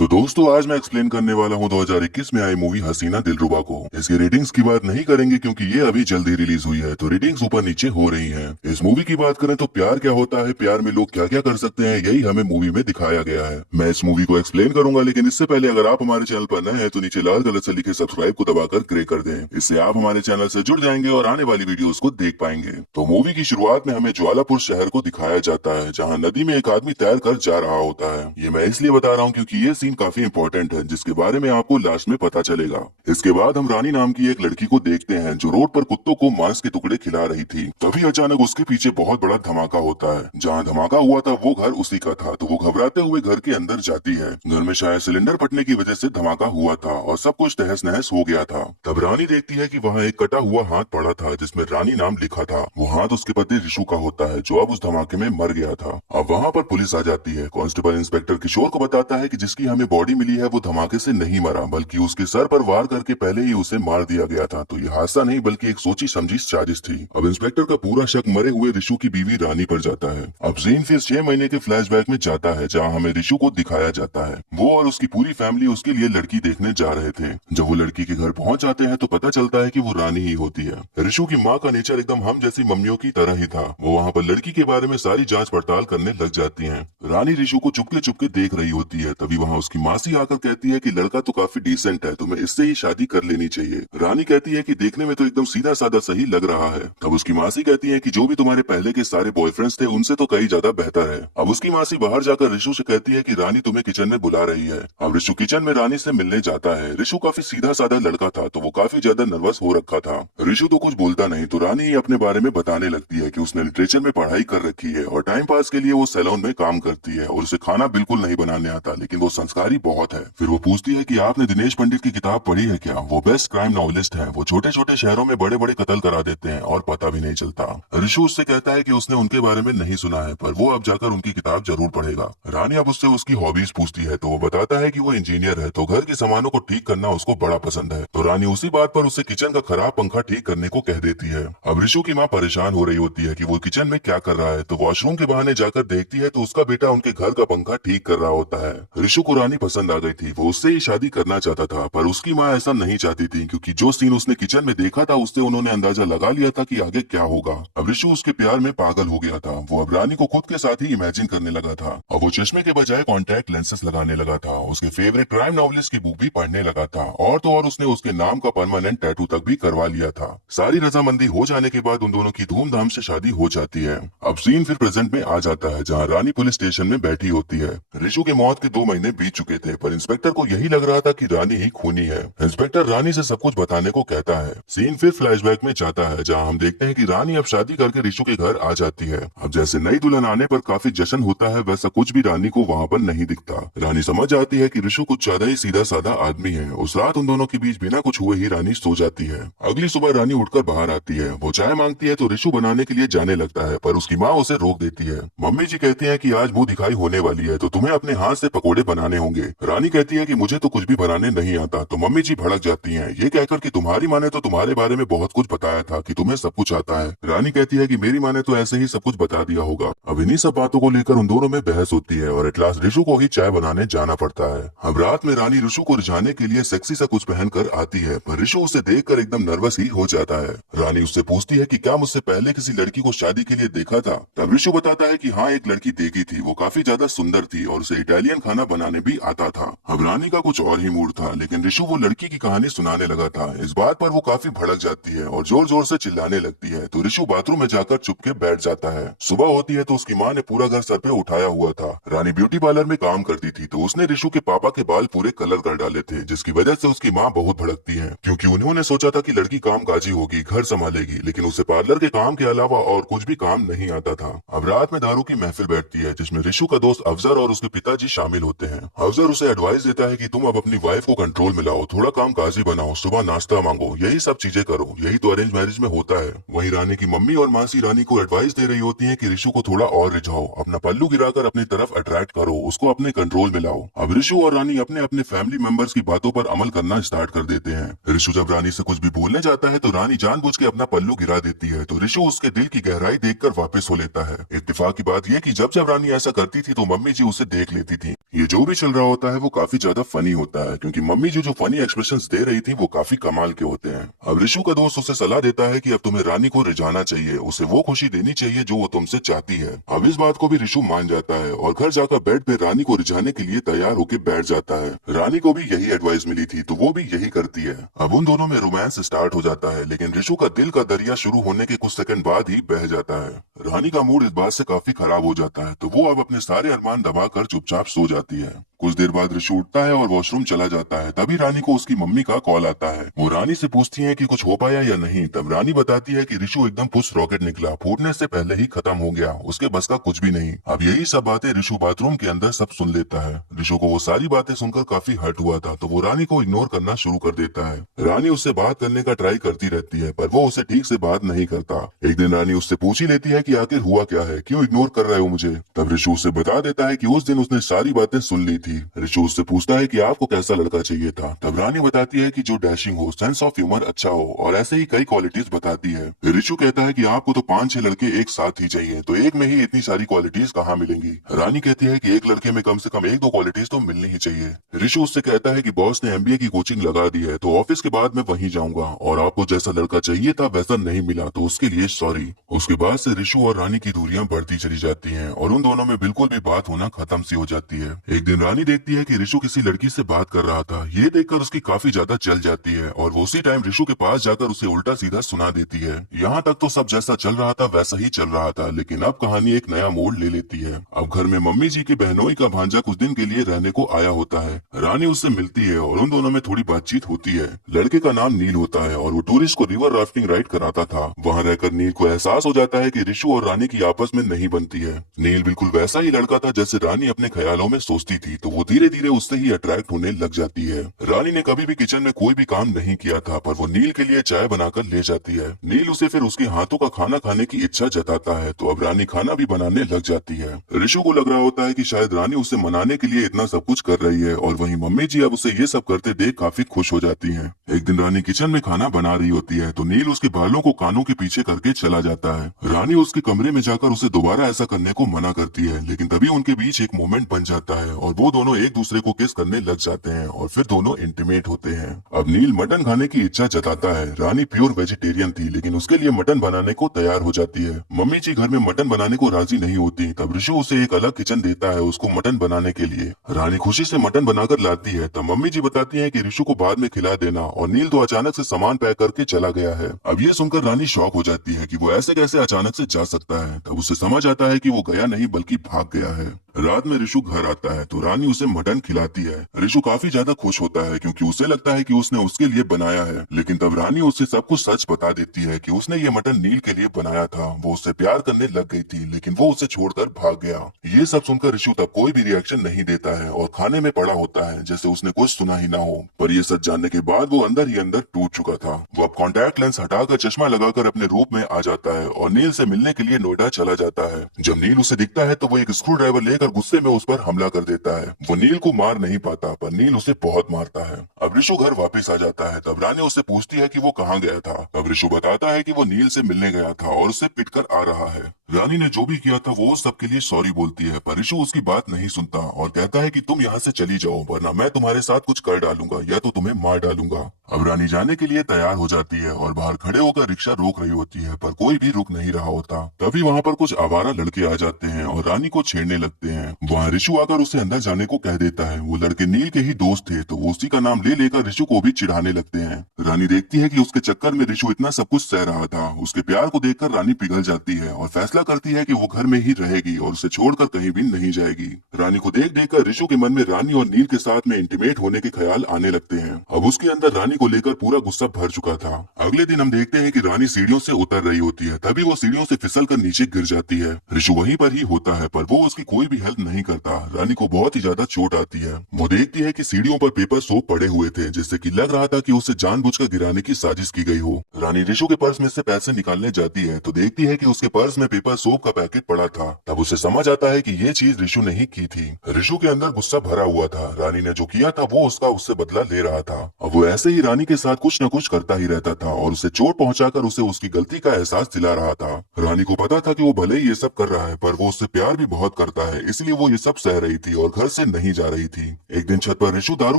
तो दोस्तों आज मैं एक्सप्लेन करने वाला हूँ 2021 में आई मूवी हसीना दिलरुबा को। इसकी रेटिंग्स की बात नहीं करेंगे क्योंकि ये अभी जल्द ही रिलीज हुई है, तो रेटिंग्स ऊपर नीचे हो रही हैं। इस मूवी की बात करें तो प्यार क्या होता है, प्यार में लोग क्या क्या कर सकते हैं, यही हमें मूवी में दिखाया गया है। मैं इस मूवी को एक्सप्लेन करूंगा, लेकिन इससे पहले अगर आप हमारे चैनल पर नए हैं तो नीचे लाल कलर से लिखे सब्सक्राइब को दबाकर ग्रे कर दें। इससे आप हमारे चैनल से जुड़ जाएंगे और आने वाली वीडियोस को देख पाएंगे। तो मूवी की शुरुआत में हमें ज्वालापुर शहर को दिखाया जाता है, जहाँ नदी में एक आदमी तैर कर जा रहा होता है। ये मैं इसलिए बता रहा हूँ क्योंकि ये सीन काफी इंपॉर्टेंट है, जिसके बारे में आपको लास्ट में पता चलेगा। इसके बाद हम रानी नाम की एक लड़की को देखते हैं जो रोड पर कुत्तों को मांस के टुकड़े खिला रही थी। तभी अचानक उसके पीछे बहुत बड़ा धमाका होता है। जहाँ धमाका हुआ था वो घर उसी का था, तो वो घबराते हुए घर के अंदर जाती है। घर में शायद सिलेंडर फटने की वजह से धमाका हुआ था और सब कुछ तहस नहस हो गया था। तब रानी देखती है कि वहाँ एक कटा हुआ हाथ पड़ा था जिसमें रानी नाम लिखा था। वो हाथ उसके पति ऋषु का होता है, जो अब उस धमाके में मर गया था। अब वहाँ पर पुलिस आ जाती है। कांस्टेबल इंस्पेक्टर किशोर को बताता है कि जिसकी हमें बॉडी मिली है वो धमाके से नहीं मरा, बल्कि उसके सर पर वार करके पहले ही उसे मार दिया गया था। तो ये हादसा नहीं बल्कि एक सोची समझी साजिश थी। अब इंस्पेक्टर का पूरा शक मरे हुए ऋषु की बीवी रानी पर जाता है। अब सीन फिर 6 महीने के फ्लैशबैक में जाता है, जहाँ हमें ऋषु को दिखाया जाता है। वो और उसकी पूरी फैमिली उसके लिए लड़की देखने जा रहे थे। जब वो लड़की के घर पहुंच जाते हैं तो पता चलता है कि वो रानी ही होती है। ऋषु की माँ का नेचर एकदम हम जैसी मम्मियों की तरह ही था। वो वहाँ पर लड़की के बारे में सारी जांच पड़ताल करने लग जाती हैं। रानी ऋषु को चुपके चुपके देख रही होती है। तभी वहाँ उसकी मासी आकर कहती है कि लड़का तो काफी डिसेंट है, तुम्हें इससे ही शादी कर लेनी चाहिए। रानी कहती है कि देखने में तो एकदम सीधा साधा सही लग रहा है। तब उसकी मासी कहती है कि जो भी तुम्हारे पहले के सारे बॉयफ्रेंड्स थे उनसे तो कई ज्यादा बेहतर है। अब उसकी मासी बाहर जाकर ऋषु से कहती है कि रानी तुम्हें किचन में बुला रही है। अब ऋषु किचन में रानी से मिलने जाता है। ऋषु काफी सीधा साधा लड़का था, तो वो काफी ज्यादा नर्वस हो रखा था। ऋषु तो कुछ बोलता नहीं, तो रानी ही अपने बारे में बताने लगती है कि उसने लिटरेचर में पढ़ाई कर रखी है और टाइम पास के लिए वो सैलून में काम करती है और उसे खाना बिल्कुल नहीं बनाने आता, लेकिन वो संस्कारी बहुत है। फिर वो पूछती है कि आपने दिनेश पंडित की किताब पढ़ी है क्या? वो बेस्ट क्राइम नॉवलिस्ट है। वो छोटे छोटे शहरों में बड़े बड़े कत्ल करा देते हैं और पता भी नहीं चलता। ऋषु उससे कहता है कि उसने उनके बारे में नहीं सुना है, पर वो अब जाकर उनकी किताब जरूर पढ़ेगा। रानी अब उससे उसकी हॉबीज पूछती है, तो वो बताता है कि वो इंजीनियर है, तो घर के सामानों को ठीक करना उसको बड़ा पसंद है। तो रानी उसी बात पर उससे किचन का खराब पंखा ठीक करने को कह देती है। अब ऋषु की माँ परेशान हो रही होती है कि वो किचन में क्या कर रहा है, तो वॉशरूम के बहाने जाकर देखती है तो उसका बेटा उनके घर का पंखा ठीक कर रहा होता है। ऋषु को रानी पसंद आ गई थी। वो उससे ही शादी करना चाहता था, पर उसकी माँ ऐसा नहीं चाहती थी, क्योंकि जो सीन उसने किचन में देखा था उससे उन्होंने अंदाजा लगा लिया था कि आगे क्या होगा। अब ऋषु उसके प्यार में पागल हो गया था। वो अब रानी को खुद के साथ ही इमेजिन करने लगा था। अब वो चश्मे के बजाय कॉन्टैक्ट लेंसेज लगाने लगा था। उसके फेवरेट क्राइम नॉवलिस्ट की बुक भी पढ़ने लगा था, और तो और उसने उसके नाम का परमानेंट टैटू तक भी करवा लिया था। सारी रजामंदी हो जाने के बाद उन दोनों की धूमधाम से शादी हो जाती है। अब सीन फिर प्रेजेंट में आ जाता है, जहाँ रानी पुलिस स्टेशन में बैठी होती है। ऋषु के मौत के 2 महीने बीत चुके थे, पर इंस्पेक्टर को यही लग रहा था कि रानी ही खूनी है। इंस्पेक्टर रानी से सब कुछ बताने को कहता है। सीन फिर फ्लैशबैक में जाता है, जहां हम देखते हैं कि रानी अब शादी करके ऋषु के घर आ जाती है। अब जैसे नई दुल्हन आने पर काफी जश्न होता है, वैसा कुछ भी रानी को वहाँ पर नहीं दिखता। रानी समझ जाती है कि ऋषु कुछ ज्यादा ही सीधा साधा आदमी है। उस रात उन दोनों के बीच बिना कुछ हुए ही रानी सो जाती है। अगली सुबह रानी उठकर बाहर आती है। वो चाय मांगती है तो ऋषु बनाने के लिए जाने लगता है, पर उसकी माँ उसे रोक देती है। मम्मी जी कहती है कि आज मुंह दिखाई होने वाली है, तो तुम्हें अपने हाथ से पकोड़े बनाने होंगे। रानी कहती है कि मुझे तो कुछ भी बनाने नहीं आता, तो मम्मी जी भड़क जाती हैं, ये कहकर कि तुम्हारी माँ ने तो तुम्हारे बारे में बहुत कुछ बताया था कि तुम्हें सब कुछ आता है। रानी कहती है कि मेरी माँ ने तो ऐसे ही सब कुछ बता दिया होगा। अब इन्हीं सब बातों को लेकर उन दोनों में बहस होती है और एट लास्ट ऋषु को ही चाय बनाने जाना पड़ता है। अब रात में रानी ऋषु को रिझाने के लिए सेक्सी सा कुछ पहनकर आती है, पर ऋषु उसे देखकर एकदम नर्वस ही हो जाता है। रानी उससे पूछती है कि क्या मुझसे पहले किसी लड़की को शादी के लिए देखा था? तब ऋषु बताता है कि हाँ, एक लड़की देखी थी। वो काफी ज्यादा सुंदर थी और उसे इटालियन खाना बनाने भी आता था। अब रानी का कुछ और ही मूड था, लेकिन ऋषु वो लड़की की कहानी सुनाने लगा था। इस बात पर वो काफी भड़क जाती है और जोर जोर से चिल्लाने लगती है, तो ऋषु बाथरूम में जाकर चुपके बैठ जाता है। सुबह होती है तो उसकी माँ ने पूरा घर सर पे उठाया हुआ था। रानी ब्यूटी पार्लर में काम करती थी, तो उसने ऋषु के पापा के बाल पूरे कलर कर डाले थे, जिसकी वजह से उसकी माँ बहुत भड़कती है, क्योंकि उन्होंने सोचा था कि लड़की काम काजी होगी, घर संभालेगी, लेकिन उसे पार्लर के काम के अलावा और कुछ भी काम नहीं आता था। अब रात में दारू की महफिल बैठती है, जिसमें ऋषु का दोस्त अफजर और उसके पिताजी शामिल होते हैं। अफजर उसे एडवाइस देता है कि तुम अब अपनी वाइफ को कंट्रोल में लाओ, थोड़ा काम काजी बनाओ, सुबह नाश्ता मांगो, यही सब चीजें करो, यही तो अरेंज मैरिज में होता है। वहीं रानी की मम्मी और मासी रानी को एडवाइस दे रही होती है कि ऋषु को थोड़ा और रिझाओ, अपना पल्लू गिराकर अपनी तरफ अट्रैक्ट करो, उसको अपने कंट्रोल में लाओ। अब ऋषु और रानी अपने अपने फैमिली मेंबर्स की बातों पर अमल करना स्टार्ट कर देते हैं। ऋषु जब रानी से कुछ भी बोलने जाता है तो रानी जानबूझ के अपना पल्लू गिरा देती है, तो ऋषु उसके दिल की गहराई देखकर वापस हो लेता है। इत्तेफाक की बात यह कि जब जब रानी ऐसा करती थी तो मम्मी जी उसे देख लेती थी। ये जो भी चल रहा होता है वो काफी काफी ज्यादा फनी होता है, क्योंकि मम्मी जी जो फनी एक्सप्रेशंस दे रही थी वो काफी कमाल के होते हैं। अब ऋषु का दोस्त उसे सलाह देता है कि अब तुम्हें रानी को रिझाना चाहिए, उसे वो खुशी देनी चाहिए जो वो तुमसे चाहती है। अब इस बात को भी ऋषु मान जाता है और घर जाकर बेड पे रानी को रिझाने के लिए तैयार होकर बैठ जाता है। रानी को भी यही एडवाइस मिली थी तो वो भी यही करती है। अब उन दोनों में रोमांस स्टार्ट हो जाता है, लेकिन ऋषु का दिल का दरिया शुरू होने के कुछ सेकंड बाद ही बह जाता है। रानी का मूड इस बात से काफी खराब हो जाता है, तो वो अब अपने सारे अरमान दबाकर चुपचाप सो जाती है। कुछ देर बाद ऋषु उठता है और वॉशरूम चला जाता है। तभी रानी को उसकी मम्मी का कॉल आता है। वो रानी से पूछती है कि कुछ हो पाया या नहीं। तब रानी बताती है कि ऋषु एकदम पुश रॉकेट निकला, फूटने से पहले ही खत्म हो गया, उसके बस का कुछ भी नहीं। अब यही सब बातें ऋषु बाथरूम के अंदर सब सुन लेता है। ऋषु को वो सारी बातें सुनकर काफी हर्ट हुआ था, तो वो रानी को इग्नोर करना शुरू कर देता है। रानी उससे बात करने का ट्राई करती रहती है, पर वो उसे ठीक से बात नहीं करता। एक दिन रानी उससे पूछ ही लेती है कि आखिर हुआ क्या है, क्यों इग्नोर कर रहे हो मुझे। तब ऋषु उसे बता देता है कि उस दिन उसने सारी बातें सुन ली थी। ऋषु उससे पूछता है कि आपको कैसा लड़का चाहिए था। तब रानी बताती है कि जो डैशिंग हो, सेंस ऑफ ह्यूमर अच्छा हो, और ऐसे ही कई क्वालिटीज बताती है। ऋषु कहता है कि आपको तो 5-6 लड़के एक साथ ही चाहिए, तो एक में ही इतनी सारी क्वालिटीज कहाँ मिलेंगी। रानी कहती है कि एक लड़के में कम से कम 1-2 क्वालिटीज तो मिलनी ही चाहिए। ऋषु उससे कहता है कि बॉस ने MBA की कोचिंग लगा दी है, तो ऑफिस के बाद मैं वहीं जाऊंगा, और आपको जैसा लड़का चाहिए था वैसा नहीं मिला तो उसके लिए सॉरी। उसके बाद से ऋषु और रानी की दूरियां बढ़ती चली जाती हैं और उन दोनों में बिल्कुल भी बात होना खत्म सी हो जाती है। एक दिन रानी देखती है कि ऋषु किसी लड़की से बात कर रहा था। ये देखकर उसकी काफी ज्यादा जल जाती है और वो उसी टाइम ऋषु के पास जाकर उसे उल्टा सीधा सुना देती है। यहाँ तक तो सब जैसा चल रहा था वैसा ही चल रहा था, लेकिन अब कहानी एक नया मोड़ ले लेती है। अब घर में मम्मी जी की बहनोई का भांजा कुछ दिन के लिए रहने को आया होता है। रानी उससे मिलती है और उन दोनों में थोड़ी बातचीत होती है। लड़के का नाम नील होता है और वो टूरिस्ट को रिवर राफ्टिंग राइड कराता था। वहाँ रहकर नील को एहसास हो जाता है कि ऋषु और रानी की आपस में नहीं बनती है। नील बिल्कुल वैसा ही लड़का था जैसे रानी अपने ख्यालों में सोचती थी, तो वो धीरे धीरे उससे ही अट्रैक्ट होने लग जाती है। रानी ने कभी भी किचन में कोई भी काम नहीं किया था, पर वो नील के लिए चाय बनाकर ले जाती है। नील उसे फिर उसके हाथों का खाना खाने की इच्छा जताता है, तो अब रानी खाना भी बनाने लग जाती है। ऋषु को लग रहा होता है कि शायद रानी उसे मनाने के लिए इतना सब कुछ कर रही है, और वहीं मम्मी जी अब उसे ये सब करते देख काफी खुश हो जाती हैं। एक दिन रानी किचन में खाना बना रही होती है, तो नील उसके बालों को कानों के पीछे करके चला जाता है। रानी उसके कमरे में जाकर उसे दोबारा ऐसा करने को मना करती है, लेकिन तभी उनके बीच एक मोमेंट बन जाता है और वो दोनों एक दूसरे को किस करने लग जाते हैं और फिर दोनों इंटीमेट होते हैं। अब नील मटन खाने की इच्छा जताता है। रानी प्योर वेजिटेरियन थी, लेकिन उसके लिए मटन बनाने को तैयार हो जाती है। मम्मी जी घर में मटन बनाने को राजी नहीं होती। तब ऋषु उसे एक अलग किचन देता है उसको मटन बनाने के लिए। रानी खुशी से मटन बनाकर लाती है। तब मम्मी जी बताती है कि ऋषु को बाद में खिला देना, और नील तो अचानक से सामान पैक करके चला गया है। अब ये सुनकर रानी शॉक हो जाती है कि वो ऐसे कैसे अचानक से जा सकता है। तब उसे समझ आता है कि वो गया नहीं बल्कि भाग गया है। रात में ऋषु घर आता है तो रानी उसे मटन खिलाती है। ऋषु काफी ज्यादा खुश होता है क्योंकि उसे लगता है कि उसने उसके लिए बनाया है, लेकिन तब रानी उससे सब कुछ सच बता देती है कि उसने ये मटन नील के लिए बनाया था। वो उससे प्यार करने लग गई थी, लेकिन वो उसे छोड़कर भाग गया। ये सब सुनकर ऋषु तब कोई भी रिएक्शन नहीं देता है और खाने में पड़ा होता है जैसे उसने कुछ सुना ही ना हो। पर ये सच जानने के बाद वो अंदर ही अंदर टूट चुका था। वो अब कॉन्टैक्ट लेंस हटाकर चश्मा लगाकर अपने रूप में आ जाता है और नील से मिलने के लिए नोएडा चला जाता है। जब नील उसे दिखता है तो वो एक स्क्रू ड्राइवर लेकर गुस्से में उस पर हमला कर देता है। वो नील को मार नहीं पाता, पर नील उसे बहुत मारता है। अब ऋषु घर वापस आ जाता है। तब रानी उससे पूछती है कि वो कहाँ गया था। तब ऋषु बताता है कि वो नील से मिलने गया था और उससे पिटकर आ रहा है। रानी ने जो भी किया था वो सबके लिए सॉरी बोलती है, पर ऋषु उसकी बात नहीं सुनता और कहता है कि तुम यहाँ से चली जाओ, वरना मैं तुम्हारे साथ कुछ कर डालूंगा या तो तुम्हें मार डालूंगा। अब रानी जाने के लिए तैयार हो जाती है और बाहर खड़े होकर रिक्शा रोक रही होती है, पर कोई भी रुक नहीं रहा होता। तभी वहाँ पर कुछ आवारा लड़के आ जाते हैं और रानी को छेड़ने लगते हैं। वहाँ ऋषु आकर उसे अंदर जाने को कह देता है। वो लड़के नील के ही दोस्त थे, तो वो उसी का नाम ले लेकर ऋषु को भी चिढ़ाने लगते हैं। रानी देखती है कि उसके चक्कर में ऋषु इतना सब कुछ सह रहा था। उसके प्यार को देखकर रानी पिघल जाती है और फैसला करती है कि वो घर में ही रहेगी और उसे छोड़कर कहीं भी नहीं जाएगी। रानी को देख देखकर ऋषु के मन में रानी और नील के साथ में इंटीमेट होने के ख्याल आने लगते हैं। अब उसके अंदर रानी को लेकर पूरा गुस्सा भर चुका था। अगले दिन हम देखते हैं कि रानी सीढ़ियों से उतर रही होती है, तभी वो सीढ़ियों से फिसलकर नीचे गिर जाती है। ऋषु वहीं पर ही होता है, पर वो उसकी कोई भी हेल्प नहीं करता। रानी को बहुत ही ज्यादा चोट आती है। वो देखती है कि सीढ़ियों पर पेपर सोप पड़े हुए थे, जिससे कि लग रहा था कि उसे जानबूझकर गिराने की साजिश की गई हो। रानी ऋषु के पर्स में से पैसे निकालने जाती है तो देखती है कि उसके पर्स में पेपर पास सोप का पैकेट पड़ा था। तब उसे समझ आता है कि ये चीज रिशु ने ही की थी। रिशु के अंदर गुस्सा भरा हुआ था। रानी ने जो किया था वो उससे बदला ले रहा था। अब वो ऐसे ही रानी के साथ कुछ न कुछ करता ही रहता था और उसे चोट पहुंचाकर उसे उसकी गलती का एहसास दिला रहा था। रानी को पता था कि वो भले ही ये सब कर रहा है पर वो उससे प्यार भी बहुत करता है, इसलिए वो ये सब सह रही थी और घर से नहीं जा रही थी। एक दिन छत पर रिशु दारू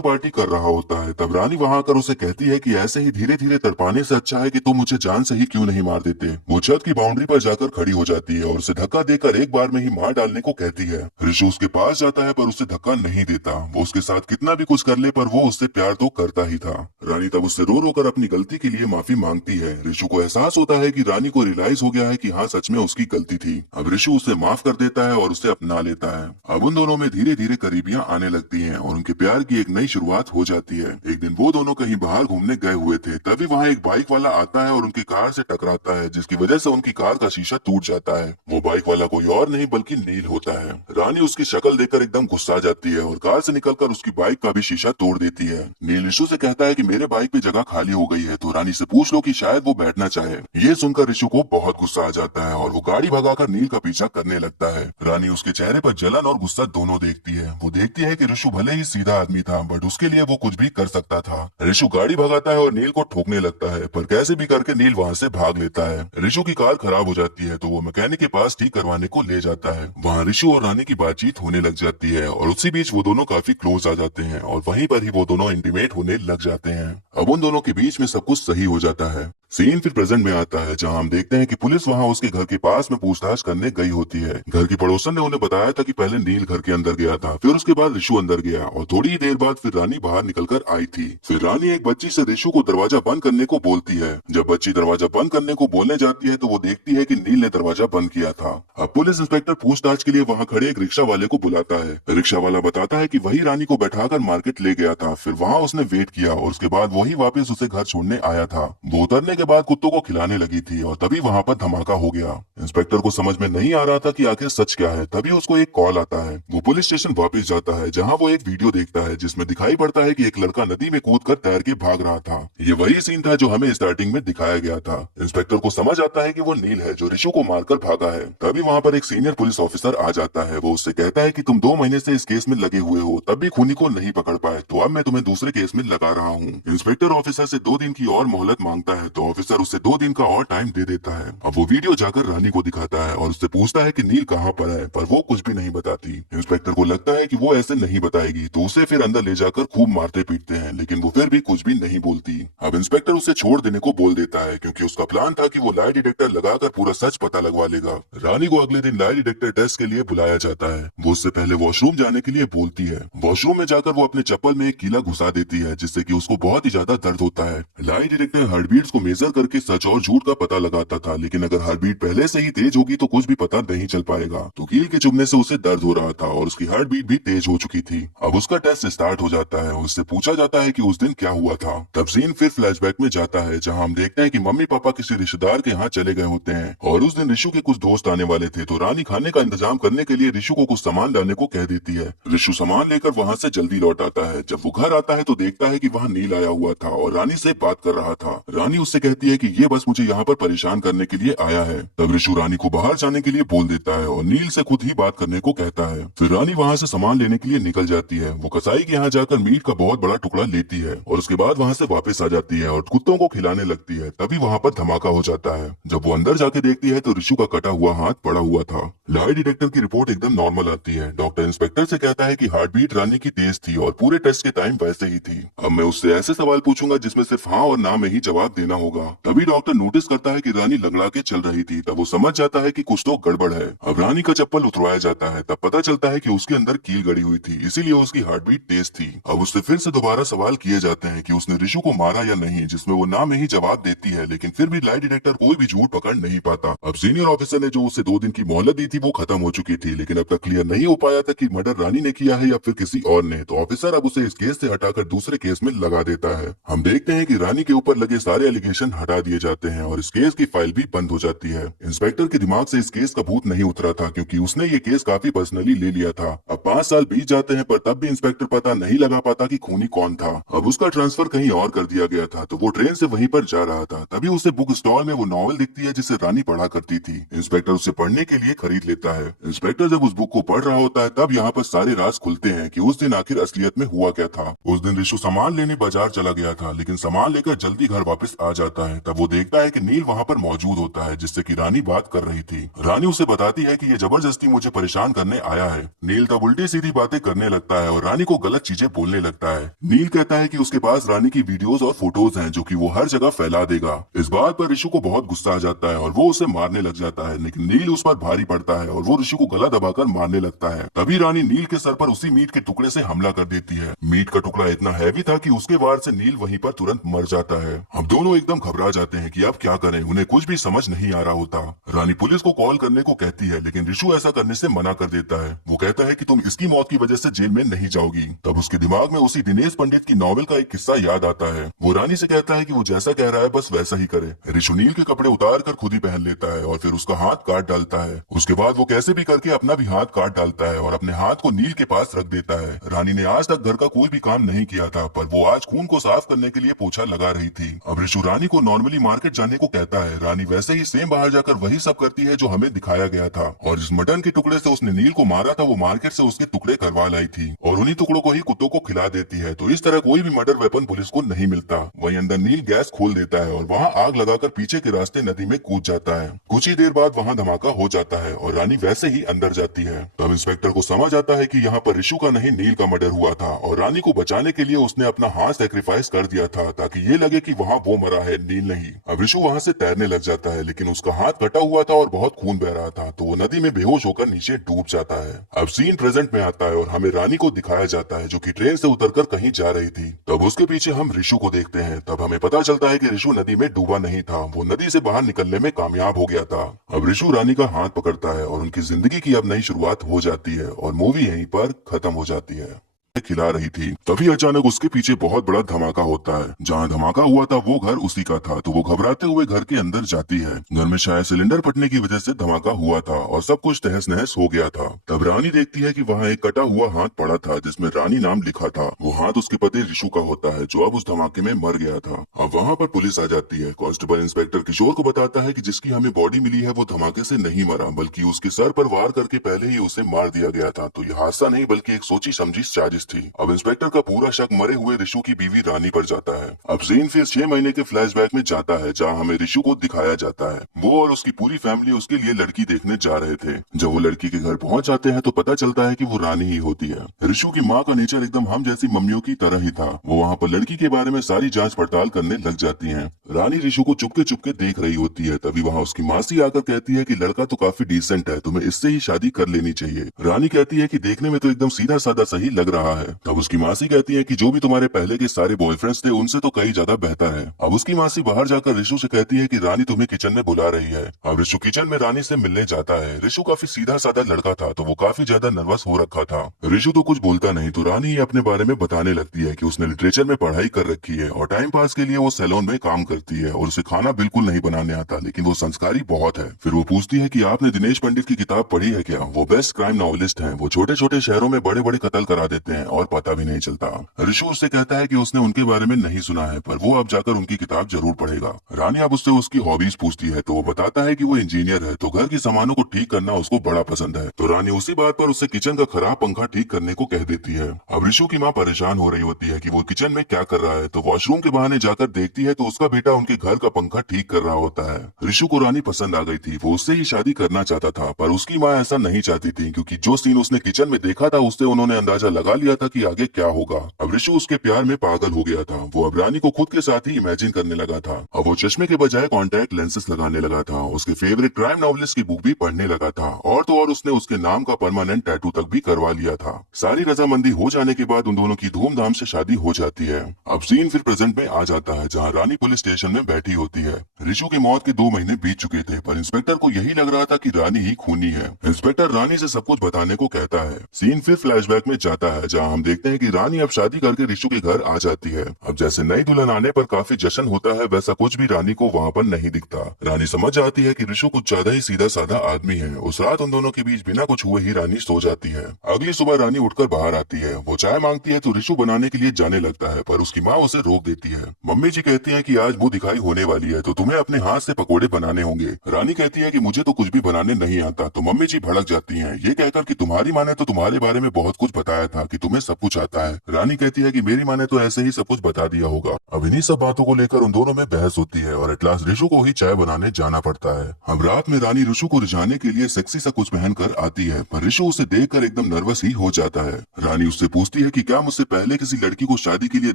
पार्टी कर रहा होता है। तब रानी वहां आकर उसे कहती है कि ऐसे ही धीरे धीरे तड़पाने से अच्छा है कि तुम मुझे जान से ही क्यों नहीं मार देते। वो छत की बाउंड्री पर जाकर खड़ी हो जाती है और उसे धक्का देकर एक बार में ही मार डालने को कहती है। रिशु उसके पास जाता है पर उसे धक्का नहीं देता। वो उसके साथ कितना भी कुछ कर ले पर वो उससे प्यार तो करता ही था। रानी तब उससे रो रो कर अपनी गलती के लिए माफी मांगती है। रिशु को एहसास होता है कि रानी को रियलाइज हो गया है कि हाँ सच में उसकी गलती थी। अब रिशु उसे माफ कर देता है और उसे अपना लेता है। अब उन दोनों में धीरे धीरे करीबियां आने लगती हैं और उनके प्यार की एक नई शुरुआत हो जाती है। एक दिन वो दोनों कहीं बाहर घूमने गए हुए थे, तभी वहाँ एक बाइक वाला आता है और उनकी कार से टकराता है, जिसकी वजह से उनकी कार का शीशा टूट जाता है। वो बाइक वाला कोई और नहीं बल्कि नील होता है। रानी उसकी शक्ल देखकर एकदम गुस्सा जाती है और कार से निकलकर उसकी बाइक का भी शीशा तोड़ देती है। नील रिशु से कहता है कि मेरे बाइक पे जगह खाली हो गई है तो रानी से पूछ लो कि शायद वो बैठना चाहे। ये सुनकर रिशु को बहुत गुस्सा आ जाता है और वो गाड़ी भगाकर नील का पीछा करने लगता है। रानी उसके चेहरे पर जलन और गुस्सा दोनों देखती है। वो देखती है कि रिशु भले ही सीधा आदमी था बट उसके लिए वो कुछ भी कर सकता था। रिशु गाड़ी भगाता है और नील को ठोकने लगता है पर कैसे भी करके नील वहाँ से भाग लेता है। रिशु की कार खराब हो जाती है तो वो मैकेनिक के पास ठीक करवाने को ले जाता है। वहाँ रिशु और रानी की बातचीत होने लग जाती है और उसी बीच वो दोनों काफी क्लोज आ जाते हैं और वहीं पर ही वो दोनों इंटीमेट होने लग जाते हैं। अब उन दोनों के बीच में सब कुछ सही हो जाता है। सीन फिर प्रेजेंट में आता है जहां हम देखते हैं कि पुलिस वहां उसके घर के पास में पूछताछ करने गई होती है। घर की पड़ोसन ने उन्हें बताया था कि पहले नील घर के अंदर गया था, फिर उसके बाद रिशु अंदर गया और थोड़ी ही देर बाद फिर रानी बाहर निकलकर आई थी। फिर रानी एक बच्ची से रिशु को दरवाजा बंद करने को बोलती है। जब बच्ची दरवाजा बंद करने को बोलने जाती है तो वो देखती है कि नील ने दरवाजा बंद किया था। अब पुलिस इंस्पेक्टर पूछताछ के लिए वहाँ खड़े एक रिक्शा वाले को बुलाता है। रिक्शा वाला बताता है कि वही रानी को बैठाकर मार्केट ले गया था, फिर वहाँ उसने वेट किया और उसके बाद वही वापस उसे घर छोड़ने आया था। वो उतरने के बाद कुत्तों को खिलाने लगी थी और तभी वहाँ पर धमाका हो गया। इंस्पेक्टर को समझ में नहीं आ रहा था कि आखिर सच क्या है। तभी उसको एक कॉल आता है। वो पुलिस स्टेशन वापस जाता है जहाँ वो एक वीडियो देखता है जिसमें दिखाई पड़ता है कि एक लड़का नदी में कूदकर तैर के भाग रहा था। ये वही सीन था जो हमें स्टार्टिंग में दिखाया गया था। इंस्पेक्टर को समझ आता है कि वो नील है जो रिशु को मारकर भागा है। तभी वहाँ पर एक सीनियर पुलिस ऑफिसर आ जाता है। वो उससे कहता है कि तुम 2 महीने से इस केस में लगे हुए हो, तब भी खूनी को नहीं पकड़ पाए, तो अब मैं तुम्हें दूसरे केस में लगा रहा हूँ। इंस्पेक्टर ऑफिसर से 2 दिन की और मोहलत मांगता है तो ऑफिसर उससे 2 दिन का और टाइम दे देता है। अब वो वीडियो जाकर रानी को दिखाता है और उससे पूछता है कि नील कहाँ पर है, पर वो कुछ भी नहीं बताती। इंस्पेक्टर को लगता है कि वो ऐसे नहीं बताएगी तो उसे फिर अंदर ले जाकर खूब मारते पीटते हैं, लेकिन वो फिर भी कुछ भी नहीं बोलती। अब इंस्पेक्टर उसे छोड़ देने को बोल देता है क्योंकि उसका प्लान था कि वो लाई डिटेक्टर लगाकर पूरा सच पता लगवा लेगा। रानी को अगले दिन लाई डिटेक्टर टेस्ट के लिए बुलाया जाता है। वो उससे पहले वॉशरूम जाने के लिए बोलती है। वॉशरूम में जाकर वो अपने चप्पल में एक कीला घुसा देती है जिससे कि उसको बहुत ही ज्यादा दर्द होता है। लाई डिटेक्टर हार्टबीट्स को मेजर करके सच और झूठ का पता लगाता था, लेकिन अगर हार्टबीट पहले से ही तेज होगी तो कुछ भी पता नहीं चल पाएगा। तो कील के चुभने से उसे दर्द हो रहा था और उसकी हार्टबीट भी तेज हो चुकी थी। अब उसका टेस्ट स्टार्ट हो जाता है और उससे पूछा जाता है कि उस दिन क्या हुआ था। तब सीन फिर फ्लैशबैक में जाता है जहां हम देखते हैं कि मम्मी पापा किसी रिश्तेदार के यहाँ चले गए होते हैं और उस दिन रिशु के कुछ दोस्त आने वाले थे, तो रानी खाने का इंतजाम करने के लिए रिशु को कुछ सामान लाने को कह देती है। रिशु सामान लेकर वहाँ से जल्दी लौट आता है। जब वो घर आता है तो देखता है कि वहाँ नील आया हुआ था और रानी से बात कर रहा था। रानी उससे कहती है कि ये बस मुझे यहाँ पर परेशान करने के लिए आया है। तब रिशु रानी को बाहर जाने के लिए बोल देता है और नील से खुद ही बात करने को कहता है। फिर रानी वहाँ से सामान लेने के लिए निकल जाती है। वो कसाई के यहाँ जाकर मीट का बहुत बड़ा टुकड़ा लेती है और उसके बाद वहाँ से वापस आ जाती है और कुत्तों को खिलाने लगती है। तभी वहाँ पर धमाका हो जाता है। जब वो अंदर जाके देखती है तो रिशु का कटा हुआ हाथ पड़ा हुआ था। लाई डिटेक्टर की रिपोर्ट एकदम नॉर्मल आती है। डॉक्टर इंस्पेक्टर से कहता है कि हार्टबीट रानी की तेज थी और पूरे टेस्ट के टाइम वैसे ही थी। अब मैं उससे ऐसे सवाल पूछूंगा जिसमें सिर्फ हाँ और ना में ही जवाब देना होगा। तभी डॉक्टर नोटिस करता है कि रानी लंगड़ा के चल रही थी। तब वो समझ जाता है कि कुछ तो गड़बड़ है। अब रानी का चप्पल उतरवाया जाता है। तब पता चलता है कि उसके अंदर कील गड़ी हुई थी, इसीलिए उसकी हार्टबीट तेज थी। अब उससे फिर से दोबारा सवाल किए जाते हैं कि उसने रिशु को मारा या नहीं, जिसमें वो ना में ही जवाब देती है, लेकिन फिर भी लाई डिटेक्टर कोई भी झूठ पकड़ नहीं पाता। अब सीनियर ऑफिसर ने जो उसे 2 दिन की मोहलत दी थी वो खत्म हो चुकी थी, लेकिन अब तक क्लियर नहीं हो पाया था कि मर्डर रानी ने किया है या फिर किसी और ने। तो ऑफिसर अब उसे इस केस से हटाकर दूसरे केस में लगा देता है। हम देखते हैं कि रानी के ऊपर लगे सारे एलिगेशन इन्वेस्टिगेशन हटा दिए जाते हैं और इस केस की फाइल भी बंद हो जाती है। इंस्पेक्टर के दिमाग से इस केस का भूत नहीं उतरा था क्योंकि उसने ये केस काफी पर्सनली ले लिया था। अब 5 साल बीत जाते हैं पर तब भी इंस्पेक्टर पता नहीं लगा पाता कि खूनी कौन था। अब उसका ट्रांसफर कहीं और कर दिया गया था तो वो ट्रेन से वहीं पर जा रहा था। तभी उसे बुक स्टॉल में वो नॉवल दिखती है जिसे रानी पढ़ा करती थी। इंस्पेक्टर उसे पढ़ने के लिए खरीद लेता है। इंस्पेक्टर जब उस बुक को पढ़ रहा होता है तब यहाँ पर सारे राज खुलते हैं कि उस दिन आखिर असलियत में हुआ क्या था। उस दिन ऋषु सामान लेने बाजार चला गया था लेकिन सामान लेकर जल्दी घर वापस आ जाता है। तब वो देखता है कि नील वहाँ पर मौजूद होता है जिससे कि रानी बात कर रही थी। रानी उसे बताती है कि ये जबरदस्ती मुझे परेशान करने आया है। नील तब उल्टी सीधी बातें करने लगता है और रानी को गलत चीजें बोलने लगता है। नील कहता है कि उसके पास रानी की वीडियोस और फोटोज हैं जो कि वो हर जगह फैला देगा। इस बात पर ऋषु को बहुत गुस्सा आ जाता है और वो उसे मारने लग जाता है लेकिन नील उस पर भारी पड़ता है और वो ऋषु को गला दबाकर मारने लगता है। तभी रानी नील के सर पर उसी मीट के टुकड़े से हमला कर देती है। मीट का टुकड़ा इतना हैवी था कि उसके वार से नील वहीं पर तुरंत मर जाता है। अब दोनों एकदम घबरा जाते हैं कि अब क्या करें, उन्हें कुछ भी समझ नहीं आ रहा होता। रानी पुलिस को कॉल करने को कहती है लेकिन ऋषु ऐसा करने से मना कर देता है। वो कहता है कि तुम इसकी मौत की वजह से जेल में नहीं जाओगी। तब उसके दिमाग में उसी दिनेश पंडित की नॉवेल का एक किस्सा याद आता है। वो रानी से कहता है कि वो जैसा कह रहा है बस वैसा ही करे। ऋषु नील के कपड़े उतार कर खुद ही पहन लेता है और फिर उसका हाथ काट डालता है। उसके बाद वो कैसे भी करके अपना भी हाथ काट डालता है और अपने हाथ को नील के पास रख देता है। रानी ने आज तक घर का कोई भी काम नहीं किया था पर वो आज खून को साफ करने के लिए पोछा लगा रही थी। अब ऋषु रानी को नॉर्मली मार्केट जाने को कहता है। रानी वैसे ही सेम बाहर जाकर वही सब करती है जो हमें दिखाया गया था और इस मटन के टुकड़े से उसने नील को मारा था वो मार्केट से उसके टुकड़े करवा लाई थी और उन्हीं टुकड़ों को ही कुत्तों को खिला देती है। तो इस तरह कोई भी मर्डर वेपन पुलिस को नहीं मिलता। वहीं अंदर नील गैस खोल देता है और वहाँ आग लगाकर पीछे के रास्ते नदी में कूद जाता है। कुछ ही देर बाद वहाँ धमाका हो जाता है और रानी वैसे ही अंदर जाती है। तब इंस्पेक्टर को समझ आता है कि यहाँ पर ऋषु का नहीं नील का मर्डर हुआ था और रानी को बचाने के लिए उसने अपना हाथ सेक्रीफाइस कर दिया था ताकि ये लगे कि वहाँ वो मरा है, नील नहीं। अब ऋषु वहाँ से तैरने लग जाता है लेकिन उसका हाथ कटा हुआ था और बहुत खून बह रहा था तो वो नदी में बेहोश होकर नीचे डूब जाता है। अब सीन प्रेजेंट में आता है और हमें रानी को दिखाया जाता है जो कि ट्रेन से उतरकर कहीं जा रही थी। तब उसके पीछे हम ऋषु को देखते हैं। तब हमें पता चलता है कि ऋषु नदी में डूबा नहीं था, वो नदी से बाहर निकलने में कामयाब हो गया था। अब ऋषु रानी का हाथ पकड़ता है और उनकी जिंदगी की अब नई शुरुआत हो जाती है और मूवी यहीं पर खत्म हो जाती है। खिला रही थी तभी अचानक उसके पीछे बहुत बड़ा धमाका होता है। जहाँ धमाका हुआ था वो घर उसी का था तो वो घबराते हुए घर के अंदर जाती है। घर में शायद सिलेंडर फटने की वजह से धमाका हुआ था और सब कुछ तहस नहस हो गया था। तब रानी देखती है कि वहाँ एक कटा हुआ हाथ पड़ा था जिसमें रानी नाम लिखा था। वो हाथ उसके पति ऋषु का होता है जो अब उस धमाके में मर गया था। अब वहाँ पर पुलिस आ जाती है। कांस्टेबल इंस्पेक्टर किशोर को बताता है कि जिसकी हमें बॉडी मिली है वो धमाके से नहीं मरा बल्कि उसके सर पर वार करके पहले ही उसे मार दिया गया था। तो यह हादसा नहीं बल्कि एक सोची समझी साजिश थी। अब इंस्पेक्टर का पूरा शक मरे हुए ऋषु की बीवी रानी पर जाता है। अब सीन फिर 6 महीने के फ्लैशबैक में जाता है जहाँ हमें ऋषु को दिखाया जाता है। वो और उसकी पूरी फैमिली उसके लिए लड़की देखने जा रहे थे। जब वो लड़की के घर पहुंच जाते हैं तो पता चलता है कि वो रानी ही होती है। ऋषु की माँ का नेचर एकदम हम जैसी मम्मियों की तरह ही था। वो वहाँ पर लड़की के बारे में सारी जाँच पड़ताल करने लग जाती है। रानी ऋषु को चुपके चुपके देख रही होती है। तभी वहाँ उसकी मासी आकर कहती है कि लड़का तो काफी डिसेंट है, तुम्हें इससे ही शादी कर लेनी चाहिए। रानी कहती है कि देखने में तो एकदम सीधा साधा सही लग रहा है। तब उसकी मासी कहती है कि जो भी तुम्हारे पहले के सारे बॉयफ्रेंड्स थे उनसे तो कई ज्यादा बेहतर है। अब उसकी मासी बाहर जाकर ऋषु से कहती है कि रानी तुम्हें किचन में बुला रही है। अब ऋषु किचन में रानी से मिलने जाता है। ऋषु काफी सीधा साधा लड़का था तो वो काफी ज्यादा नर्वस हो रखा था। ऋषु तो कुछ बोलता नहीं तो रानी अपने बारे में बताने लगती है कि उसने लिटरेचर में पढ़ाई कर रखी है और टाइम पास के लिए वो सैलून में काम करती है और उसे खाना बिल्कुल नहीं बनाने आता लेकिन वो संस्कारी बहुत है। फिर वो पूछती है कि आपने दिनेश पंडित की किताब पढ़ी है क्या? वो बेस्ट क्राइम नॉवलिस्ट हैं। वो छोटे छोटे शहरों में बड़े बड़े कत्ल करा देते हैं और पता भी नहीं चलता। ऋषु उससे कहता है कि उसने उनके बारे में नहीं सुना है पर वो अब जाकर उनकी किताब जरूर पढ़ेगा। रानी अब उससे उसकी हॉबीज पूछती है तो वो बताता है कि वो इंजीनियर है तो घर के सामानों को ठीक करना उसको बड़ा पसंद है। तो रानी उसी बात पर उससे किचन का खराब पंखा ठीक करने को कह देती है। अब ऋषु की माँ परेशान हो रही होती है कि वो किचन में क्या कर रहा है तो वॉशरूम के बहाने जाकर देखती है तो उसका बेटा उनके घर का पंखा ठीक कर रहा होता है। ऋषु को रानी पसंद आ गई थी, वो उससे ही शादी करना चाहता था पर उसकी माँ ऐसा नहीं चाहती थी क्योंकि जो सीन उसने किचन में देखा था उससे उन्होंने अंदाजा लगा लिया था कि आगे क्या होगा। अब ऋषु उसके प्यार में पागल हो गया था। वो अब रानी को खुद के साथ ही इमेजिन करने लगा था। अब वो चश्मे के बजाय कॉन्टैक्ट लेंसेस लगाने लगा था। उसके फेवरेट क्राइम नॉवलिस्ट की बुक भी पढ़ने लगा था और तो और उसने उसके नाम का परमानेंट टैटू तक भी करवा लिया था। सारी रजामंदी हो जाने के बाद उन दोनों की धूमधाम से शादी हो जाती है। अब सीन फिर प्रेजेंट में आ जाता है जहाँ रानी पुलिस स्टेशन में बैठी होती है। ऋषु की मौत के 2 महीने बीत चुके थे, पर इंस्पेक्टर को यही लग रहा था कि रानी ही खूनी है। इंस्पेक्टर रानी से सब कुछ बताने को कहता है। सीन फिर फ्लैशबैक में जाता है, जहाँ हम देखते हैं कि रानी अब शादी करके ऋषु के घर आ जाती है। अब जैसे नई दुल्हन आने पर काफी जश्न होता है, वैसा कुछ भी रानी को वहाँ पर नहीं दिखता। रानी समझ जाती है कि ऋषु कुछ ज्यादा ही सीधा साधा आदमी है। उस रात उन दोनों के बीच बिना कुछ हुए ही रानी सो जाती है। अगली सुबह रानी उठकर बाहर आती है। वो चाय मांगती है तो ऋषु बनाने के लिए जाने लगता है, पर उसकी माँ उसे रोक देती है। मम्मी जी कहती है कि आज मुंह दिखाई होने वाली है, तो तुम्हें अपने हाथ से पकोड़े बनाने होंगे। रानी कहती है कि मुझे तो कुछ भी बनाने नहीं आता, तो मम्मी जी भड़क जाती हैं, ये कहकर कि तुम्हारी माँ ने तो तुम्हारे बारे में बहुत कुछ बताया था कि तुम्हें सब कुछ आता है। रानी कहती है कि मेरी माँ ने तो ऐसे ही सब कुछ बता दिया होगा। अब इन्हीं सब बातों को लेकर उन दोनों में बहस होती है और एट लास्ट ऋषु को ही चाय बनाने जाना पड़ता है। अब रात में रानी ऋषु को रिझाने के लिए सेक्सी सा कुछ पहनकर आती है, पर ऋषु उसे देखकर एकदम नर्वस ही हो जाता है। रानी उससे पूछती है कि क्या मुझसे पहले किसी लड़की को शादी के लिए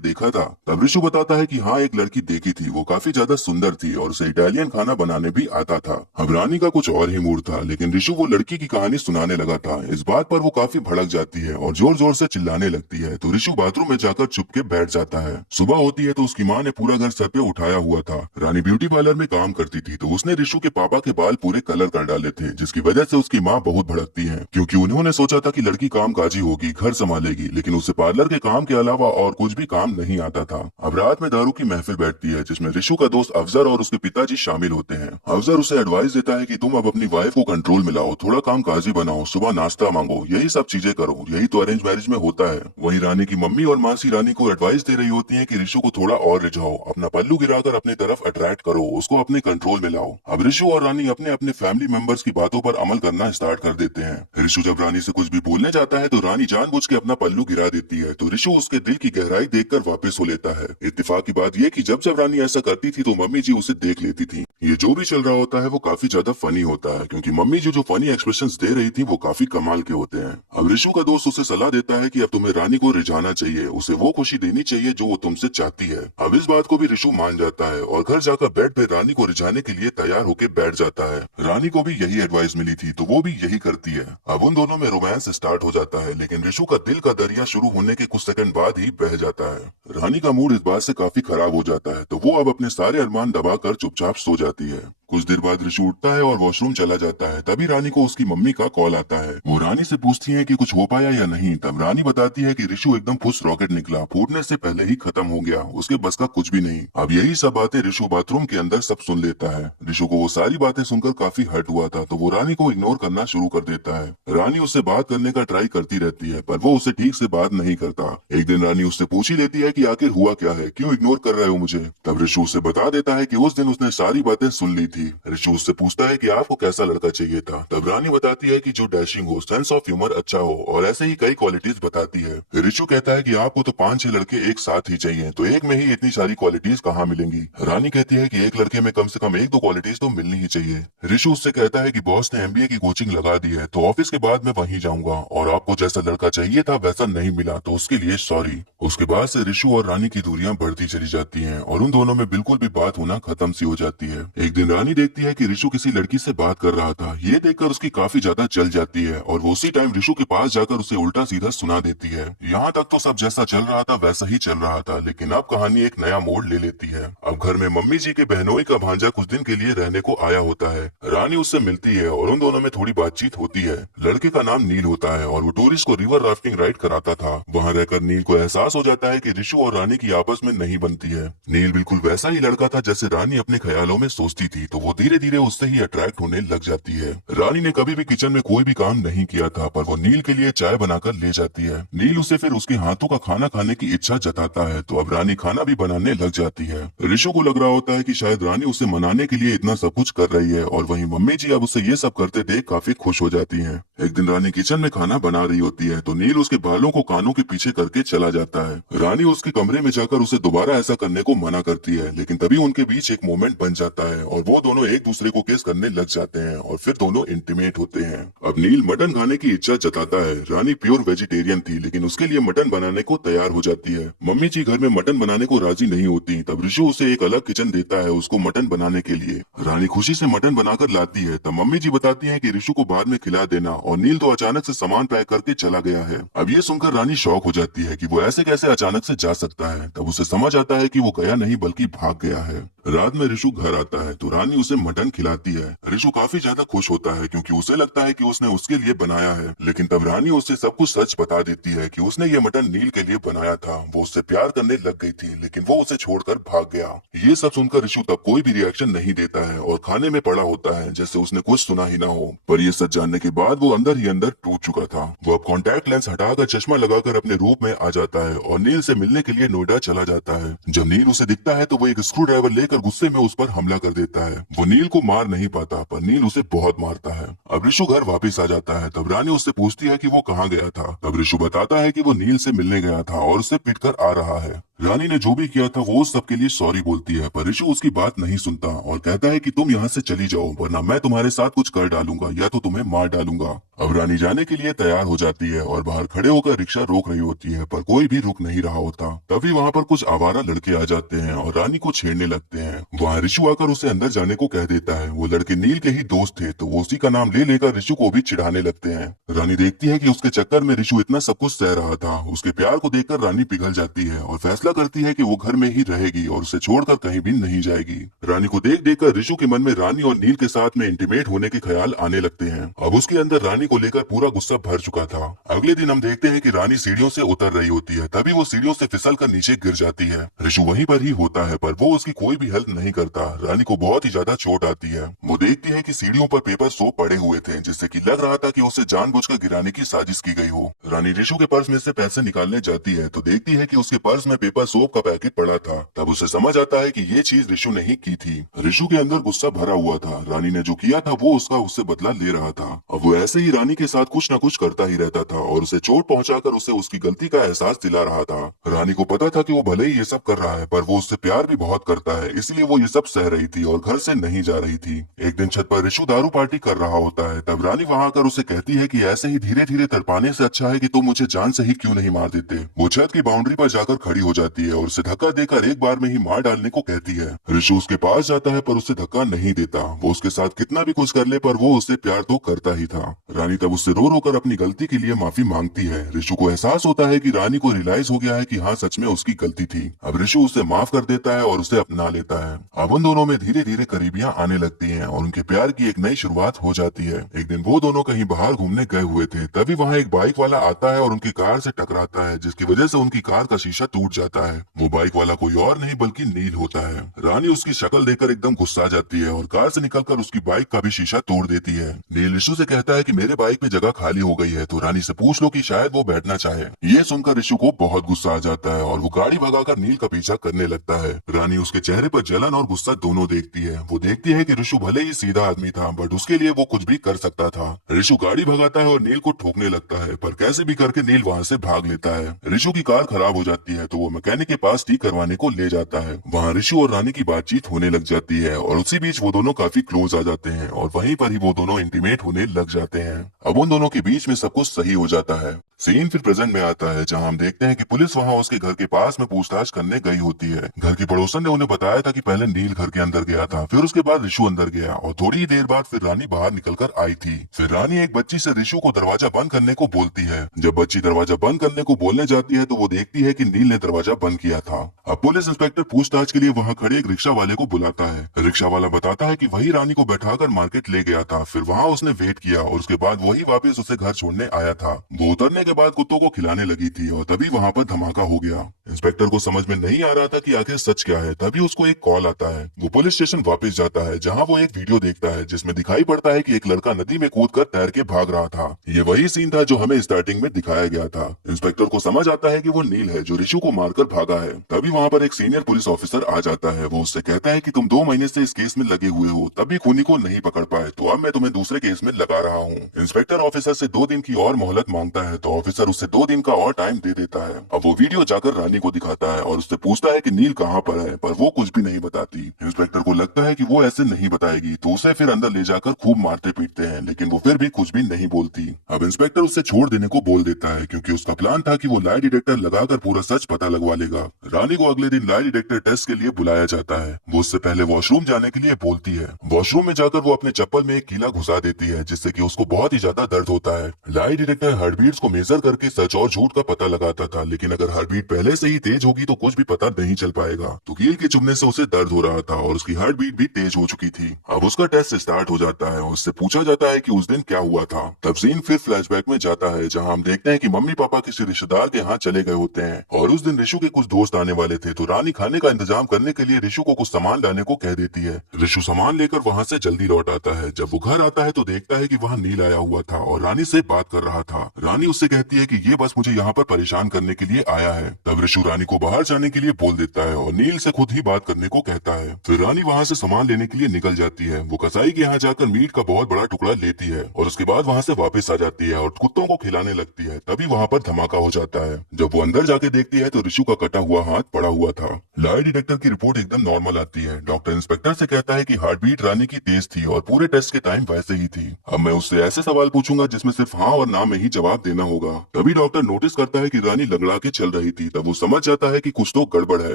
देखा था? तब ऋषु बताता है कि हाँ, एक लड़की देखी थी, वो काफी ज्यादा सुंदर थी और उसे इटालियन खाना बनाने भी आता था। अब रानी का कुछ और ही मूड था, लेकिन ऋषु वो लड़की की कहानी सुनाने लगा था। इस बात पर वो काफी भड़क जाती है और जोर जोर से चिल्लाने लगती है, तो ऋषु बाथरूम में जाकर चुप के बैठ जाता है। सुबह होती है तो उसकी माँ ने पूरा घर सर पे उठाया हुआ था। रानी ब्यूटी पार्लर में काम करती थी, तो उसने ऋषु के पापा के बाल पूरे कलर कर डाले थे, जिसकी वजह से उसकी माँ बहुत भड़कती है, क्योंकि उन्होंने सोचा था कि लड़की काम काजी होगी, घर संभालेगी, लेकिन उसे पार्लर के काम के अलावा और कुछ भी काम नहीं आता था। अब रात में दारू की महफिल बैठती है, जिसमें ऋषु का दोस्त अफजर और उसके पिताजी शामिल होते हैं। अफजर उसे एडवाइस देता है कि तुम अब अपनी वाइफ को कंट्रोल में लाओ, थोड़ा काम काजी बनाओ, सुबह नाश्ता मांगो, यही सब चीजें करो, यही तो अरेंज मैरिज में होता है। वहीं रानी की मम्मी और मासी रानी को एडवाइस दे रही होती है कि ऋषु को थोड़ा और रिझाओ, अपना पल्लू गिराकर अपनी तरफ अट्रैक्ट करो, उसको अपने कंट्रोल में लाओ। अब ऋषु और रानी अपने अपने फैमिली मेंबर्स की बातों पर अमल करना स्टार्ट कर देते हैं। ऋषु जब रानी से कुछ भी बोलने जाता है तो रानी जानबूझ के अपना पल्लू गिरा देती है, तो ऋषु उसके दिल की गहराई देखकर वापस हो लेता है। इत्तेफाक की बात यह कि जब जब रानी ऐसा करती थी तो मम्मी जी उसे देख लेती थी। ये जो भी चल रहा होता है वो काफी ज्यादा फनी होता है, क्योंकि मम्मी जी जो फनी एक्सप्रेशंस दे रही थी वो काफी कमाल के होते हैं। अब ऋषु का दोस्त उसे सलाह देता है कि अब तुम्हें रानी को रिझाना चाहिए, उसे वो खुशी देनी चाहिए जो वो तुमसे चाहती है। अब इस बात को भी ऋषु मान जाता है और घर जाकर बेड पे रानी को रिझाने के लिए तैयार होकर बैठ जाता है। रानी को भी यही एडवाइस मिली थी, तो वो भी यही करती है। अब उन दोनों में रोमांस स्टार्ट हो जाता है, लेकिन ऋषु का दिल का दरिया शुरू होने के कुछ सेकंड बाद ही बह जाता है। रानी का मूड इस बात से काफी खराब हो जाता है, तो वो अब अपने सारे अरमान दबाकर चुपचाप सो जाती है। कुछ देर बाद ऋषु उठता है और वॉशरूम चला जाता है। तभी रानी को उसकी मम्मी का कॉल आता है। वो रानी से पूछती है कि कुछ हो पाया या नहीं। तब रानी बताती है कि ऋषु एकदम फुस रॉकेट निकला, फूटने से पहले ही खत्म हो गया, उसके बस का कुछ भी नहीं। अब यही सब बातें ऋषु बाथरूम के अंदर सब सुन लेता है। ऋषु को वो सारी बातें सुनकर काफी हर्ट हुआ था, तो वो रानी को इग्नोर करना शुरू कर देता है। रानी उससे बात करने का ट्राई करती रहती है, पर वो उसे ठीक से बात नहीं करता। एक दिन रानी उससे पूछ ही लेती है कि आखिर हुआ क्या है, क्यों इग्नोर कर रहे हो मुझे। तब ऋषु उसे बता देता है कि उस दिन उसने सारी बातें सुन ली थी। ऋषु उससे पूछता है कि आपको कैसा लड़का चाहिए था। तब रानी बताती है कि जो डैशिंग हो, सेंस ऑफ ह्यूमर अच्छा हो, और ऐसे ही कई क्वालिटीज बताती है। ऋषु कहता है कि आपको तो 5-6 लड़के एक साथ ही चाहिए, तो एक में ही इतनी सारी क्वालिटीज कहाँ मिलेंगी। रानी कहती है कि एक लड़के में कम से कम 1-2 क्वालिटीज तो मिलनी ही चाहिए। ऋषु उससे कहता है कि बॉस ने MBA की कोचिंग लगा दी है, तो ऑफिस के बाद मैं वहीं जाऊंगा, और आपको जैसा लड़का चाहिए था वैसा नहीं मिला, तो उसके लिए सॉरी। उसके बाद से ऋषु और रानी की दूरियां बढ़ती चली जाती हैं और उन दोनों में बिल्कुल भी बात होना खत्म सी हो जाती है। एक दिन रानी देखती है कि ऋषु किसी लड़की से बात कर रहा था। ये देखकर उसकी काफी ज्यादा जल जाती है और वो उसी टाइम ऋषु के पास जाकर उसे उल्टा सीधा सुना देती है। यहाँ तक तो सब जैसा चल रहा था वैसा ही चल रहा था, लेकिन अब कहानी एक नया मोड़ ले लेती है। अब घर में मम्मी जी के बहनोई का भांजा कुछ दिन के लिए रहने को आया होता है। रानी उससे मिलती है और उन दोनों में थोड़ी बातचीत होती है। लड़के का नाम नील होता है और वो टूरिस्ट को रिवर राफ्टिंग राइड कराता था। वहाँ रहकर नील को एहसास हो जाता है कि ऋषु और रानी की आपस में नहीं बनती है। नील बिल्कुल वैसा ही लड़का था जैसे रानी अपने ख्यालों में सोचती थी, तो वो धीरे धीरे उससे ही अट्रैक्ट होने लग जाती है। रानी ने कभी भी किचन में कोई भी काम नहीं किया था, पर वो नील के लिए चाय बनाकर ले जाती है। नील उसे फिर उसके हाथों का खाना खाने की इच्छा जताता है, तो अब रानी खाना भी बनाने लग जाती है। ऋषु को लग रहा होता है कि शायद रानी उसे मनाने के लिए इतना सब कुछ कर रही है, और वहीं मम्मी जी अब उसे ये सब करते देख काफी खुश हो जाती हैं। एक दिन रानी किचन में खाना बना रही होती है, तो नील उसके बालों को कानों के पीछे करके चला जाता है। रानी उसके कमरे में जाकर उसे दोबारा ऐसा करने को मना करती है, लेकिन तभी उनके बीच एक मोमेंट बन जाता है और वो दोनों एक दूसरे को किस करने लग जाते हैं और फिर दोनों इंटीमेट होते हैं। अब नील मटन खाने की इच्छा जताता है। रानी प्योर वेजिटेरियन थी लेकिन उसके लिए मटन बनाने को तैयार हो जाती है। मम्मी जी घर में मटन बनाने को राजी नहीं होती। तब ऋषु उसे एक अलग किचन देता है उसको मटन बनाने के लिए। रानी खुशी से मटन बनाकर लाती है। तब मम्मी जी बताती है कि ऋषु को बाद में खिला देना और नील तो अचानक से सामान पैक करके चला गया है। अब ये सुनकर रानी शॉक हो जाती है कि वो ऐसे कैसे अचानक से जा सकता है। तब उसे समझ आता है कि वो गया नहीं बल्कि भाग गया है। रात में ऋषु घर आता है तो रानी उसे मटन खिलाती है। ऋषु काफी ज्यादा खुश होता है क्योंकि उसे लगता है कि उसने उसके लिए बनाया है। लेकिन तब रानी उसे सब कुछ सच बता देती है कि उसने ये मटन नील के लिए बनाया था। वो उससे प्यार करने लग गई थी लेकिन वो उसे छोड़कर भाग गया। ये सब सुनकर ऋषु तब कोई भी रिएक्शन नहीं देता है और खाने में पड़ा होता है जैसे उसने कुछ सुना ही ना हो। पर ये सच जानने के बाद वो अंदर ही अंदर टूट चुका था। वो अब कॉन्टैक्ट लेंस हटाकर चश्मा लगाकर अपने रूप में आ जाता है और नील से मिलने के लिए नोएडा चला जाता है। जब नील उसे दिखता है तो वो एक स्क्रू ड्राइवर लेकर गुस्से में उस पर हमला कर देता है। वो नील को मार नहीं पाता पर नील उसे बहुत मारता है। अब ऋषु घर वापस आ जाता है। तब रानी उससे पूछती है कि वो कहाँ गया था। तब ऋषु बताता है कि वो नील से मिलने गया था और उसे पीटकर आ रहा है। रानी ने जो भी किया था वो सबके लिए सॉरी बोलती है पर ऋषु उसकी बात नहीं सुनता और कहता है कि तुम यहाँ से चली जाओ वरना मैं तुम्हारे साथ कुछ कर डालूंगा या तो तुम्हें मार डालूंगा। अब रानी जाने के लिए तैयार हो जाती है और बाहर खड़े होकर रिक्शा रोक रही होती है पर कोई भी रुक नहीं रहा होता। तभी वहाँ पर कुछ आवारा लड़के आ जाते हैं और रानी को छेड़ने लगते हैं। वहाँ ऋषु आकर उसे अंदर जाने को कह देता है। वो लड़के नील के ही दोस्त थे तो वो उसी का नाम ले लेकर ऋषु को भी चिढ़ाने लगते हैं। रानी देखती है कि उसके चक्कर में ऋषु इतना सब कुछ सह रहा था। उसके प्यार को देखकर रानी पिघल जाती है और फैसला करती है कि वो घर में ही रहेगी और उसे छोड़कर कहीं भी नहीं जाएगी। रानी को देख देखकर ऋषु के मन में रानी और नील के साथ में इंटीमेट होने के ख्याल आने लगते हैं। अब उसके अंदर रानी को लेकर पूरा गुस्सा भर चुका था। अगले दिन हम देखते हैं कि रानी सीढ़ियों से उतर रही होती है। तभी वो सीढ़ियों से फिसल कर नीचे गिर जाती है। ऋषु वहीं पर ही होता है पर वो उसकी कोई भी हेल्प नहीं करता। रानी को बहुत ही ज्यादा चोट आती है। वो देखती है कि सीढ़ियों पर पेपर सोप पड़े हुए थे जिससे कि लग रहा था कि उसे जानबूझकर गिराने की साजिश की गई हो। रानी ऋषु के पर्स में से पैसे निकालने जाती है तो देखती है कि उसके पर्स में पेपर सोप का पैकेट पड़ा था। तब उसे समझ आता है कि ये चीज ऋषु ने ही की थी। ऋषु के अंदर गुस्सा भरा हुआ था। रानी ने जो किया था वो उससे बदला ले रहा था। अब वो ऐसे ही रानी के साथ कुछ न कुछ करता ही रहता था और उसे चोट पहुंचाकर उसे उसकी गलती का एहसास दिला रहा था। रानी को पता था कि वो भले ही ये सब कर रहा है पर वो उससे प्यार भी बहुत करता है इसलिए वो ये सब सह रही थी और घर से नहीं जा रही थी। एक दिन छत पर ऋषु दारू पार्टी कर रहा होता है। तब रानी वहां आकर उसे कहती है कि ऐसे ही धीरे धीरे तड़पाने से अच्छा है कि तुम मुझे जान से ही क्यों नहीं मार देते। वो छत की बाउंड्री पर जाकर खड़ी हो जाती है और उसे धक्का देकर एक बार में ही मार डालने को कहती है। ऋषु उसके पास जाता है पर उसे धक्का नहीं देता। वो उसके साथ कितना भी कुछ कर ले पर वो उससे प्यार तो करता ही था। रानी तब उससे रो रो कर अपनी गलती के लिए माफी मांगती है। ऋषु को एहसास होता है कि रानी को रियलाइज हो गया है कि हाँ सच में उसकी गलती थी। अब ऋषु उसे माफ कर देता है और उसे अपना लेता है। अब उन दोनों में धीरे धीरे करीबियां आने लगती हैं और उनके प्यार की एक नई शुरुआत हो जाती है। एक दिन वो दोनों कहीं बाहर घूमने गए हुए थे। तभी वहाँ एक बाइक वाला आता है और उनकी कार से टकराता है जिसकी वजह से उनकी कार का शीशा टूट जाता है। वो बाइक वाला कोई और नहीं बल्कि नील होता है। रानी उसकी शक्ल देखकर एकदम गुस्सा जाती है और कार से निकलकर उसकी बाइक का भी शीशा तोड़ देती है। नील ऋषु से कहता है कि मेरे बाइक में जगह खाली हो गई है तो रानी से पूछ लो कि शायद वो बैठना चाहे। ये सुनकर ऋषु को बहुत गुस्सा आ जाता है और वो गाड़ी भगाकर नील का पीछा करने लगता है। रानी उसके चेहरे पर जलन और गुस्सा दोनों देखती है। वो देखती है कि ऋषु भले ही सीधा आदमी था बट उसके लिए वो कुछ भी कर सकता था। ऋषु गाड़ी भगाता है और नील को ठोकने लगता है पर कैसे भी करके नील वहाँ से भाग लेता है। ऋषु की कार खराब हो जाती है तो वो मैकेनिक के पास ठीक करवाने को ले जाता है। वहाँ ऋषु और रानी की बातचीत होने लग जाती है और उसी बीच वो दोनों काफी क्लोज आ जाते हैं और वहीं पर ही वो दोनों इंटीमेट होने लग जाते हैं। अब उन दोनों के बीच में सब कुछ सही हो जाता है। सीन फिर प्रेजेंट में आता है जहां हम देखते हैं कि पुलिस वहां उसके घर के पास में पूछताछ करने गई होती है। घर की पड़ोसन ने उन्हें बताया था कि पहले नील घर के अंदर गया था फिर उसके बाद ऋषु अंदर गया और थोड़ी ही देर बाद फिर रानी बाहर निकलकर आई थी। फिर रानी एक बच्ची से ऋषु को दरवाजा बंद करने को बोलती है। जब बच्ची दरवाजा बंद करने को बोलने जाती है तो वो देखती है कि नील ने दरवाजा बंद किया था। अब पुलिस इंस्पेक्टर पूछताछ के लिए वहाँ खड़े एक रिक्शा वाले को बुलाता है। रिक्शा वाला बताता है कि वही रानी को बैठाकर मार्केट ले गया था। फिर वहाँ उसने वेट किया और उसके बाद वही वापस उसे घर छोड़ने आया था। वो उतरने के बाद कुत्तों को खिलाने लगी थी और तभी वहाँ पर धमाका हो गया। इंस्पेक्टर को समझ में नहीं आ रहा था कि आखिर सच क्या है। तभी उसको एक कॉल आता है। वो पुलिस स्टेशन वापस जाता है जहाँ वो एक वीडियो देखता है जिसमें दिखाई पड़ता है कि एक लड़का नदी में कूदकर तैर के भाग रहा था। ये वही सीन था जो हमें स्टार्टिंग में दिखाया गया था। इंस्पेक्टर को समझ आता है कि वो नील है जो ऋषु को मारकर भागा है। तभी वहाँ पर एक सीनियर पुलिस ऑफिसर आ जाता है। वो उससे कहता है कि तुम 2 महीने से इस केस में लगे हुए हो तभी खूनी को नहीं पकड़ पाए तो अब मैं तुम्हें दूसरे केस में लगा रहा हूँ। इंस्पेक्टर ऑफिसर से 2 दिन की और मोहलत मांगता है तो तो ऑफिसर उससे 2 दिन का और टाइम दे देता है। अब वो वीडियो जाकर रानी को दिखाता है और उससे पूछता है कि नील कहाँ पर है, पर वो कुछ भी नहीं बताती। इंस्पेक्टर को लगता है कि वो ऐसे नहीं बताएगी, तो उसे फिर अंदर ले जाकर खूब मारते पीटते हैं, लेकिन वो फिर भी कुछ भी नहीं बोलती। अब इंस्पेक्टर उसे छोड़ देने को बोल देता है, क्योंकि उसका प्लान था कि वो लाई डिटेक्टर लगाकर पूरा सच पता लगवा लेगा। रानी को अगले दिन लाई डिटेक्टर टेस्ट के लिए बुलाया जाता है। वो उससे पहले वॉशरूम जाने के लिए बोलती है। वॉशरूम में जाकर वो अपने चप्पल में एक कीला घुसा देती है, जिससे कि उसको बहुत ही ज्यादा दर्द होता है। लाई डिटेक्टर हार्टबीट्स को मेजर करके सच और झूठ का पता लगाता था, लेकिन अगर हार्टबीट पहले से ही तेज होगी तो कुछ भी पता नहीं चल पाएगा। तो कील के चुभने से उसे दर्द हो रहा था और उसकी हार्टबीट भी तेज हो चुकी थी। अब उसका टेस्ट स्टार्ट हो जाता है और उससे पूछा जाता है कि उस दिन क्या हुआ था। तब सीन फिर फ्लैशबैक में जाता है, जहां हम देखते हैं कि मम्मी पापा किसी रिश्तेदार के यहाँ चले गए होते हैं और उस दिन ऋषु के कुछ दोस्त आने वाले थे। तो रानी खाने का इंतजाम करने के लिए ऋषु को कुछ सामान लाने को कह देती है। ऋषु सामान लेकर वहाँ से जल्दी लौट आता है। जब वो घर आता है तो देखता है कि वहाँ नील आया हुआ था और रानी से बात कर रहा था। रानी उससे कहती है कि ये बस मुझे यहाँ पर परेशान करने के लिए आया है। तब ऋषु रानी को बाहर जाने के लिए बोल देता है और नील से खुद ही बात करने को कहता है। फिर रानी वहाँ से सामान लेने के लिए निकल जाती है। वो कसाई के यहाँ जाकर मीट का बहुत बड़ा टुकड़ा लेती है और उसके बाद वहाँ से वापस आ जाती है और कुत्तों को खिलाने लगती है। तभी वहाँ पर धमाका हो जाता है। जब वो अंदर जाके देखती है तो ऋषु का कटा हुआ हाथ पड़ा हुआ था। लाई डिटेक्टर की रिपोर्ट एकदम नॉर्मल आती है। डॉक्टर इंस्पेक्टर से कहता है कि हार्टबीट रानी की तेज थी और पूरे टेस्ट के टाइम वैसे ही थी। अब मैं उससे ऐसे सवाल पूछूंगा जिसमें सिर्फ हाँ और ना में ही जवाब देना होगा। तभी डॉक्टर नोटिस करता है कि रानी लंगड़ा के चल रही थी। तब वो समझ जाता है कि कुछ तो गड़बड़ है।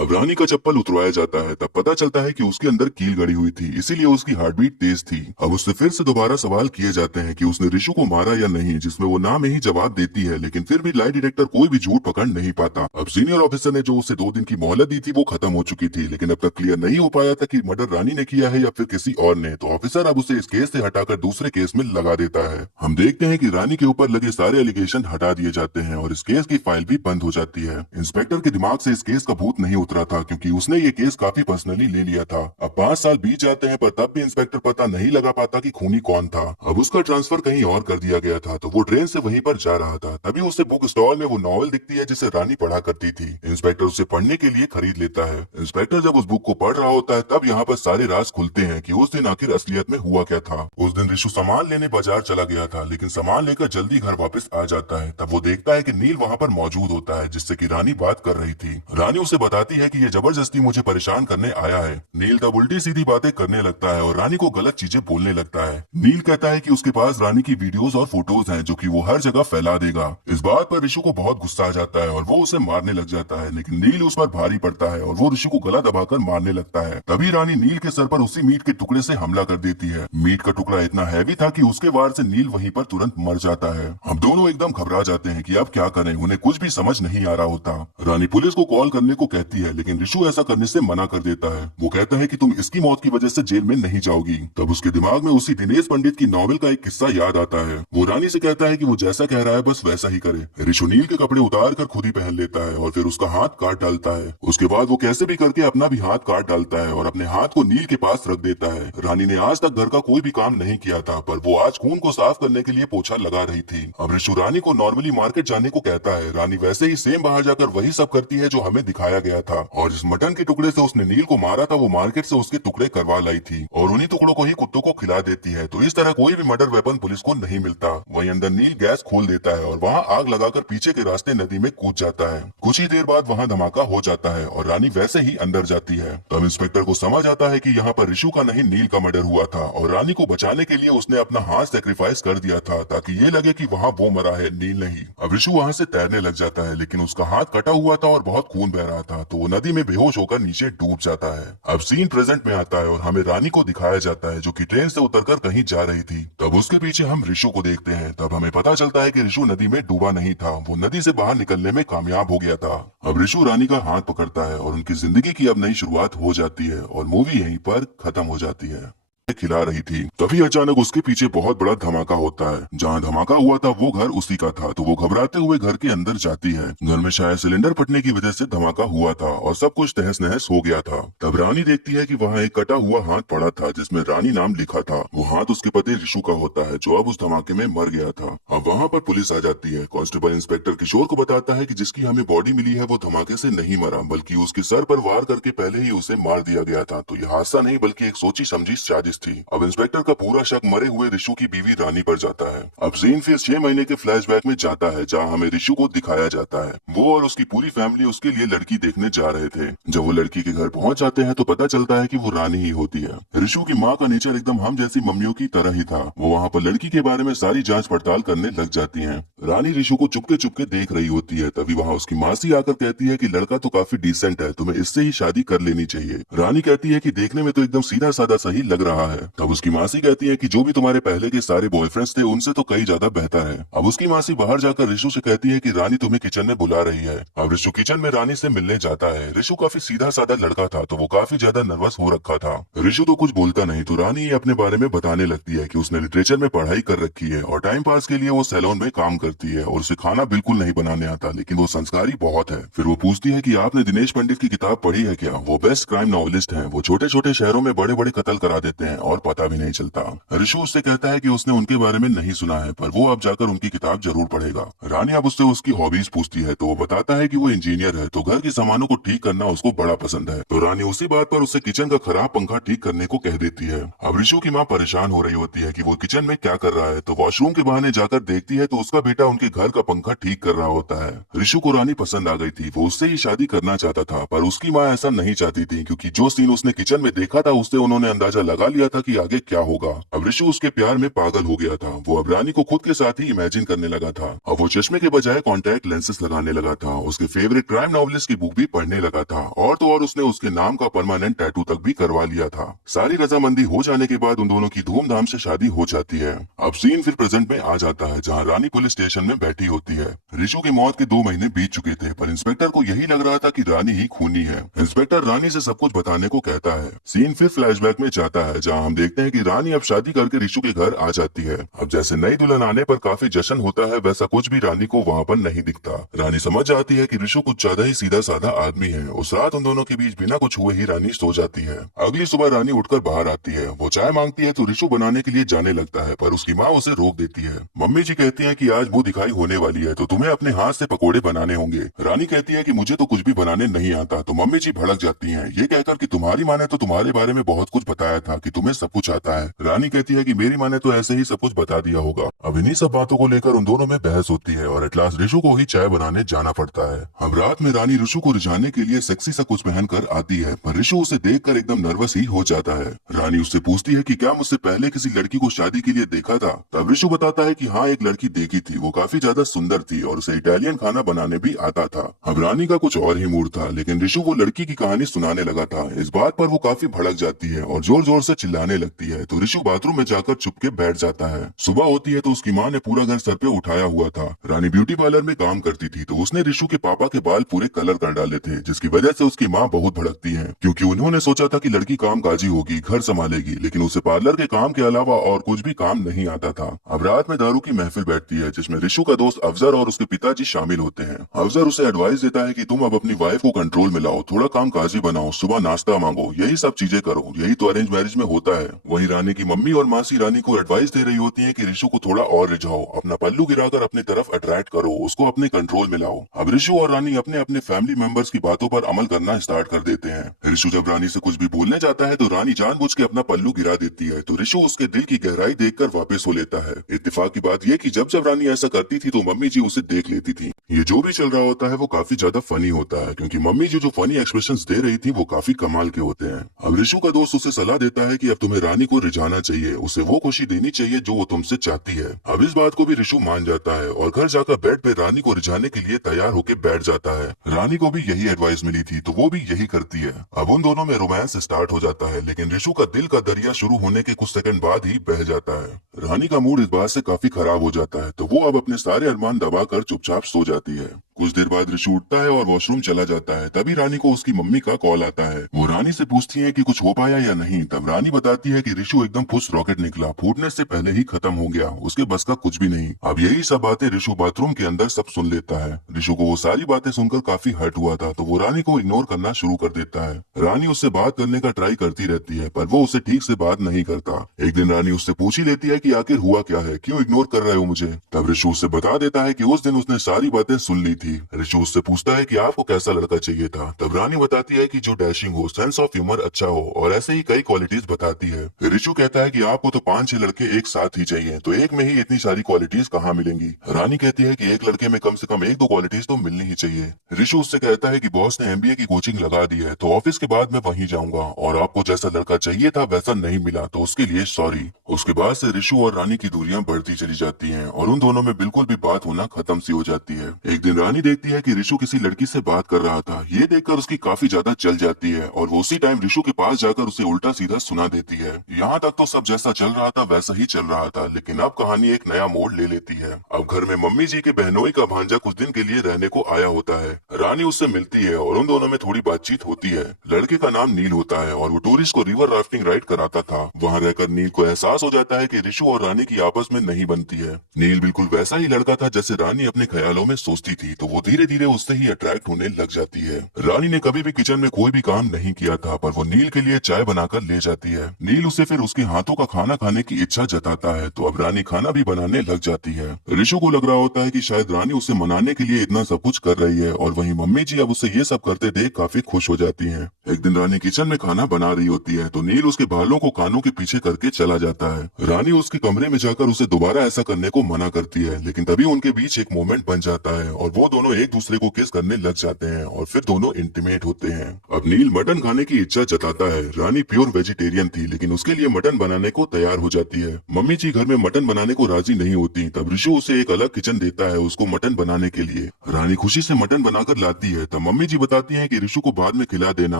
अब रानी का चप्पल उतरवाया जाता है। तब पता चलता है कि उसके अंदर कील गड़ी हुई थी, इसीलिए उसकी हार्टबीट तेज थी। अब उससे फिर से दोबारा सवाल किए जाते हैं कि उसने ऋषु को मारा या नहीं, जिसमें वो ना में ही जवाब देती है, लेकिन फिर भी लाई डिटेक्टर कोई भी झूठ पकड़ नहीं पाता। अब सीनियर ऑफिसर ने जो उसे 2 दिन की मोहलत दी थी वो खत्म हो चुकी थी, लेकिन अब तक क्लियर नहीं हो पाया था कि मर्डर रानी ने किया है या फिर किसी और ने। तो ऑफिसर अब उसे इस केस से हटाकर दूसरे केस में लगा देता है। हम देखते हैं कि रानी के ऊपर लगे सारे एलिगेशन हटा दिए जाते हैं और इस केस की फाइल भी बंद हो जाती है। इंस्पेक्टर के दिमाग से इस केस का भूत नहीं उतरा था, क्योंकि उसने ये केस काफी पर्सनली ले लिया था। अब 5 साल बीत जाते हैं, पर तब भी इंस्पेक्टर पता नहीं लगा पाता कि खूनी कौन था। अब उसका ट्रांसफर कहीं और कर दिया गया था, तो वो ट्रेन से वहीं पर जा रहा था। तभी उसे बुक स्टॉल में वो नॉवेल दिखती है जिसे रानी पढ़ा करती थी। इंस्पेक्टर उसे पढ़ने के लिए खरीद लेता है। इंस्पेक्टर जब उस बुक को पढ़ रहा होता है तब यहाँ पर सारे राज खुलते हैं कि उस दिन आखिर असलियत में हुआ क्या था। उस दिन ऋषु सामान लेने बाजार चला गया था, लेकिन सामान लेकर जल्दी घर वापस आ जाता है। तब वो देखता है कि नील वहाँ पर मौजूद होता है, जिससे कि रानी बात कर रही थी। रानी उसे बताती है कि ये जबरदस्ती मुझे परेशान करने आया है। नील तब उल्टी सीधी बातें करने लगता है और रानी को गलत चीजें बोलने लगता है। नील कहता है कि उसके पास रानी की वीडियोस और फोटोज हैं, जो कि वो हर जगह फैला देगा। इस बात पर ऋषु को बहुत गुस्सा आ जाता है और वो उसे मारने लग जाता है, लेकिन नील उस पर भारी पड़ता है और वो ऋषु को गला दबाकर मारने लगता है। तभी रानी नील के सर पर उसी मीट के टुकड़े से हमला कर देती है। मीट का टुकड़ा इतना हैवी था कि उसके वार से नील वहीं पर तुरंत मर जाता है। हम दोनों एकदम घबरा जाते हैं कि अब क्या करें, उन्हें कुछ भी समझ नहीं आ रहा होता। रानी पुलिस को कॉल करने को कहती है, लेकिन ऋषु ऐसा करने से मना कर देता है। वो कहता है कि तुम इसकी मौत की वजह से जेल में नहीं जाओगी। तब उसके दिमाग में उसी दिनेश पंडित की नॉवेल का एक किस्सा याद आता है। वो रानी से कहता है कि वो जैसा कह रहा है बस वैसा ही करे। ऋषु नील के कपड़े उतार कर खुद ही पहन लेता है और फिर उसका हाथ काट डालता है। उसके बाद वो कैसे भी करके अपना भी हाथ काट डालता है और अपने हाथ को नील के पास रख देता है। रानी ने आज तक घर का कोई भी काम नहीं किया था, पर वो आज खून को साफ करने के लिए पोछा लगा रही थी। अब ऋषु रानी को नॉर्मली मार्केट जाने को कहता है। रानी वैसे ही सेम बाहर जाकर वही सब करती है जो हमें दिखाया गया था, और जिस मटन के टुकड़े से उसने नील को मारा था वो मार्केट से उसके टुकड़े करवा लाई थी और उन्हीं टुकड़ों को ही कुत्तों को खिला देती है। तो इस तरह कोई भी मर्डर वेपन पुलिस को नहीं मिलता। वहीं अंदर नील गैस खोल देता है और वहाँ आग लगाकर पीछे के रास्ते नदी में कूद जाता है। कुछ ही देर बाद वहाँ धमाका हो जाता है और रानी वैसे ही अंदर जाती है। तब इंस्पेक्टर को समझ आता है कि यहाँ पर ऋषु का नहीं नील का मर्डर हुआ था और रानी को बचाने के लिए उसने अपना हाथ सेक्रीफाइस कर दिया था, ताकि ये लगे कि वहाँ वो मरा है, नील नहीं। अब ऋषु वहाँ से तैरने लग जाता है, लेकिन उसका हाथ कटा हुआ था और बहुत खून बह रहा था, तो वो नदी में बेहोश होकर नीचे डूब जाता है। अब सीन प्रेजेंट में आता है और हमें रानी को दिखाया जाता है, जो कि ट्रेन से उतरकर कहीं जा रही थी। तब उसके पीछे हम ऋषु को देखते हैं। तब हमें पता चलता है कि ऋषु नदी में डूबा नहीं था, वो नदी से बाहर निकलने में कामयाब हो गया था। अब ऋषु रानी का हाथ पकड़ता है और उनकी जिंदगी की अब नई शुरुआत हो जाती है और मूवी यहीं पर खत्म हो जाती है। खिला रही थी, तभी अचानक उसके पीछे बहुत बड़ा धमाका होता है। जहाँ धमाका हुआ था वो घर उसी का था, तो वो घबराते हुए घर के अंदर जाती है। घर में शायद सिलेंडर फटने की वजह से धमाका हुआ था और सब कुछ तहस नहस हो गया था। तब रानी देखती है कि वहाँ एक कटा हुआ हाथ पड़ा था जिसमें रानी नाम लिखा था। वो हाथ उसके पति ऋषु का होता है, जो अब उस धमाके में मर गया था। अब वहाँ पर पुलिस आ जाती है। कांस्टेबल इंस्पेक्टर किशोर को बताता है कि जिसकी हमें बॉडी मिली है वो धमाके से नहीं मरा, बल्कि उसके सर पर वार करके पहले ही उसे मार दिया गया था। तो ये हादसा नहीं बल्कि एक सोची समझी साजिश थी। अब इंस्पेक्टर का पूरा शक मरे हुए ऋषु की बीवी रानी पर जाता है। अब सीन फिर 6 महीने के फ्लैशबैक में जाता है जहाँ हमें ऋषु को दिखाया जाता है। वो और उसकी पूरी फैमिली उसके लिए लड़की देखने जा रहे थे। जब वो लड़की के घर पहुंच जाते हैं तो पता चलता है कि वो रानी ही होती है। ऋषु की माँ का नेचर एकदम हम जैसी मम्मियों की तरह ही था। वो वहाँ पर लड़की के बारे में सारी जांच पड़ताल करने लग जाती हैं। रानी ऋषु को चुपके चुपके देख रही होती है। तभी वहाँ उसकी मासी आकर कहती है कि लड़का तो काफी डिसेंट है, तुम्हें इससे ही शादी कर लेनी चाहिए। रानी कहती है कि देखने में तो एकदम सीधा साधा सही लग रहा है। तब उसकी मासी कहती है कि जो भी तुम्हारे पहले के सारे बॉयफ्रेंड्स थे उनसे तो कई ज्यादा बेहतर है। अब उसकी मासी बाहर जाकर ऋषु से कहती है कि रानी तुम्हें किचन में बुला रही है। अब ऋषु किचन में रानी से मिलने जाता है। ऋषु काफी सीधा साधा लड़का था तो वो काफी ज्यादा नर्वस हो रखा था। ऋषु तो कुछ बोलता नहीं तो रानी अपने बारे में बताने लगती है कि उसने लिटरेचर में पढ़ाई कर रखी है और टाइम पास के लिए वो सैलून में काम करती है और उसे खाना बिल्कुल नहीं बनाने आता, लेकिन वो संस्कारी बहुत है। फिर वो पूछती है कि आपने दिनेश पंडित की किताब पढ़ी है क्या? वो बेस्ट क्राइम नॉवलिस्ट हैं। वो छोटे छोटे शहरों में बड़े बड़े कत्ल करा देते हैं और पता भी नहीं चलता। ऋषु उससे कहता है कि उसने उनके बारे में नहीं सुना है पर वो अब जाकर उनकी किताब जरूर पढ़ेगा। रानी अब उससे उसकी हॉबीज पूछती है तो वो बताता है कि वो इंजीनियर है तो घर के सामानों को ठीक करना उसको बड़ा पसंद है। तो रानी उसी बात पर उससे किचन का खराब पंखा ठीक करने को कह देती है। अब ऋषु की माँ परेशान हो रही होती है कि वो किचन में क्या कर रहा है तो वॉशरूम के बहाने जाकर देखती है तो उसका बेटा उनके घर का पंखा ठीक कर रहा होता है। ऋषु को रानी पसंद आ गई थी। वो उससे ही शादी करना चाहता था पर उसकी माँ ऐसा नहीं चाहती थी क्योंकि जो सीन उसने किचन में देखा था उससे उन्होंने अंदाजा लगा लिया था कि आगे क्या होगा। अब ऋषु उसके प्यार में पागल हो गया था। वो अब रानी को खुद के साथ ही इमेजिन करने लगा था। अब वो चश्मे के बजाय कॉन्टैक्ट लेंसेज लगाने लगा था। उसके फेवरेट क्राइम नॉवलिस्ट की बुक भी पढ़ने लगा था और तो और उसने उसके नाम का परमानेंट टैटू तक भी करवा लिया था। सारी रजामंदी हो जाने के बाद उन दोनों की धूमधाम से शादी हो जाती है। अब सीन फिर प्रेजेंट में आ जाता है जहाँ रानी पुलिस स्टेशन में बैठी होती है। ऋषु की मौत के 2 महीने बीत चुके थे पर इंस्पेक्टर को यही लग रहा था कि रानी ही खूनी है। इंस्पेक्टर रानी से सब कुछ बताने को कहता है। सीन फिर फ्लैशबैक में जाता है जहाँ हम देखते हैं कि रानी अब शादी करके ऋषु के घर आ जाती है। अब जैसे नई दुल्हन आने पर काफी जश्न होता है वैसा कुछ भी रानी को वहाँ पर नहीं दिखता। रानी समझ जाती है कि ऋषु कुछ ज्यादा ही सीधा साधा आदमी है। उस रात उन दोनों के बीच बिना कुछ हुए ही रानी सो जाती है। अगली सुबह रानी उठकर बाहर आती है। वो चाय मांगती है तो ऋषु बनाने के लिए जाने लगता है पर उसकी माँ उसे रोक देती है। मम्मी जी कहती है कि आज मुंह दिखाई होने वाली है तो तुम्हें अपने हाथ से पकोड़े बनाने होंगे। रानी कहती है कि मुझे तो कुछ भी बनाने नहीं आता तो मम्मी जी भड़क जाती हैं, ये कहकर कि तुम्हारी माँ ने तो तुम्हारे बारे में बहुत कुछ बताया था कि तुम्हें सब कुछ आता है। रानी कहती है कि मेरी माँ ने तो ऐसे ही सब कुछ बता दिया होगा। अब इन्हीं सब बातों को लेकर उन दोनों में बहस होती है और एट लास्ट ऋषु को ही चाय बनाने जाना पड़ता है। अब रात में रानी ऋषु को रिझाने के लिए सेक्सी सा कुछ पहनकर आती है पर ऋषु उसे देखकर एकदम नर्वस ही हो जाता है। रानी उससे पूछती है कि क्या मुझसे पहले किसी लड़की को शादी के लिए देखा था? तब ऋषु बताता है कि हाँ, एक लड़की देखी थी। वो काफी ज्यादा सुंदर थी और उसे इटालियन खाना बनाने भी आता था। अब रानी का कुछ और ही मूड था लेकिन ऋषु वो लड़की की कहानी सुनाने लगा था। इस बात पर वो काफी भड़क जाती है और जोर जोर से चिल्लाने लगती है तो ऋषु बाथरूम में जाकर चुपके बैठ जाता है। सुबह होती है तो उसकी माँ ने पूरा घर सर पे उठाया हुआ था। रानी ब्यूटी पार्लर में काम करती थी तो उसने ऋषु के पापा के बाल पूरे कलर कर डाले थे जिसकी वजह से उसकी माँ बहुत भड़कती है क्योंकि उन्होंने सोचा था कि लड़की काम काजी होगी, घर संभालेगी, लेकिन उसे पार्लर के काम के अलावा और कुछ भी काम नहीं आता था। अब रात में दारू की महफिल बैठती है जिसमें ऋषु का दोस्त अफजर और उसके पिताजी शामिल होते हैं। अफजर उसे एडवाइस देता है कि तुम अब अपनी वाइफ को कंट्रोल में लाओ, थोड़ा काम काजी बनाओ, सुबह नाश्ता मांगो, यही सब चीजें करो, यही तो अरेंज मैरिज में होता है। वहीं रानी की मम्मी और मासी रानी को एडवाइस दे रही होती है कि ऋषु को थोड़ा और रिझाओ, अपना पल्लू गिराकर अपनी तरफ अट्रैक्ट करो, उसको अपने कंट्रोल में लाओ। अब ऋषु और रानी अपने अपने फैमिली मेंबर्स की बातों पर अमल करना स्टार्ट कर देते हैं। ऋषु जब रानी से कुछ भी बोलने जाता है तो रानी जानबूझ के अपना पल्लू गिरा देती है तो ऋषु उसके दिल की गहराई देखकर वापस हो लेता है। इत्तेफाक की बात यह कि जब जब रानी ऐसा करती थी तो मम्मी जी उसे देख लेती थी। ये जो भी चल रहा होता है वो काफी ज्यादा फनी होता है क्योंकि मम्मी जी जो फनी एक्सप्रेशंस दे रही थी वो काफी कमाल के होते हैं। अब ऋषु का दोस्त उसे सलाह देता है कि अब तुम्हें रानी को रिझाना चाहिए, उसे वो खुशी देनी चाहिए जो वो तुमसे चाहती है। अब इस बात को भी ऋषु मान जाता है और घर जाकर बेड पे रानी को रिझाने के लिए तैयार होकर बैठ जाता है। रानी को भी यही एडवाइस मिली थी तो वो भी यही करती है। अब उन दोनों में रोमांस स्टार्ट हो जाता है लेकिन ऋषु का दिल का दरिया शुरू होने के कुछ सेकंड बाद ही बह जाता है। रानी का मूड इस बात से काफी खराब हो जाता है तो वो अब अपने सारे अरमान दबाकर चुपचाप सो जाती है। कुछ देर बाद ऋषु उठता है और वॉशरूम चला जाता है। तभी रानी को उसकी मम्मी का कॉल आता है। वो रानी से पूछती है कि कुछ हो पाया या नहीं। तब रानी बताती है कि ऋषु एकदम फुस रॉकेट निकला, फूटने से पहले ही खत्म हो गया, उसके बस का कुछ भी नहीं। अब यही सब बातें ऋषु बाथरूम के अंदर सब सुन लेता है। ऋषु को वो सारी बातें सुनकर काफी हर्ट हुआ था तो वो रानी को इग्नोर करना शुरू कर देता है। रानी उससे बात करने का ट्राई करती रहती है पर वो उसे ठीक से बात नहीं करता। एक दिन रानी उससे पूछ ही लेती है कि आखिर हुआ क्या है, क्यों इग्नोर कर रहे हो मुझे। तब ऋषु उससे बता देता है कि उस दिन उसने सारी बातें सुन ली थी थी। ऋषु उससे पूछता है कि आपको कैसा लड़का चाहिए था। तब रानी बताती है कि जो डैशिंग हो, सेंस ऑफ ह्यूमर अच्छा हो और ऐसे ही कई क्वालिटीज बताती है। ऋषु कहता है कि आपको तो 5-6 लड़के एक साथ ही चाहिए, तो एक में ही इतनी सारी क्वालिटीज कहाँ मिलेंगी। रानी कहती है कि एक लड़के में कम से कम 1-2 क्वालिटीज तो मिलनी ही चाहिए। ऋषु उससे कहता है कि बॉस ने एमबीए की कोचिंग लगा दी है, तो ऑफिस के बाद मैं वहीं जाऊंगा, और आपको जैसा लड़का चाहिए था वैसा नहीं मिला तो उसके लिए सॉरी। उसके बाद से ऋषु और रानी की दूरियां बढ़ती चली जाती हैं और उन दोनों में बिल्कुल भी बात होना खत्म सी हो जाती है। एक दिन रानी देखती है कि ऋषु किसी लड़की से बात कर रहा था। ये देखकर उसकी काफी ज्यादा जल जाती है और वो उसी टाइम ऋषु के पास जाकर उसे उल्टा सीधा सुना देती है। यहाँ तक तो सब जैसा चल रहा था वैसा ही चल रहा था, लेकिन अब कहानी एक नया मोड़ ले लेती है। अब घर में मम्मी जी के बहनोई का भांजा कुछ दिन के लिए रहने को आया होता है। रानी उससे मिलती है और उन दोनों में थोड़ी बातचीत होती है। लड़के का नाम नील होता है और वो टूरिस्ट को रिवर राफ्टिंग राइड कराता था। वहाँ रहकर नील को एहसास हो जाता है कि ऋषु और रानी की आपस में नहीं बनती है। नील बिल्कुल वैसा ही लड़का था जैसे रानी अपने ख्यालों में सोचती थी, तो वो धीरे धीरे उससे ही अट्रैक्ट होने लग जाती है। रानी ने कभी भी किचन में कोई भी काम नहीं किया था, पर वो नील के लिए चाय बनाकर ले जाती है। नील उसे फिर उसके हाथों का खाना खाने की इच्छा जताता है, तो अब रानी खाना भी बनाने लग जाती है। ऋषु को लग रहा होता है कि शायद रानी उसे मनाने के लिए इतना सब कुछ कर रही है, और वहीं मम्मी जी अब उसे ये सब करते देख काफी खुश हो जाती हैं। एक दिन रानी किचन में खाना बना रही होती है, तो नील उसके बालों को कानों के पीछे करके चला जाता है। रानी उसके कमरे में जाकर उसे दोबारा ऐसा करने को मना करती है, लेकिन तभी उनके बीच एक मोमेंट बन जाता है और वो दोनों एक दूसरे को किस करने लग जाते हैं और फिर दोनों इंटीमेट होते हैं। अब नील मटन खाने की इच्छा जताता है। रानी प्योर वेजिटेरियन थी, लेकिन उसके लिए मटन बनाने को तैयार हो जाती है। मम्मी जी घर में मटन बनाने को राजी नहीं होती। तब ऋषु उसे एक अलग किचन देता है उसको मटन बनाने के लिए। रानी खुशी से मटन बनाकर लाती है। तब मम्मी जी बताती है कि ऋषु को बाद में खिला देना,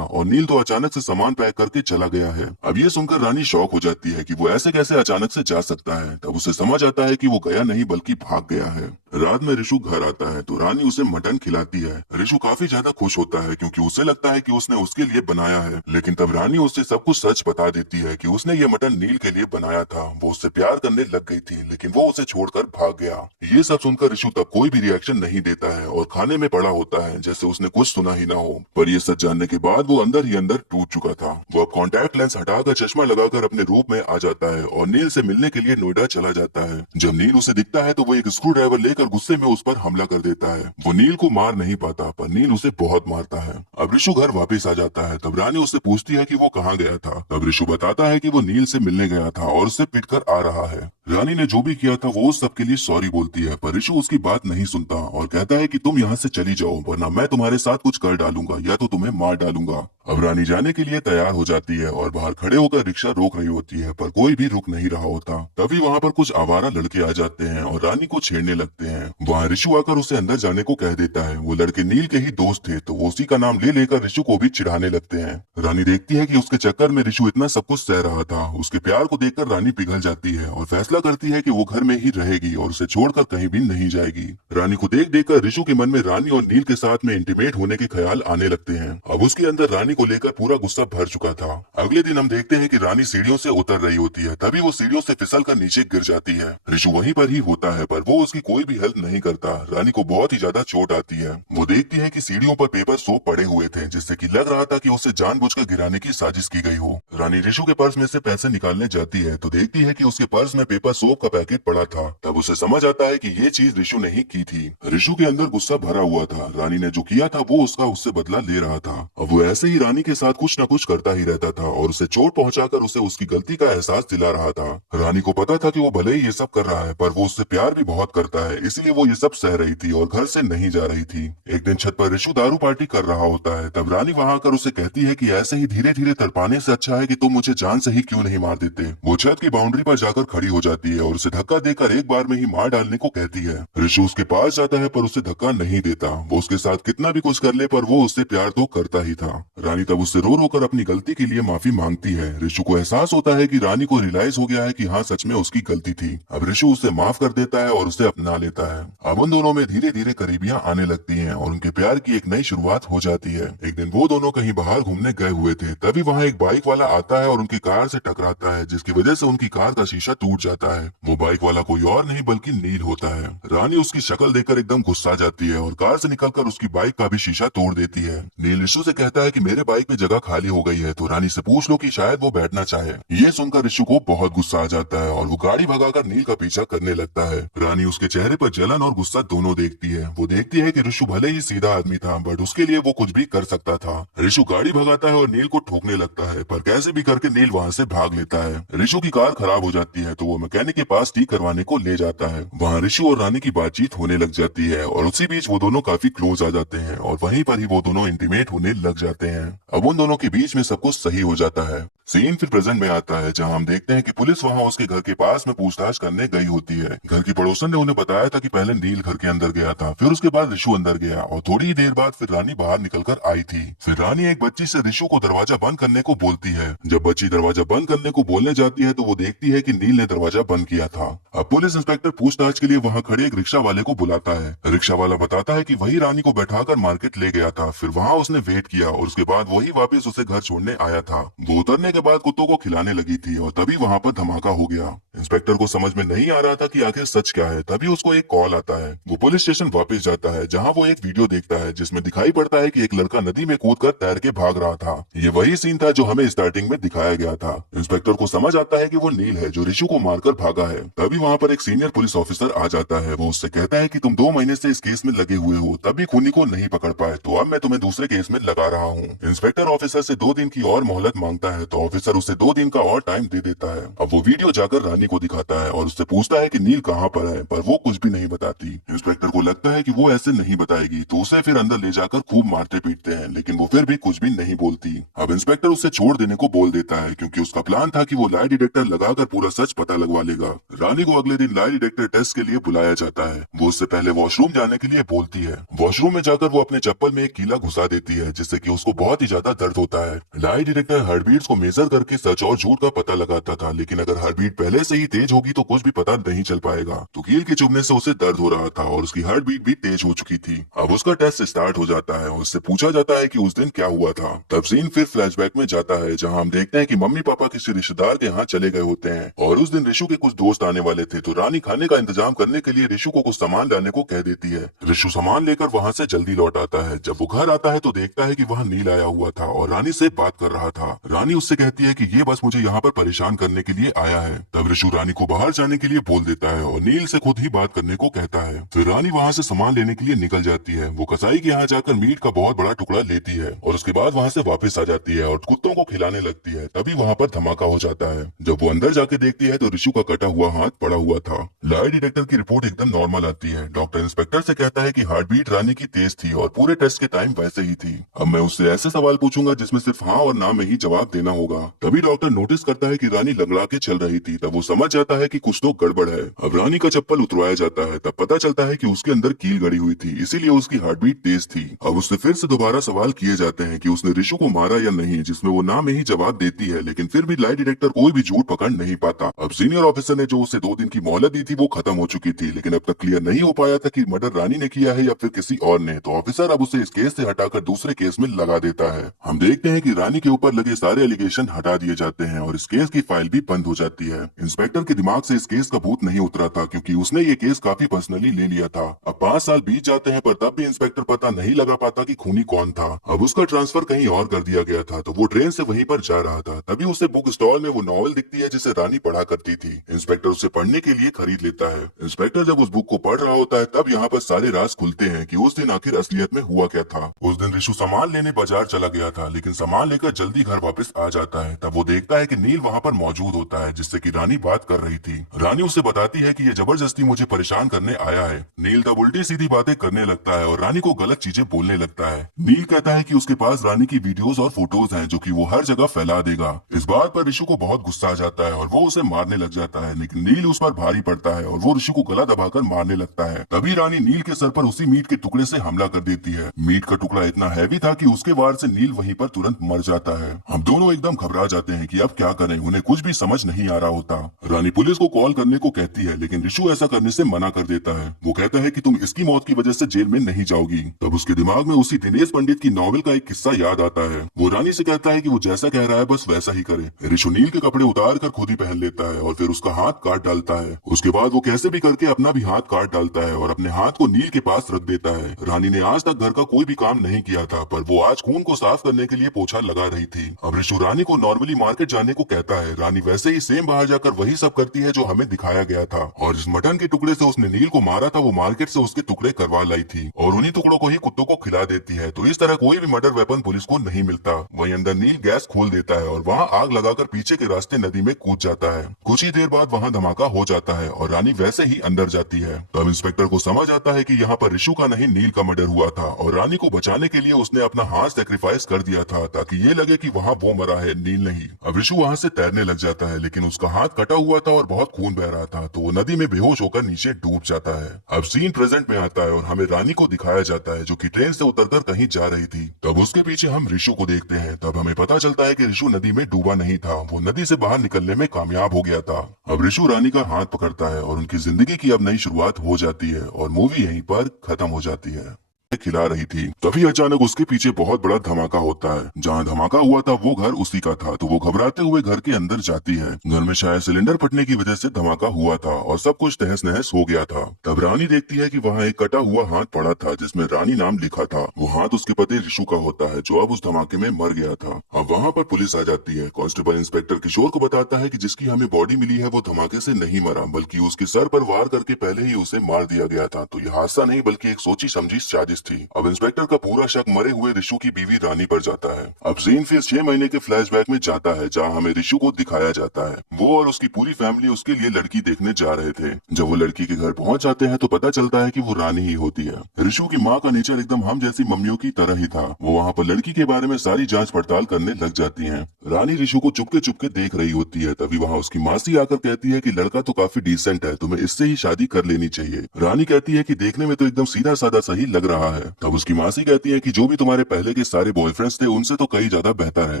और नील तो अचानक से सामान पैक करके चला गया है। अब ये सुनकर रानी शॉक हो जाती है कि वो ऐसे कैसे अचानक से जा सकता है। तब उसे समझ आता है कि वो गया नहीं बल्कि भाग गया है। रात में ऋषु घर आता है तो रानी उसे मटन खिलाती है। ऋषु काफी ज्यादा खुश होता है क्योंकि उसे लगता है कि उसने उसके लिए बनाया है, लेकिन तब रानी उससे सब कुछ सच बता देती है कि उसने ये मटन नील के लिए बनाया था। वो उससे प्यार करने लग गई थी, लेकिन वो उसे छोड़कर भाग गया। ये सब सुनकर ऋषु तब कोई भी रिएक्शन नहीं देता है और खाने में पड़ा होता है जैसे उसने कुछ सुना ही ना हो। पर ये सच जानने के बाद वो अंदर ही अंदर टूट चुका था। वो अब कॉन्टैक्ट लेंस हटाकर चश्मा लगाकर अपने रूप में आ जाता है और नील से मिलने के लिए नोएडा चला जाता है। जब नील उसे दिखता है तो वो एक स्क्रू ड्राइवर लेकर गुस्से में उस पर हमला कर देता है। वो नील को मार नहीं पाता, पर नील उसे बहुत मारता है। अब ऋषु घर वापस आ जाता है। तब रानी उससे पूछती है कि वो कहाँ गया था। तब ऋषु बताता है कि वो नील से मिलने गया था और उससे पिटकर आ रहा है। रानी ने जो भी किया था वो उस सब के लिए सॉरी बोलती है, पर ऋषु उसकी बात नहीं सुनता और कहता है कि तुम यहाँ से चली जाओ, वरना मैं तुम्हारे साथ कुछ कर डालूंगा या तो तुम्हें मार डालूंगा। अब रानी जाने के लिए तैयार हो जाती है और बाहर खड़े होकर रिक्शा रोक रही होती है, पर कोई भी रुक नहीं रहा होता। तभी वहाँ पर कुछ आवारा लड़के आ जाते हैं और रानी को छेड़ने लगते हैं। वहाँ ऋषु आकर उसे अंदर जाने को कह देता है। वो लड़के नील के ही दोस्त थे, तो वो उसी का नाम ले लेकर ऋषु को भी चिढ़ाने लगते हैं। रानी देखती है कि उसके चक्कर में ऋषु इतना सब कुछ सह रहा था। उसके प्यार को देखकर रानी पिघल जाती है और फैसला करती है कि वो घर में ही रहेगी और उसे छोड़कर कहीं भी नहीं जाएगी। रानी को देख देखकर ऋषु के मन में रानी और नील के साथ में इंटीमेट होने के ख्याल आने लगते हैं। अब उसके अंदर रानी को लेकर पूरा गुस्सा भर चुका था। अगले दिन हम देखते हैं कि रानी सीढ़ियों से उतर रही होती है, तभी वो सीढ़ियों से फिसल कर नीचे गिर जाती है। ऋषु वहीं पर ही होता है, पर वो उसकी कोई भी हेल्प नहीं करता। रानी को बहुत ही ज्यादा चोट आती है। वो देखती है कि सीढ़ियों पर पेपर सोप पड़े हुए थे, जिससे कि लग रहा था कि उसे जानबूझकर गिराने की साजिश की गई हो। रानी ऋषु के पर्स में से पैसे निकालने जाती है तो देखती है कि उसके पर्स में पेपर सोप का पैकेट पड़ा था। तब उसे समझ आता है कि ये चीज ऋषु ने ही की थी। ऋषु के अंदर गुस्सा भरा हुआ था। रानी ने जो किया था वो उसका उससे बदला ले रहा था। अब वो ऐसे ही रानी के साथ कुछ न कुछ करता ही रहता था और उसे चोट पहुंचाकर उसे उसकी गलती का एहसास दिला रहा था। रानी को पता था कि वो भले ही ये सब कर रहा है, पर वो उससे प्यार भी बहुत करता है, इसलिए वो ये सब सह रही थी और घर से नहीं जा रही थी। एक दिन छत पर ऋषु दारू पार्टी कर रहा होता है। तब रानी वहां आकर उसे कहती है कि ऐसे ही धीरे धीरे तड़पाने से अच्छा है कि तुम मुझे जान से ही क्यों नहीं मार देते। वो छत की बाउंड्री पर जाकर खड़ी हो जाती है और उसे धक्का देकर एक बार में ही मार डालने को कहती है। ऋषु उसके पास जाता है पर उसे धक्का नहीं देता। वो उसके साथ कितना भी कुछ कर ले, पर वो उससे प्यार तो करता ही था। रानी तब उससे रो रो कर अपनी गलती के लिए माफी मांगती है। ऋषु को एहसास होता है कि रानी को रियलाइज हो गया है कि हाँ, सच में उसकी गलती थी। अब ऋषु उसे माफ कर देता है और उसे अपना लेता है। अब उन दोनों में धीरे धीरे करीबियां आने लगती हैं और उनके प्यार की एक नई शुरुआत हो जाती है। एक दिन वो दोनों कहीं बाहर घूमने गए हुए थे, तभी वहाँ एक बाइक वाला आता है और उनकी कार से टकराता है, जिसकी वजह से उनकी कार का शीशा टूट जाता है। जाता है। वो बाइक वाला कोई और नहीं बल्कि नील होता है। रानी उसकी शक्ल देखकर एकदम गुस्सा जाती है और कार से निकलकर उसकी बाइक का भी शीशा तोड़ देती है। नील रिशु से कहता है कि मेरे बाइक में जगह खाली हो गई है तो रानी से पूछ लो कि शायद वो बैठना चाहे। ये सुनकर रिशु को बहुत गुस्सा आ जाता है और वो गाड़ी भगाकर नील का पीछा करने लगता है। रानी उसके चेहरे पर जलन और गुस्सा दोनों देखती है। वो देखती है कि रिशु भले ही सीधा आदमी था बट उसके लिए वो कुछ भी कर सकता था। रिशु गाड़ी भगाता है और नील को ठोकने लगता है पर कैसे भी करके नील वहाँ से भाग लेता है। रिशु की कार खराब हो जाती है तो वो मैकेनिक के पास ठीक करवाने को ले जाता है। वहाँ रिशु और रानी की बातचीत होने लग जाती है और उसी बीच वो दोनों काफी क्लोज आ जाते हैं और वहीं पर ही वो दोनों इंटीमेट होने लग जाते हैं। अब उन दोनों के बीच में सब कुछ सही हो जाता है। सीन फिर प्रेजेंट में आता है जहां हम देखते हैं कि पुलिस वहां उसके घर के पास में पूछताछ करने गई होती है। घर की पड़ोसन ने उन्हें बताया था कि पहले नील घर के अंदर गया था, फिर उसके बाद रिशु अंदर गया और थोड़ी ही देर बाद फिर रानी बाहर निकलकर आई थी। फिर रानी एक बच्ची से रिशु को दरवाजा बंद करने को बोलती है। जब बच्ची दरवाजा बंद करने को बोलने जाती है तो वो देखती है कि नील ने दरवाजा बंद किया था। अब पुलिस इंस्पेक्टर पूछताछ के लिए वहाँ खड़े एक रिक्शा वाले को बुलाता है। रिक्शा वाला बताता है कि वही रानी को बैठाकर मार्केट ले गया था, फिर वहाँ उसने वेट किया और उसके बाद वही वापस उसे घर छोड़ने आया था। वो उतरने के बाद कुत्तों को खिलाने लगी थी और तभी वहाँ पर धमाका हो गया। इंस्पेक्टर को समझ में नहीं आ रहा था कि आखिर सच क्या है। तभी उसको एक कॉल आता है। वो पुलिस स्टेशन वापस जाता है जहाँ वो एक वीडियो देखता है जिसमें दिखाई पड़ता है कि एक लड़का नदी में कूदकर तैर के भाग रहा था। ये वही सीन था जो हमें स्टार्टिंग में दिखाया गया था। इंस्पेक्टर को समझ आता है कि वो नील है जो रिशु को मारकर भागा है। तभी वहाँ पर एक सीनियर पुलिस ऑफिसर आ जाता है। वो उससे कहता है कि तुम 2 महीने से इस केस में लगे हुए हो, तभी खूनी को नहीं पकड़ पाए, तो अब मैं तुम्हें दूसरे केस में लगा रहा हूँ। इंस्पेक्टर ऑफिसर से 2 दिन की और मोहलत मांगता है तो ऑफिसर उसे 2 दिन का और टाइम दे देता है। अब वो वीडियो जाकर रानी को दिखाता है और उससे पूछता है कि नील कहाँ पर है, पर वो कुछ भी नहीं बताती। इंस्पेक्टर को लगता है कि वो ऐसे नहीं बताएगी तो उसे फिर अंदर ले जाकर खूब मारते पीटते हैं, लेकिन वो फिर भी कुछ भी नहीं बोलती। अब इंस्पेक्टर उसे छोड़ देने को बोल देता है क्योंकि उसका प्लान था कि वो लाई डिटेक्टर लगाकर पूरा सच पता लगवा लेगा। रानी को अगले दिन लाई डिटेक्टर टेस्ट के लिए बुलाया जाता है। वो उससे पहले वॉशरूम जाने के लिए बोलती है। वॉशरूम में जाकर वो अपने चप्पल में एक कीला घुसा देती है जिससे कि उसको बहुत ही ज्यादा दर्द होता है। लाई डिटेक्टर हार्ट बीट्स को मेजर करके सच और झूठ का पता लगाता था, लेकिन अगर हार्ट बीट पहले से ही तेज होगी तो कुछ भी पता नहीं चल पाएगा। तो कील के चुभने से उसे दर्द हो रहा था और उसकी हार्ट बीट भी तेज हो चुकी थी। अब उसका टेस्ट स्टार्ट हो जाता है और उससे पूछा जाता है कि उस दिन क्या हुआ था। तब सीन फिर फ्लैशबैक में जाता है जहाँ हम देखते हैं कि मम्मी पापा किसी रिश्तेदार के यहाँ चले गए होते हैं और उस दिन रिशु के कुछ दोस्त आने वाले थे, तो रानी खाने का इंतजाम करने के लिए रिशु को कुछ सामान लाने को कह देती है। रिशु सामान लेकर वहाँ से जल्दी लौट आता है। जब वो घर आता है तो देखता है कि वहाँ नील आया हुआ था और रानी से बात कर रहा था। रानी उससे कहती है कि ये बस मुझे यहाँ पर परेशान करने के लिए आया है। तब रिशु रानी को बाहर जाने के लिए बोल देता है और नील से खुद ही बात करने को कहता है। फिर रानी वहाँ से सामान लेने के लिए निकल जाती है। वो कसाई के यहाँ जाकर मीट का बहुत बड़ा टुकड़ा लेती है और उसके बाद वहाँ से वापस आ जाती है और कुत्तों को खिलाने लगती है। तभी वहाँ पर धमाका हो जाता है। जब वो अंदर जाके देखती है तो रिशु का कटा हुआ हाथ पड़ा हुआ था। लाई डिटेक्टर की रिपोर्ट एकदम नॉर्मल आती है। डॉक्टर इंस्पेक्टर से कहता है कि हार्ट बीट रानी की तेज थी और पूरे टेस्ट के टाइम वैसे ही थी। अब मैं उससे ऐसे सवाल पूछूंगा जिसमें सिर्फ हाँ और ना में ही जवाब देना होगा। तभी डॉक्टर नोटिस करता है कि रानी लंगड़ा के चल रही थी। तब वो समझ जाता है कि कुछ तो गड़बड़ है। अब रानी का चप्पल उतरवाया जाता है। तब पता चलता है कि उसके अंदर कील गड़ी हुई थी, इसीलिए उसकी हार्ट बीट तेज थी। अब उससे फिर से दोबारा सवाल किए जाते हैं कि उसने रिशु को मारा या नहीं, जिसमें वो ना में ही जवाब देती है, लेकिन फिर भी लाई डिटेक्टर कोई भी झूठ पकड़ नहीं पाता। अब सीनियर ऑफिसर ने जो उसे 2 दिन की मोहलत दी थी वो खत्म हो चुकी थी, लेकिन अब तक क्लियर नहीं हो पाया था कि मर्डर रानी ने किया है या फिर किसी और ने। तो ऑफिसर अब उसे इस केस से हटाकर दूसरे केस में लगा देता है। हम देखते हैं कि रानी के ऊपर लगे सारे एलिगेशन हटा दिए जाते हैं और इस केस की फाइल भी बंद हो जाती है। इंस्पेक्टर के दिमाग से इस केस का भूत नहीं उतरा था क्योंकि उसने ये केस काफी पर्सनली ले लिया था। अब 5 साल बीत जाते हैं पर तब भी इंस्पेक्टर पता नहीं लगा पाता कि खूनी कौन था। अब उसका ट्रांसफर कहीं और कर दिया गया था तो वो ट्रेन से वहीं पर जा रहा था। तभी उसे बुक स्टॉल में वो नॉवेल दिखती है जिसे रानी पढ़ा करती थी। इंस्पेक्टर उसे पढ़ने के लिए खरीद लेता है। इंस्पेक्टर जब उस बुक को पढ़ रहा होता है तब यहाँ पर सारे राज खुलते हैं कि उस दिन आखिर असलियत में हुआ क्या था। उस दिन रिशु सामान लेने बाजार चला गया था, लेकिन सामान लेकर जल्दी घर वापस आ जाता है। तब वो देखता है कि नील वहाँ पर मौजूद होता है जिससे कि रानी बात कर रही थी। रानी उससे बताती है कि ये जबरदस्ती मुझे परेशान करने आया है। नील तब उल्टी सीधी बातें करने लगता है और रानी को गलत चीजें बोलने लगता है। नील कहता है कि उसके पास रानी की वीडियोस और फोटोज हैं जो कि वो हर जगह फैला देगा। इस बात पर रिशु को बहुत गुस्सा आ जाता है और वो उसे मारने लग जाता है, लेकिन नील उस पर भारी पड़ता है और वो रिशु को गला दबाकर मारने लगता है। तभी रानी नील के सर पर उसी मीट के टुकड़े से हमला कर देती है। मीट का टुकड़ा इतना हैवी था कि उसके वार से नील वहीं पर तुरंत मर जाता है। हम दोनों एकदम घबरा जाते हैं कि अब क्या करें, उन्हें कुछ भी समझ नहीं आ रहा होता। रानी पुलिस को कॉल करने को कहती है, लेकिन रिशु ऐसा करने से मना कर देता है। वो कहता है कि तुम इसकी मौत की वजह से जेल में नहीं जाओगी। तब उसके दिमाग में उसी दिनेश पंडित की नॉवेल का एक किस्सा याद आता है। वो रानी से कहता है कि वो जैसा कह रहा है बस वैसा ही करे। रिशु नील के कपड़े उतार कर खुद ही पहन लेता है और फिर उसका हाथ काट डालता है। उसके बाद वो कैसे भी करके अपना भी हाथ काट डालता है और अपने हाथ को नील के पास रख देता है। रानी ने आज तक घर का कोई भी काम नहीं किया था, पर वो आज खून को साफ करने के लिए पोछा लगा रही थी। अब रिशु रानी को नॉर्मली मार्केट जाने को कहता है। रानी वैसे ही सेम बाहर जाकर वही सब करती है जो हमें दिखाया गया था, और जिस मटन के टुकड़े से उसने नील को मारा था वो मार्केट से उसके टुकड़े करवा लाई थी और उन्हीं टुकड़ों को ही कुत्तों को खिला देती है। तो इस तरह कोई भी मर्डर वेपन पुलिस को नहीं मिलता। वहीं अंदर नील गैस खोल देता है और वहाँ आग लगाकर पीछे के रास्ते नदी में कूद जाता है। कुछ ही देर बाद वहाँ धमाका हो जाता है और रानी वैसे ही अंदर जाती है। तब इंस्पेक्टर को समझ आता है कि यहाँ पर रिशु का नहीं नील का मर्डर हुआ था और रानी को बचाने के लिए उसने अपना हाथ सेक्रीफाइस कर दिया था ताकि ये लगे कि वहाँ वो मरा है, नील नहीं। अब रिशु वहाँ से तैरने लग जाता है, लेकिन उसका हाथ कटा हुआ था और बहुत खून बह रहा था, तो वो नदी में बेहोश होकर नीचे डूब जाता है। अब सीन प्रेजेंट में आता है और हमें रानी को दिखाया जाता है जो कि ट्रेन से उतरकर कहीं जा रही थी। तब उसके पीछे हम रिशु को देखते हैं। तब हमें पता चलता है कि रिशु नदी में डूबा नहीं था, वो नदी से बाहर निकलने में कामयाब हो गया था। अब रिशु रानी का हाथ पकड़ता है और उनकी जिंदगी की अब नई शुरुआत हो जाती है और मूवी यहीं पर खत्म हो जाती है। खिला रही थी, तभी अचानक उसके पीछे बहुत बड़ा धमाका होता है। जहाँ धमाका हुआ था वो घर उसी का था, तो वो घबराते हुए घर के अंदर जाती है। घर में शायद सिलेंडर फटने की वजह से धमाका हुआ था और सब कुछ तहस नहस हो गया था। तब रानी देखती है कि वहाँ एक कटा हुआ हाथ पड़ा था जिसमें रानी नाम लिखा था। वो हाथ उसके पति रिशु का होता है जो अब उस धमाके में मर गया था। अब वहाँ पर पुलिस आ जाती है। कांस्टेबल इंस्पेक्टर किशोर को बताता है कि जिसकी हमें बॉडी मिली है वो धमाके से नहीं मरा, बल्कि उसके सर पर वार करके पहले ही उसे मार दिया गया था। तो ये हादसा नहीं बल्कि एक सोची समझी साजिश थी। अब इंस्पेक्टर का पूरा शक मरे हुए रिशु की बीवी रानी पर जाता है। अब सीन फिर 6 महीने के फ्लैशबैक में जाता है जहां हमें रिशु को दिखाया जाता है। वो और उसकी पूरी फैमिली उसके लिए लड़की देखने जा रहे थे। जब वो लड़की के घर पहुंच जाते हैं तो पता चलता है कि वो रानी ही होती है। रिशु की माँ का नेचर एकदम हम जैसी मम्मियों की तरह ही था। वो वहाँ पर लड़की के बारे में सारी जाँच पड़ताल करने लग जाती है। रानी रिशु को चुपके चुपके देख रही होती है। तभी वहाँ उसकी मासी आकर कहती है कि लड़का तो काफी डिसेंट है, तुम्हें इससे ही शादी कर लेनी चाहिए। रानी कहती है कि देखने में तो एकदम सीधा साधा सही लग रहा है। तब उसकी मासी कहती है कि जो भी तुम्हारे पहले के सारे बॉयफ्रेंड्स थे उनसे तो कई ज्यादा बेहतर है।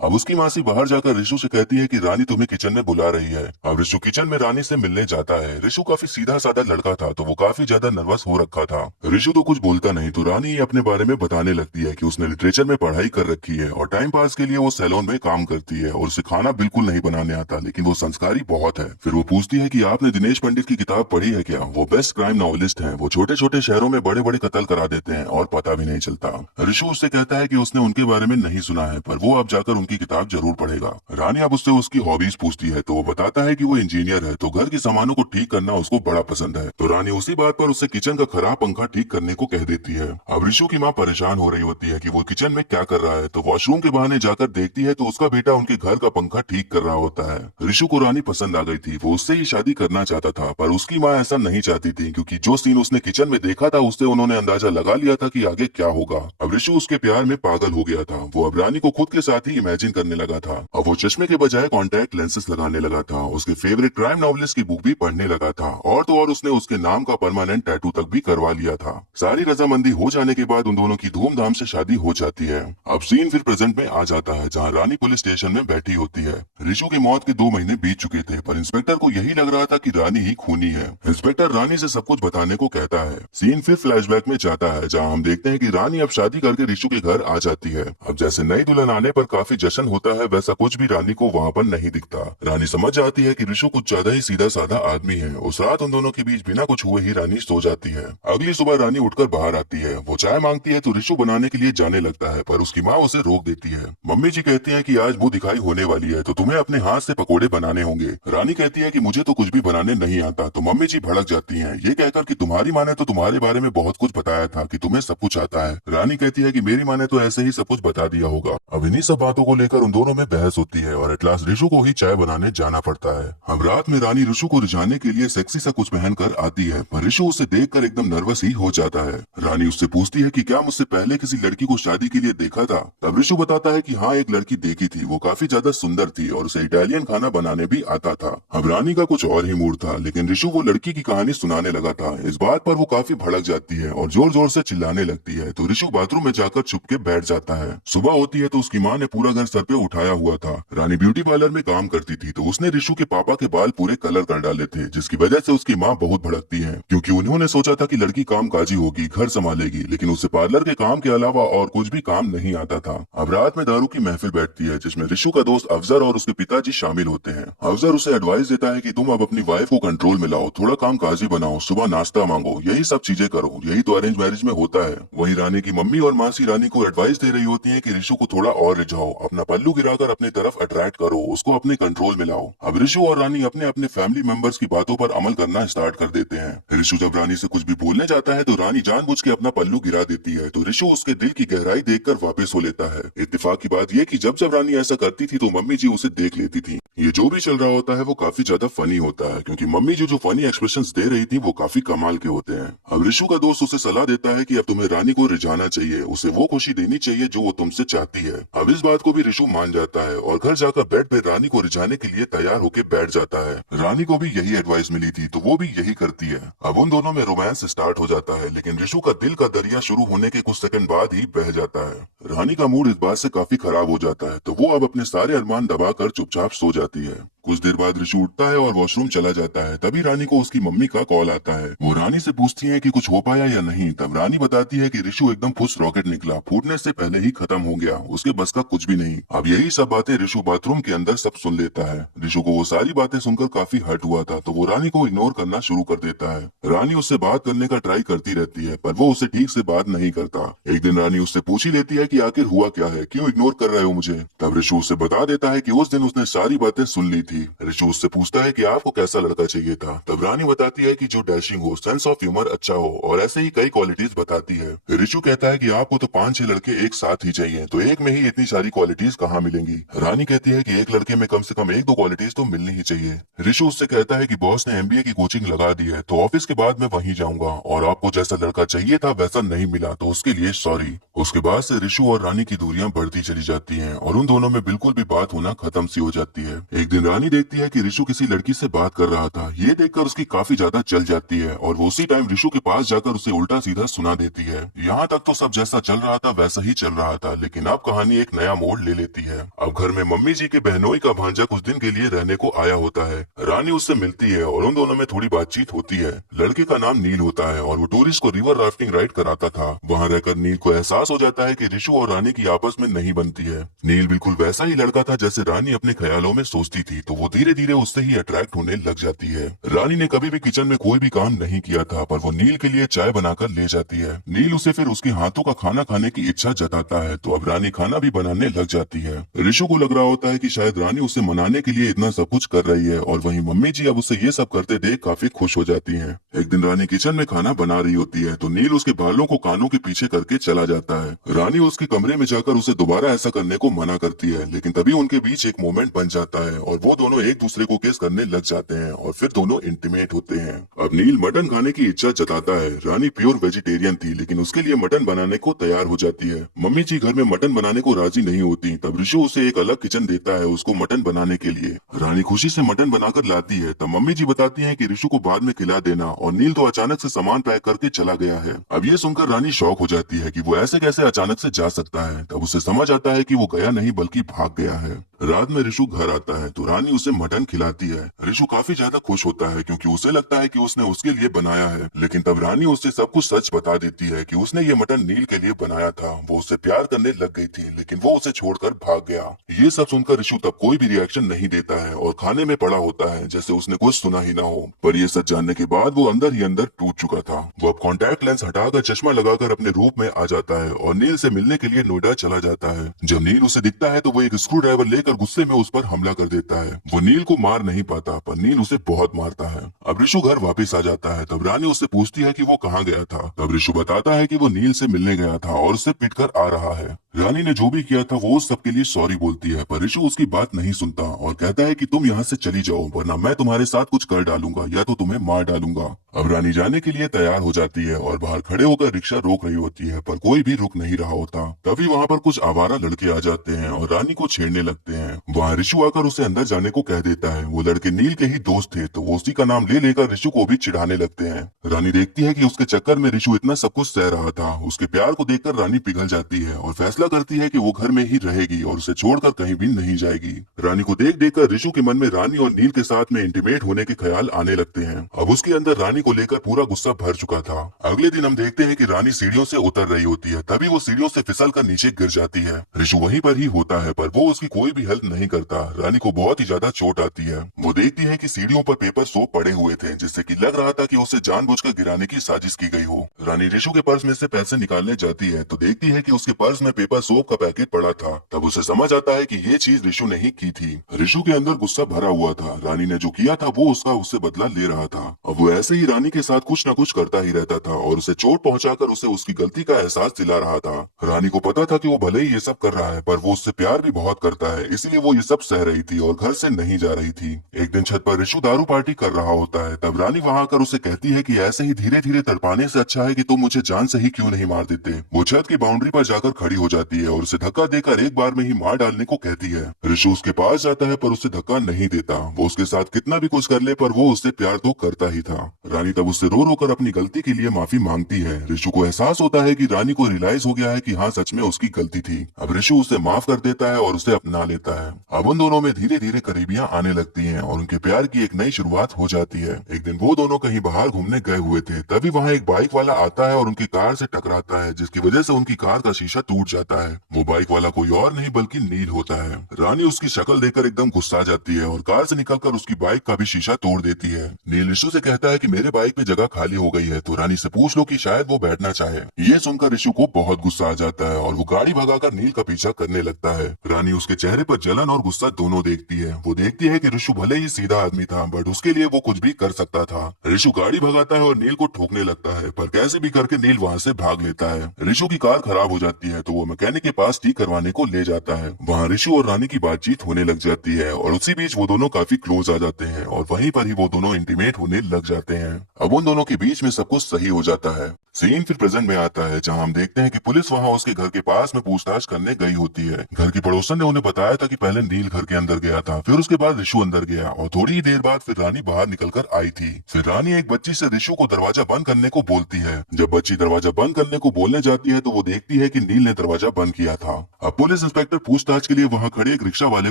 अब उसकी मासी बाहर जाकर रिशु से कहती है कि रानी तुम्हें किचन में बुला रही है। अब रिशु किचन में रानी से मिलने जाता है। रिशु काफी सीधा साधा लड़का था तो वो काफी ज्यादा नर्वस हो रखा था। रिशु तो कुछ बोलता नहीं, तो रानी अपने बारे में बताने लगती है कि उसने लिटरेचर में पढ़ाई कर रखी है और टाइम पास के लिए वो सैलून में काम करती है और उसे खाना बिल्कुल नहीं बनाने आता, लेकिन वो संस्कारी बहुत है। फिर वो पूछती है कि आपने दिनेश पंडित की किताब पढ़ी है क्या? वो बेस्ट क्राइम नॉवलिस्ट है। वो छोटे छोटे शहरों में बड़े बड़े कत्ल करा देते हैं और पता भी नहीं चलता। रिशु उससे कहता है कि उसने उनके बारे में नहीं सुना है, पर वो अब जाकर उनकी किताब जरूर पढ़ेगा। रानी अब उससे उसकी हॉबीज पूछती है तो वो बताता है कि वो इंजीनियर है, तो घर के सामानों को ठीक करना उसको बड़ा पसंद है। तो रानी उसी बात पर उससे किचन का खराब पंखा ठीक करने को कह देती है। अब रिशु की माँ परेशान हो रही होती है कि वो किचन में क्या कर रहा है, तो वॉशरूम के बहाने जाकर देखती है तो उसका बेटा उनके घर का पंखा ठीक कर रहा होता है। रिशु को रानी पसंद आ गई थी, वो उससे ही शादी करना चाहता था, पर उसकी माँ ऐसा नहीं चाहती थी क्योंकि जो सीन उसने किचन में देखा था उससे उन्होंने अंदाजा लगा लिया था कि आगे क्या होगा। अब रिशु उसके प्यार में पागल हो गया था। वो अब रानी को खुद के साथ ही इमेजिन करने लगा था। अब वो चश्मे के बजाय कॉन्टैक्ट लेंसेज लगाने लगा था। उसके फेवरेट क्राइम नॉवलिस्ट की बुक भी पढ़ने लगा था और तो और उसने उसके नाम का परमानेंट टैटू तक भी करवा लिया था। सारी रजामंदी हो जाने के बाद उन दोनों की धूमधाम से शादी हो जाती है। अब सीन फिर प्रेजेंट में आ जाता है जहाँ रानी पुलिस स्टेशन में बैठी होती है। रिशु की मौत के 2 महीने बीत चुके थे, पर इंस्पेक्टर को यही लग रहा था कि रानी ही खूनी है। इंस्पेक्टर रानी से सब कुछ बताने को कहता है। सीन फिर फ्लैशबैक में जाता है जहाँ हम देखते हैं कि रानी अब शादी करके रिशु के घर आ जाती है। अब जैसे नई दुल्हन आने पर काफी जश्न होता है, वैसा कुछ भी रानी को वहाँ पर नहीं दिखता। रानी समझ जाती है कि रिशु कुछ ज्यादा ही सीधा साधा आदमी है। उस रात उन दोनों के बीच बिना कुछ हुए ही रानी सो जाती है। अगली सुबह रानी उठकर बाहर आती है। वो चाय मांगती है तो रिशु बनाने के लिए जाने लगता है, पर उसकी माँ उसे रोक देती है। मम्मी जी कहती है कि आज मुंह दिखाई होने वाली है तो तुम्हें अपने हाथ से पकोड़े बनाने होंगे। रानी कहती है कि मुझे तो कुछ भी बनाने नहीं आता, तो मम्मी जी भड़क जाती हैं, ये कहकर कि तुम्हारी माँ ने तो तुम्हारे बारे में बहुत कुछ बताया था कि तुम्हें सब कुछ आता है। रानी कहती है कि मेरी माँ ने तो ऐसे ही सब कुछ बता दिया होगा। अब इन्हीं सब बातों को लेकर उन दोनों में बहस होती है और एट लास्ट रिशु को ही चाय बनाने जाना पड़ता है। अब रात में रानी रिशु को रिझाने के लिए सेक्सी सा कुछ पहन कर आती है, पर रिशु उसे देखकर एकदम नर्वस ही हो जाता है। रानी उससे पूछती है कि क्या मुझसे पहले किसी लड़की को शादी के लिए देखा था? तब रिशु बताता है कि हाँ, एक लड़की देखी थी, वो काफी ज्यादा सुंदर थी और उसे इटालियन खाना बनाने भी आता था। अब रानी का कुछ और ही मूड था, लेकिन रिशु वो लड़की की कहानी सुनाने लगा था। इस बात पर वो काफी भड़क जाती है और जोर जोर से चिल्लाने लगती है तो ऋषु बाथरूम में जाकर छुप के बैठ जाता है। सुबह होती है तो उसकी माँ ने पूरा घर सर पे उठाया हुआ था। रानी ब्यूटी पार्लर में काम करती थी तो उसने ऋषु के पापा के बाल पूरे कलर कर डाले थे, जिसकी वजह से उसकी माँ बहुत भड़कती है क्योंकि उन्होंने सोचा था कि लड़की काम काजी होगी, घर संभालेगी, लेकिन उसे पार्लर के काम के अलावा और कुछ भी काम नहीं आता था। अब रात में दारू की महफिल बैठती है जिसमें ऋषु का दोस्त अफजर और उसके पिताजी शामिल होते हैं। अफजर उसे एडवाइस देता है कि तुम अब अपनी वाइफ को कंट्रोल में लाओ, थोड़ा काम काजी बनाओ, सुबह नाश्ता मांगो, यही सब चीजें करो, यही तो अरेंज मैरिज में होता है। वहीं रानी की मम्मी और मासी रानी को एडवाइस दे रही होती है कि ऋषु को थोड़ा और रिझाओ, अपना पल्लू गिराकर अपनी तरफ अट्रैक्ट करो, उसको अपने कंट्रोल में लाओ। अब ऋषु और रानी अपने अपने फैमिली मेंबर्स की बातों पर अमल करना स्टार्ट कर देते हैं। ऋषु जब रानी से कुछ भी बोलने जाता है तो रानी जानबूझ के अपना पल्लू गिरा देती है तो ऋषु उसके दिल की गहराई देखकर वापस हो लेता है। इत्तेफाक की बात यह कि जब जब रानी ऐसा करती थी तो मम्मी जी उसे देख लेती थी। ये जो भी चल रहा होता है वो काफी ज्यादा फनी होता है क्योंकि मम्मी जी जो फनी एक्सप्रेशंस दे रही थी वो काफी कमाल के होते हैं। अब ऋषु का दोस्त उसे सलाह देता है कि अब तुम्हें रानी को रिझाना चाहिए, उसे वो खुशी देनी चाहिए जो वो तुमसे चाहती है। अब इस बात को भी ऋषु मान जाता है और घर जाकर बेड पे रानी को रिझाने के लिए तैयार होकर बैठ जाता है। रानी को भी यही एडवाइस मिली थी तो वो भी यही करती है। अब उन दोनों में रोमांस स्टार्ट हो जाता है, लेकिन ऋषु का दिल का दरिया शुरू होने के कुछ सेकंड बाद ही बह जाता है। रानी का मूड इस बात से काफी खराब हो जाता है तो वो अब अपने सारे अरमान दबाकर चुपचाप सो जाती है। कुछ देर बाद ऋषु उठता है और वॉशरूम चला जाता है। तभी रानी को उसकी मम्मी का कॉल आता है। वो रानी से पूछती है कि कुछ हो पाया या नहीं। तब रानी बताती है कि ऋषु एकदम फुस रॉकेट निकला, फूटने से पहले ही खत्म हो गया, उसके बस का कुछ भी नहीं। अब यही सब बातें ऋषु बाथरूम के अंदर सब सुन लेता है। ऋषु को वो सारी बातें सुनकर काफी हर्ट हुआ था तो वो रानी को इग्नोर करना शुरू कर देता है। रानी उससे बात करने का ट्राई करती रहती है पर वो उससे ठीक से बात नहीं करता। एक दिन रानी उससे पूछ ही लेती है कि आखिर हुआ क्या है, क्यों इग्नोर कर रहे हो मुझे। तब ऋषु उससे बता देता है कि उस दिन उसने सारी बातें सुन ली थी। ऋषु उससे पूछता है कि आपको कैसा लड़का चाहिए था। तब रानी बताती है कि जो डैशिंग हो, सेंस ऑफ ह्यूमर अच्छा हो और ऐसे ही कई क्वालिटीज बताती है। ऋषु कहता है कि आपको तो 5-6 लड़के एक साथ ही चाहिए, तो एक में ही इतनी सारी क्वालिटीज कहाँ मिलेंगी। रानी कहती है कि एक लड़के में कम से कम 1-2 क्वालिटीज तो मिलनी ही चाहिए। ऋषु उससे कहता है कि बॉस ने MBA की कोचिंग लगा दी है तो ऑफिस के बाद मैं वहीं जाऊंगा और आपको जैसा लड़का चाहिए था वैसा नहीं मिला तो उसके लिए सॉरी। उसके बाद से ऋषु और रानी की दूरियां बढ़ती चली जाती हैं और उन दोनों में बिल्कुल भी बात होना खत्म सी हो जाती है। एक दिन रानी देखती है कि ऋषु किसी लड़की से बात कर रहा था। ये देखकर उसकी काफी ज्यादा चल जाती है और वो उसी टाइम ऋषु के पास जाकर उसे उल्टा सीधा सुना देती है। यहाँ तक तो सब जैसा चल रहा था वैसा ही चल रहा था, लेकिन अब कहानी एक नया मोड़ ले लेती है। अब घर में मम्मी जी के बहनोई का भांजा कुछ दिन के लिए रहने को आया होता है। रानी उससे मिलती है और उन दोनों में थोड़ी बातचीत होती है। लड़के का नाम नील होता है और वो टूरिस्ट को रिवर राफ्टिंग राइड कराता था। वहाँ रहकर नील को एहसास हो जाता है कि ऋषु और रानी की आपस में नहीं बनती है। नील बिल्कुल वैसा ही लड़का था जैसे रानी अपने ख्यालों में सोचती थी तो वो धीरे धीरे उससे ही अट्रैक्ट होने लग जाती है। रानी ने कभी भी किचन में कोई भी काम नहीं किया था पर वो नील के लिए चाय बनाकर ले जाती है। नील उसे फिर उसके हाथों का खाना खाने की इच्छा जताता है तो अब रानी खाना भी बनाने लग जाती है। ऋषु को लग रहा होता है कि शायद रानी उसे मनाने के लिए इतना सब कुछ कर रही है और वहीं मम्मी जी अब उसे ये सब करते देख काफी खुश हो जाती हैं। एक दिन रानी किचन में खाना बना रही होती है तो नील उसके बालों को कानों के पीछे करके चला जाता है। रानी उसके कमरे में जाकर उसे दोबारा ऐसा करने को मना करती है, लेकिन तभी उनके बीच एक मोमेंट बन जाता है और वो दोनों एक दूसरे को किस करने लग जाते हैं और फिर दोनों इंटीमेट होते हैं। अब नील मटन खाने की इच्छा जताता है। रानी प्योर वेजिटेरियन थी लेकिन उसके लिए मटन बनाने को तैयार हो जाती है। मम्मी जी घर में मटन बनाने को राजी नहीं होती। तब ऋषु उसे एक अलग किचन देता है उसको मटन बनाने के लिए। रानी खुशी से मटन बनाकर लाती है। तब मम्मी जी बताती है कि ऋषु को बाद में खिला देना और नील तो अचानक से सामान पैक करके चला गया है। अब ये सुनकर रानी शॉक हो जाती है कि वो ऐसे कैसे अचानक से जा सकता है। तब उसे समझ आता है कि वो गया नहीं बल्कि भाग गया है। रात में ऋषु घर आता है तो रानी उसे मटन खिलाती है। ऋषु काफी ज्यादा खुश होता है क्योंकि उसे लगता है कि उसने उसके लिए बनाया है, लेकिन तब रानी उससे सब कुछ सच बता देती है कि उसने ये मटन नील के लिए बनाया था। वो उससे प्यार करने लग गई थी लेकिन वो उसे छोड़कर भाग गया। ये सब सुनकर ऋषु तब कोई भी रिएक्शन नहीं देता है और खाने में पड़ा होता है जैसे उसने कुछ सुना ही ना हो। पर ये सच जानने के बाद वो अंदर ही अंदर टूट चुका था। वो अब कॉन्टैक्ट लेंस हटाकर चश्मा लगाकर अपने रूप में आ जाता है और नील से मिलने के लिए नोएडा चला जाता है। जब नील उसे दिखता है तो वो एक स्क्रू ड्राइवर लेकर गुस्से में उस पर हमला कर देता है। वो नील को मार नहीं पाता पर नील उसे बहुत मारता है। अब ऋषु घर वापस आ जाता है। तब रानी उससे पूछती है कि वो कहाँ गया था। तब ऋषु बताता है कि वो नील से मिलने गया था और उससे पिटकर आ रहा है। रानी ने जो भी किया था वो उस सबके लिए सॉरी बोलती है पर ऋषु उसकी बात नहीं सुनता और कहता है कि तुम यहाँ से चली जाओ वरना मैं तुम्हारे साथ कुछ कर डालूंगा या तो तुम्हें मार डालूंगा। अब रानी जाने के लिए तैयार हो जाती है और बाहर खड़े होकर रिक्शा रोक रही होती है, पर कोई भी रुक नहीं रहा होता। तभी वहाँ पर कुछ आवारा लड़के आ जाते हैं और रानी को छेड़ने लगते हैं। वहाँ रिशु आकर उसे अंदर जाने को कह देता है। वो लड़के नील के ही दोस्त थे, तो वो उसी का नाम ले लेकर रिशु को भी चिढ़ाने लगते हैं। रानी देखती है कि उसके चक्कर में रिशु इतना सब कुछ सह रहा था। उसके प्यार को देखकर रानी पिघल जाती है और फैसला करती है कि वो घर में ही रहेगी और उसे छोड़कर कहीं भी नहीं जाएगी। रानी को देख देखकर रिशु के मन में रानी और नील के साथ में इंटीमेट होने के ख्याल आने लगते हैं। अब उसके अंदर रानी को लेकर पूरा गुस्सा भर चुका था। अगले दिन हम देखते हैं कि रानी सीढ़ियों से उतर रही होती है, तभी वो सीढ़ियों से फिसल कर नीचे गिर जाती है। रिशु वहीं पर ही होता है, पर वो उसकी कोई भी हेल्प नहीं करता। रानी को बहुत ही ज्यादा चोट आती है। वो देखती है कि सीढ़ियों पर पेपर सोप पड़े हुए थे, जिससे कि लग रहा था कि उसे जानबूझकर गिराने की साजिश की गई हो। रानी रिशु के पर्स में से पैसे निकालने जाती है तो देखती है कि उसके पर्स में पेपर सोप का पैकेट पड़ा था। तब उसे समझ आता है कि ये चीज रिशु ने ही की थी। रिशु के अंदर गुस्सा भरा हुआ था। रानी ने जो किया था वो उससे बदला ले रहा था। अब वो ऐसे ही रानी के साथ कुछ न कुछ करता ही रहता था और उसे चोट पहुंचाकर उसे उसकी गलती का एहसास दिला रहा था। रानी को पता था कि वो भले ही ये सब कर रहा है, पर वो उससे प्यार भी बहुत करता है, इसलिए वो ये सब सह रही थी और घर से नहीं जा रही थी। एक दिन छत पर रिशु दारू पार्टी कर रहा होता है। तब रानी वहां आकर उसे कहती है कि ऐसे ही धीरे धीरे तड़पाने से अच्छा है कि तुम मुझे जान से ही क्यों नहीं मार देते। वो छत की बाउंड्री पर जाकर खड़ी हो जाती है और उसे धक्का देकर एक बार में ही मार डालने को कहती है। रिशु उसके पास जाता है पर उसे धक्का नहीं देता। वो उसके साथ कितना भी कुछ कर ले, पर वो उससे प्यार तो करता ही था। रानी तब उससे रो रो कर अपनी गलती के लिए माफी मांगती है। रिशु को एहसास होता है कि रानी को रियलाइज हो गया है कि हाँ, सच में उसकी गलती थी। अब रिशु उसे माफ कर देता है और उसे अपना लेता है। अब उन दोनों में धीरे धीरे करीबियां आने लगती हैं और उनके प्यार की एक नई शुरुआत हो जाती है। एक दिन वो दोनों कहीं बाहर घूमने गए हुए थे, तभी वहाँ एक बाइक वाला आता है और उनकी कार से टकराता है, जिसकी वजह से उनकी कार का शीशा टूट जाता है। वो बाइक वाला कोई और नहीं बल्कि नील होता है। रानी उसकी शक्ल देखकर एकदम गुस्सा जाती है और कार से निकलकर उसकी बाइक का भी शीशा तोड़ देती है। नील रिशु से कहता है कि मेरे बाइक पे जगह खाली हो गई है, तो रानी से पूछ लो कि शायद वो बैठना चाहे। ये सुनकर रिशु को बहुत गुस्सा आ जाता है और वो गाड़ी भगाकर नील का पीछा करने लगता है। रानी उसके चेहरे पर जलन और गुस्सा दोनों देखती है। वो देखती है कि रिशु भले ही सीधा आदमी था, बट उसके लिए वो कुछ भी कर सकता था। रिशु गाड़ी भगाता है और नील को ठोकने लगता है, पर कैसे भी करके नील वहाँ से भाग लेता है। रिशु की कार खराब हो जाती है तो वो मैकेनिक के पास ठीक करवाने को ले जाता है। वहाँ रिशु और रानी की बातचीत होने लग जाती है और उसी बीच वो दोनों काफी क्लोज आ जाते हैं और वहीं पर ही वो दोनों इंटीमेट होने लग जाते हैं। अब उन दोनों के बीच में सब कुछ सही हो जाता है। सीन फिर प्रेजेंट में आता है, जहां हम देखते हैं कि पुलिस वहां उसके घर के पास में पूछताछ करने गई होती है। घर की पड़ोसन ने उन्हें बताया था कि पहले नील घर के अंदर गया था, फिर उसके बाद रिशु अंदर गया और थोड़ी ही देर बाद फिर रानी बाहर निकलकर आई थी। फिर रानी एक बच्ची से रिशु को दरवाजा बंद करने को बोलती है। जब बच्ची दरवाजा बंद करने को बोलने जाती है तो वो देखती है कि नील ने दरवाजा बंद किया था। अब पुलिस इंस्पेक्टर पूछताछ के लिए वहाँ खड़े एक रिक्शा वाले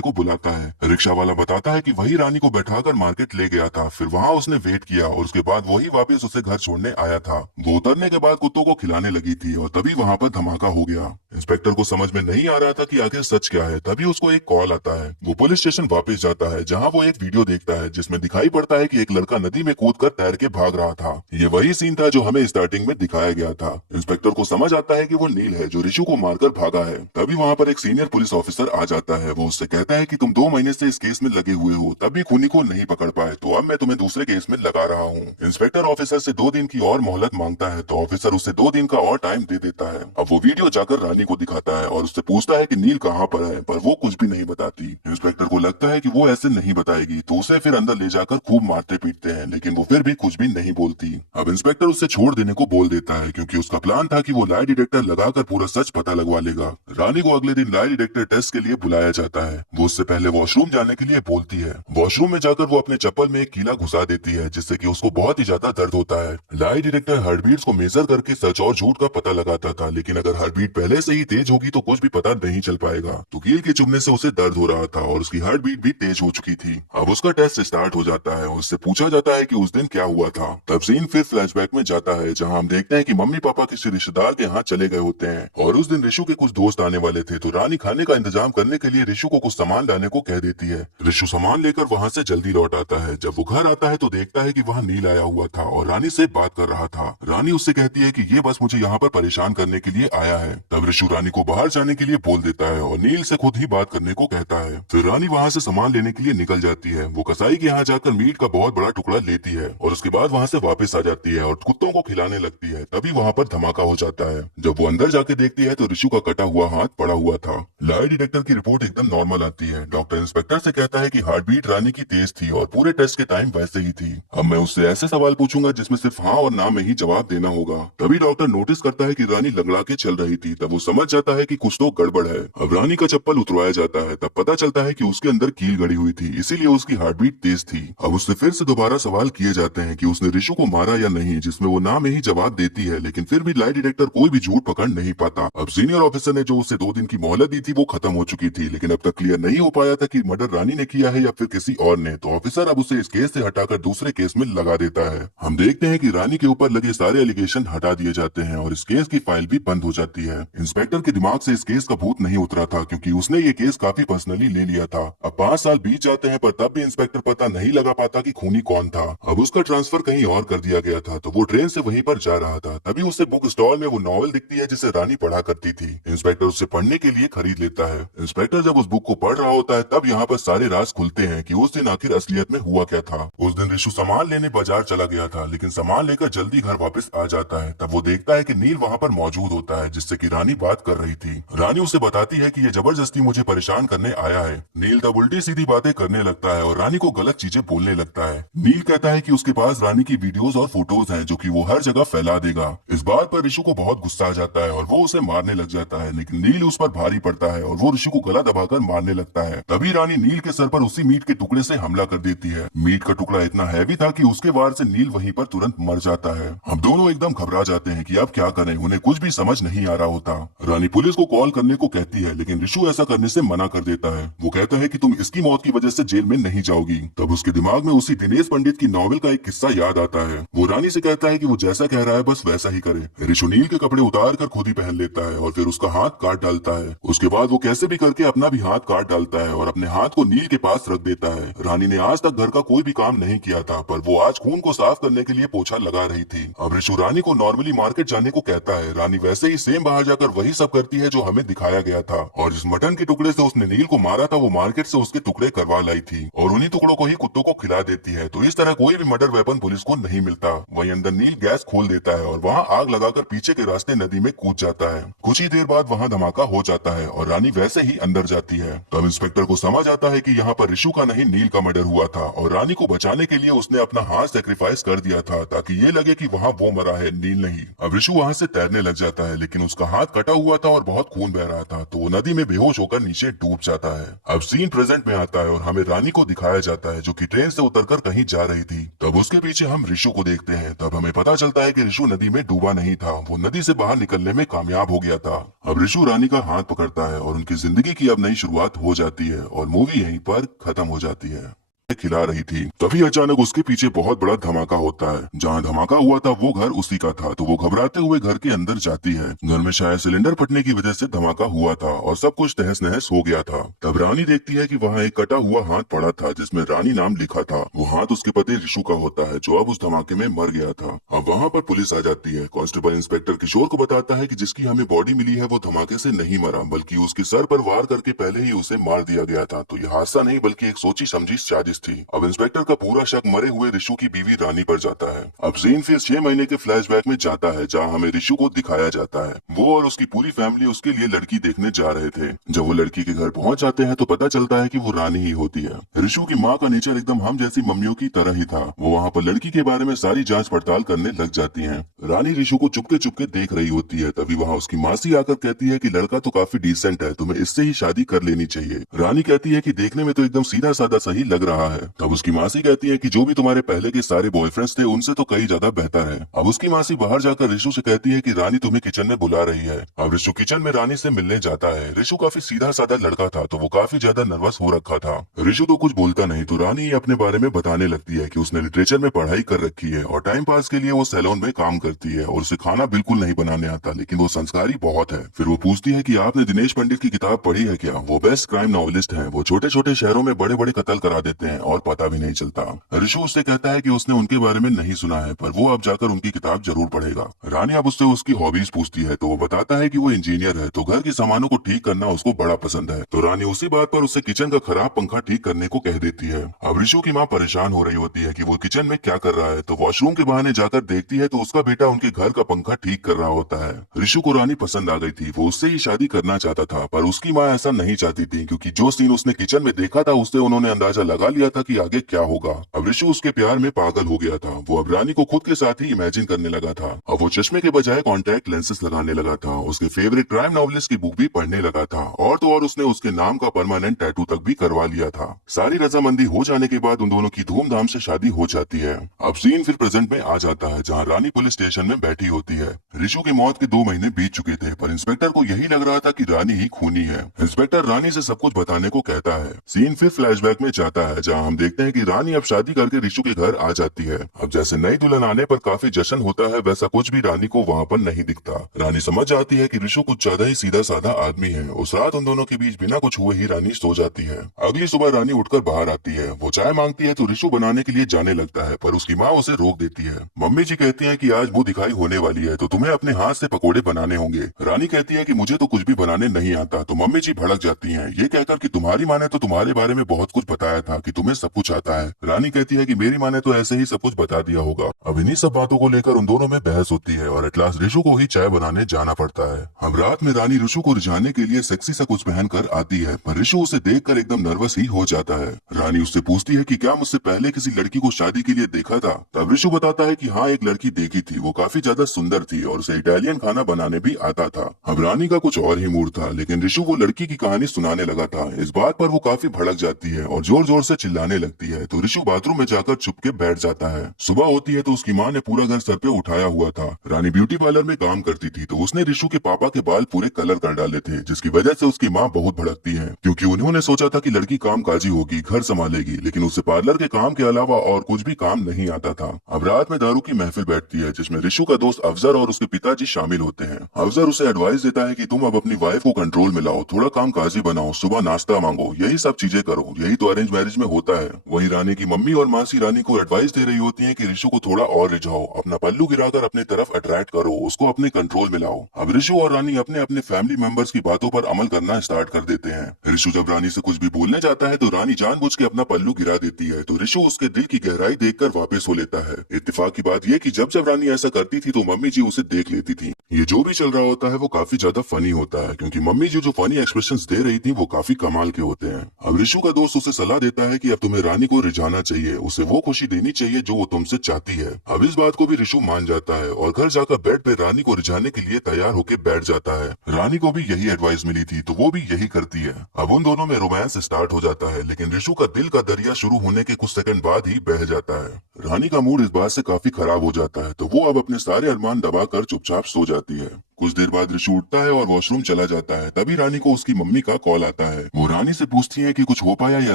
को बुलाता है। रिक्शा वाला बताता है कि वही रानी को बैठाकर मार्केट ले गया था, फिर वहाँ उसने वेट किया और उसके बाद वही वापस उसे घर छोड़ने आया था। वो उतरने के बाद कुत्तों को खिलाने लगी थी और तभी वहाँ पर धमाका हो गया। इंस्पेक्टर को समझ में नहीं आ रहा था कि आखिर सच क्या है। तभी उसको एक कॉल आता है। वो पुलिस स्टेशन वापस जाता है, जहाँ वो एक वीडियो देखता है जिसमें दिखाई पड़ता है कि एक लड़का नदी में कूदकर तैर के भाग रहा था। ये वही सीन था जो हमें स्टार्टिंग में दिखाया गया था। इंस्पेक्टर को समझ आता है कि वो नील है जो रिशु को मारकर भागा है। तभी वहाँ पर एक सीनियर पुलिस ऑफिसर आ जाता है। वो उससे कहता है कि तुम 2 महीने से इस केस में लगे हुए हो, तब भी खूनी को नहीं पकड़ पाए, तो अब मैं तुम्हें दूसरे केस में लगा रहा हूँ। इंस्पेक्टर ऑफिसर से 2 दिन की और मोहलत मांगता है, तो ऑफिसर उसे 2 दिन का और टाइम दे देता है। अब वो वीडियो जाकर रानी को दिखाता है और उससे पूछता है कि नील कहाँ पर है, पर वो कुछ भी नहीं बताती। इंस्पेक्टर को लगता है कि वो ऐसे नहीं बताएगी, तो उसे फिर अंदर ले जाकर खूब मारते पीटते हैं, लेकिन वो फिर भी कुछ भी नहीं बोलती। अब इंस्पेक्टर उससे छोड़ देने को बोल देता है, क्योंकि उसका प्लान था कि वो लाई डिटेक्टर लगाकर पूरा सच पता लगवा लेगा। रानी को अगले दिन लाई डिटेक्टर टेस्ट के लिए बुलाया जाता है। वो उससे पहले वॉशरूम जाने के लिए बोलती है। वॉशरूम में जाकर वो अपने चप्पल में एक कीला घुसा देती है, जिससे कि उसको बहुत ही ज्यादा दर्द होता है। लाई डिटेक्टर हार्टबीट्स को मेजर करके सच और झूठ का पता लगाता था, लेकिन अगर हार्टबीट पहले से ही तेज होगी तो कुछ भी पता नहीं चल पाएगा। तो कील के चुभने से उसे दर्द हो रहा था और उसकी हार्ट बीट भी तेज हो चुकी थी। अब उसका टेस्ट स्टार्ट हो जाता है और उससे पूछा जाता है कि उस दिन क्या हुआ था। तब सीन फिर फ्लैशबैक में जाता है, जहां हम देखते हैं कि मम्मी पापा किसी रिश्तेदार के यहाँ चले गए होते हैं और उस दिन रिशु के कुछ दोस्त आने वाले थे, तो रानी खाने का इंतजाम करने के लिए रिशु को कुछ सामान लाने को कह देती है। रिशु सामान लेकर वहाँ से जल्दी लौट आता है। जब वो घर आता है तो देखता है कि वहाँ नील आया हुआ था और रानी से बात कर रहा था। रानी उससे कहती है कि ये बस मुझे यहाँ पर परेशान करने के लिए आया है। तब रिशु रिशु रानी को बाहर जाने के लिए बोल देता है और नील से खुद ही बात करने को कहता है। फिर रानी वहाँ से सामान लेने के लिए निकल जाती है। वो कसाई के यहाँ जाकर मीट का बहुत बड़ा टुकड़ा लेती है और उसके बाद वहाँ से वापस आ जाती है और कुत्तों को खिलाने लगती है। तभी वहाँ पर धमाका हो जाता है। जब वो अंदर जाके देखती है तो रिशु का कटा हुआ हाथ पड़ा हुआ था। लाई डिटेक्टर की रिपोर्ट एकदम नॉर्मल आती है। डॉक्टर इंस्पेक्टर से कहता है कि हार्ट बीट रानी की तेज थी और पूरे टेस्ट के टाइम वैसे ही थी। अब मैं उससे ऐसे सवाल पूछूंगा जिसमें सिर्फ हाँ और ना में ही जवाब देना होगा। तभी डॉक्टर नोटिस करता है कि रानी लंगड़ा के चल रही थी। तब वो समझ जाता है कि कुछ तो गड़बड़ है। अब रानी का चप्पल उतरवाया जाता है। तब पता चलता है कि उसके अंदर कील गड़ी हुई थी, इसीलिए उसकी हार्ट बीट तेज थी। अब उससे फिर से दोबारा सवाल किए जाते हैं कि उसने रिशु को मारा या नहीं, जिसमें वो ना में ही जवाब देती है। लेकिन फिर भी लाई डिटेक्टर कोई भी झूठ पकड़ नहीं पाता। अब सीनियर ऑफिसर ने जो उसे 2 दिन की मोहलत दी थी वो खत्म हो चुकी थी, लेकिन अब तक क्लियर नहीं हो पाया था कि मर्डर रानी ने किया है या फिर किसी और ने। तो ऑफिसर अब उसे इस केस से हटाकर दूसरे केस में लगा देता है। हम देखते हैं कि रानी के ऊपर लगे सारे एलिगेशन हटा दिए जाते हैं और इस केस की फाइल भी बंद हो जाती है। इंस्पेक्टर के दिमाग से इस केस का भूत नहीं उतरा था, क्योंकि उसने ये केस काफी पर्सनली ले लिया था। अब 5 साल बीत जाते हैं पर तब भी इंस्पेक्टर पता नहीं लगा पाता कि खूनी कौन था। अब उसका ट्रांसफर कहीं और कर दिया गया था, तो वो ट्रेन से वहीं पर जा रहा था। तभी उसे बुक स्टॉल में वो नॉवेल दिखती है जिसे रानी पढ़ा करती थी। इंस्पेक्टर उसे पढ़ने के लिए खरीद लेता है। इंस्पेक्टर जब उस बुक को पढ़ रहा होता है तब यहाँ पर सारे राज खुलते हैं कि उस दिन आखिर असलियत में हुआ क्या था। उस दिन रिशु सामान लेने बाजार चला गया था, लेकिन सामान लेकर जल्दी घर वापस आ जाता है। तब वो देखता है कि नील वहाँ पर मौजूद होता है, जिससे कि रानी बात कर रही थी। रानी उसे बताती है कि ये जबरदस्ती मुझे परेशान करने आया है। नील तब उल्टी सीधी बातें करने लगता है और रानी को गलत चीजें बोलने लगता है। नील कहता है कि उसके पास रानी की वीडियोस और फोटोज हैं जो कि वो हर जगह फैला देगा। इस बात पर रिशु को बहुत गुस्सा आ जाता है और वो उसे मारने लग जाता है, लेकिन नील उस पर भारी पड़ता है और वो रिशु को गला दबाकर मारने लगता है। तभी रानी नील के सर पर उसी मीट के टुकड़े से हमला कर देती है। मीट का टुकड़ा इतना हैवी था कि उसके वार से नील वहीं पर तुरंत मर जाता है। हम दोनों एकदम घबरा जाते हैं कि अब क्या करें। उन्हें कुछ भी समझ नहीं आ रहा होता। रानी पुलिस को कॉल करने को कहती है, लेकिन रिशु ऐसा करने से मना कर देता है। वो कहता है कि तुम इसकी मौत की वजह से जेल में नहीं जाओगी। तब उसके दिमाग में उसी दिनेश पंडित की नॉवेल का एक किस्सा याद आता है। वो रानी से कहता है कि वो जैसा कह रहा है बस वैसा ही करे। रिशु नील के कपड़े उतार कर खुद ही पहन लेता है और फिर उसका हाथ काट डालता है। उसके बाद वो कैसे भी करके अपना भी हाथ काट डालता है और अपने हाथ को नील के पास रख देता है। रानी ने आज तक घर का कोई भी काम नहीं किया था, पर वो आज खून को साफ करने के लिए पोछा लगा रही थी। अब रिशु रानी को नॉर्मली मार्केट जाने को कहता है। रानी वैसे ही सेम बाहर जाकर वही सब करती है जो हमें दिखाया गया था, और जिस मटन के टुकड़े से उसने नील को मारा था वो मार्केट से उसके टुकड़े करवा लाई थी और उन्हीं टुकड़ों को ही कुत्तों को खिला देती है। तो इस तरह कोई भी मर्डर वेपन पुलिस को नहीं मिलता। वहीं अंदर नील गैस खोल देता है और वहाँ आग लगाकर पीछे के रास्ते नदी में कूद जाता है। कुछ ही देर बाद वहाँ धमाका हो जाता है और रानी वैसे ही अंदर जाती है। तब इंस्पेक्टर को समझ आता है कि यहाँ पर रिशु का नहीं नील का मर्डर हुआ था और रानी को बचाने के लिए उसने अपना हाथ सेक्रीफाइस कर दिया था ताकि ये लगे कि वहाँ वो मरा है, नील नहीं। अब रिशु वहाँ से तैरने लग जाता है, लेकिन उसका हाथ कटा हुआ था और बहुत खून बह रहा था, तो वो नदी में बेहोश होकर नीचे डूब जाता है। अब सीन प्रेजेंट में आता है और हमें रानी को दिखाया जाता है जो कि ट्रेन से उतरकर कहीं जा रही थी। तब उसके पीछे हम रिशु को देखते हैं। तब हमें पता चलता है कि रिशु नदी में डूबा नहीं था, वो नदी से बाहर निकलने में कामयाब हो गया था। अब रिशु रानी का हाथ पकड़ता है और उनकी जिंदगी की अब नई शुरुआत हो जाती है और मूवी यहीं पर खत्म हो जाती है। खिला रही थी तभी अचानक उसके पीछे बहुत बड़ा धमाका होता है। जहाँ धमाका हुआ था वो घर उसी का था, तो वो घबराते हुए घर के अंदर जाती है। घर में शायद सिलेंडर फटने की वजह से धमाका हुआ था और सब कुछ तहस नहस हो गया था। तब रानी देखती है कि वहाँ एक कटा हुआ हाथ पड़ा था जिसमें रानी नाम लिखा था। वो हाथ उसके पति रिशु का होता है जो अब उस धमाके में मर गया था। अब वहाँ पर पुलिस आ जाती है। कांस्टेबल इंस्पेक्टर किशोर को बताता है कि जिसकी हमें बॉडी मिली है वो धमाके से नहीं मरा, बल्कि उसके सर पर वार करके पहले ही उसे मार दिया गया था। तो यह हादसा नहीं बल्कि एक सोची समझी साजिश थी। अब इंस्पेक्टर का पूरा शक मरे हुए रिशु की बीवी रानी पर जाता है। अब सीन फिर 6 महीने के फ्लैशबैक में जाता है जहाँ हमें रिशु को दिखाया जाता है। वो और उसकी पूरी फैमिली उसके लिए लड़की देखने जा रहे थे। जब वो लड़की के घर पहुँच जाते हैं तो पता चलता है कि वो रानी ही होती है। रिशु की माँ का नेचर एकदम हम जैसी मम्मियों की तरह ही था। वो वहाँ पर लड़की के बारे में सारी जाँच पड़ताल करने लग जाती है। रानी रिशु को चुपके चुपके देख रही होती है। तभी वहाँ उसकी मासी आकर कहती है कि लड़का तो काफी डिसेंट है, तुम्हें इससे ही शादी कर लेनी चाहिए। रानी कहती है कि देखने में तो एकदम सीधा साधा सही लग रहा है। तब उसकी मासी कहती है कि जो भी तुम्हारे पहले के सारे बॉयफ्रेंड्स थे उनसे तो कई ज्यादा बेहतर है। अब उसकी मासी बाहर जाकर रिशु से कहती है कि रानी तुम्हें किचन में बुला रही है। अब रिशु किचन में रानी से मिलने जाता है। रिशु काफी सीधा साधा लड़का था तो वो काफी ज्यादा नर्वस हो रखा था। रिशु तो कुछ बोलता नहीं, तो रानी अपने बारे में बताने लगती है कि उसने लिटरेचर में पढ़ाई कर रखी है और टाइम पास के लिए वो सैलून में काम करती है और उसे खाना बिल्कुल नहीं बनाने आता, लेकिन वो संस्कारी बहुत है। फिर वो पूछती है कि आपने दिनेश पंडित की किताब पढ़ी है क्या? वो बेस्ट क्राइम नॉवेलिस्ट है। वो छोटे छोटे शहरों में बड़े बड़े कत्ल करा देते हैं और पता भी नहीं चलता। ऋषु उससे कहता है कि उसने उनके बारे में नहीं सुना है, पर वो अब जाकर उनकी किताब जरूर पढ़ेगा। रानी अब उससे उसकी हॉबीज पूछती है तो वो बताता है कि वो इंजीनियर है, तो घर के सामानों को ठीक करना उसको बड़ा पसंद है। तो रानी उसी बात पर उससे किचन का खराब पंखा ठीक करने को कह देती है। अब ऋषु की माँ परेशान हो रही होती है कि वो किचन में क्या कर रहा है, तो वॉशरूम के बहाने जाकर देखती है तो उसका बेटा उनके घर का पंखा ठीक कर रहा होता है। ऋषु को रानी पसंद आ गई थी, वो उससे ही शादी करना चाहता था, पर उसकी माँ ऐसा नहीं चाहती थी क्योंकि जो सीन उसने किचन में देखा था उससे उन्होंने अंदाजा लगा लिया था कि आगे क्या होगा। अब ऋषु उसके प्यार में पागल हो गया था। वो अब रानी को खुद के साथ ही इमेजिन करने लगा था। अब वो चश्मे के बजाय कॉन्टैक्ट लेंसेज लगाने लगा था। उसके फेवरेट क्राइम नॉवेलिस्ट की बुक भी पढ़ने लगा था, और तो और उसने उसके नाम का परमानेंट टैटू तक भी करवा लिया था। सारी रजामंदी हो जाने के बाद उन दोनों की धूमधाम से शादी हो जाती है। अब सीन फिर प्रेजेंट में आ जाता है जहाँ रानी पुलिस स्टेशन में बैठी होती है। ऋषु की मौत के 2 महीने बीत चुके थे, पर इंस्पेक्टर को यही लग रहा था कि रानी ही खूनी है। इंस्पेक्टर रानी से सब कुछ बताने को कहता है। सीन फिर फ्लैशबैक में जाता है जहां हम देखते हैं कि रानी अब शादी करके ऋषु के घर आ जाती है। अब जैसे नई दुल्हन आने पर काफी जश्न होता है, वैसा कुछ भी रानी को वहाँ पर नहीं दिखता। रानी समझ जाती है कि ऋषु कुछ ज्यादा ही सीधा साधा आदमी है। उस रात उन दोनों के बीच बिना कुछ हुए ही रानी सो जाती है। अगली सुबह रानी उठकर बाहर आती है। वो चाय मांगती है तो ऋषु बनाने के लिए जाने लगता है, पर उसकी माँ उसे रोक देती है। मम्मी जी कहती है कि आज मुंह दिखाई होने वाली है तो तुम्हें अपने हाथ से पकोड़े बनाने होंगे। रानी कहती है कि मुझे तो कुछ भी बनाने नहीं आता, तो मम्मी जी भड़क जाती हैं, ये कहकर कि तुम्हारी माँ ने तो तुम्हारे बारे में बहुत कुछ बताया था कि तुम्हें सब कुछ आता है। रानी कहती है कि मेरी माँ ने तो ऐसे ही सब कुछ बता दिया होगा। अब इन्हीं सब बातों को लेकर उन दोनों में बहस होती है और एट लास्ट ऋषु को ही चाय बनाने जाना पड़ता है। अब रात में रानी ऋषु को रिझाने के लिए सेक्सी सा कुछ पहनकर आती है, पर ऋषु उसे देखकर एकदम नर्वस ही हो जाता है। रानी उससे पूछती है कि क्या मुझसे पहले किसी लड़की को शादी के लिए देखा था। तब ऋषु बताता है कि हाँ, एक लड़की देखी थी, वो काफी ज्यादा सुंदर थी और उसे इटालियन खाना बनाने भी आता था। अब रानी का कुछ और ही मूड था, लेकिन ऋषु वो लड़की की कहानी सुनाने लगा था। इस बात पर वो काफी भड़क जाती है और जोर जोर से चिल्लाने लगती है, तो ऋषु बाथरूम में जाकर चुप के बैठ जाता है। सुबह होती है तो उसकी माँ ने पूरा घर सर पे उठाया हुआ था। रानी ब्यूटी पार्लर में काम करती थी, तो उसने ऋषु के पापा के बाल पूरे कलर कर डाले थे, जिसकी वजह से उसकी माँ बहुत भड़कती है, क्योंकि उन्होंने सोचा था कि लड़की काम काजी होगी, घर संभालेगी, लेकिन उसे पार्लर के काम के अलावा और कुछ भी काम नहीं आता था। अब रात में दारू की महफिल बैठती है जिसमें ऋषु का दोस्त अफजर और उसके पिताजी शामिल होते हैं। अफजर उसे एडवाइस देता है कि तुम अब अपनी वाइफ को कंट्रोल में लाओ, थोड़ा काम काजी बनाओ, सुबह नाश्ता मांगो, यही सब चीजें करो, यही तो अरेंज मैरिज में होता है। वहीं रानी की मम्मी और मासी रानी को एडवाइस दे रही होती है कि ऋषु को थोड़ा और रिझाओ, अपना पल्लू गिराकर अपने तरफ अट्रैक्ट करो, उसको अपने कंट्रोल में लाओ। अब ऋषु और रानी अपने अपने फैमिली मेंबर्स की बातों पर अमल करना स्टार्ट कर देते हैं। ऋषु जब रानी से कुछ भी बोलने जाता है तो रानी जानबूझ के अपना पल्लू गिरा देती है, तो ऋषु उसके दिल की गहराई देखकर वापस हो लेता है। इत्तेफाक की बात यह कि जब जब रानी ऐसा करती थी तो मम्मी जी उसे देख लेती थी। ये जो भी चल रहा होता है वो काफी ज्यादा फनी होता है, क्योंकि मम्मी जी जो फनी एक्सप्रेशंस दे रही थी वो काफी कमाल के होते हैं। अब ऋषु का दोस्त उसे सलाह देता है कि अब तुम्हें रानी को रिझाना चाहिए, उसे वो खुशी देनी चाहिए जो वो तुमसे चाहती है। अब इस बात को भी ऋषु मान जाता है और घर जाकर बेड पे रानी को रिझाने के लिए तैयार होकर बैठ जाता है। रानी को भी यही एडवाइस मिली थी तो वो भी यही करती है। अब उन दोनों में रोमांस स्टार्ट हो जाता है, लेकिन ऋषु का दिल का दरिया शुरू होने के कुछ सेकंड बाद ही बह जाता है। रानी का मूड इस बात से काफी खराब हो जाता है, तो वो अब अपने सारे अरमान दबाकर चुपचाप सो जाती है। कुछ देर बाद ऋषु उठता है और वॉशरूम चला जाता है। तभी रानी को उसकी मम्मी का कॉल आता है। वो रानी से पूछती है कि कुछ हो पाया या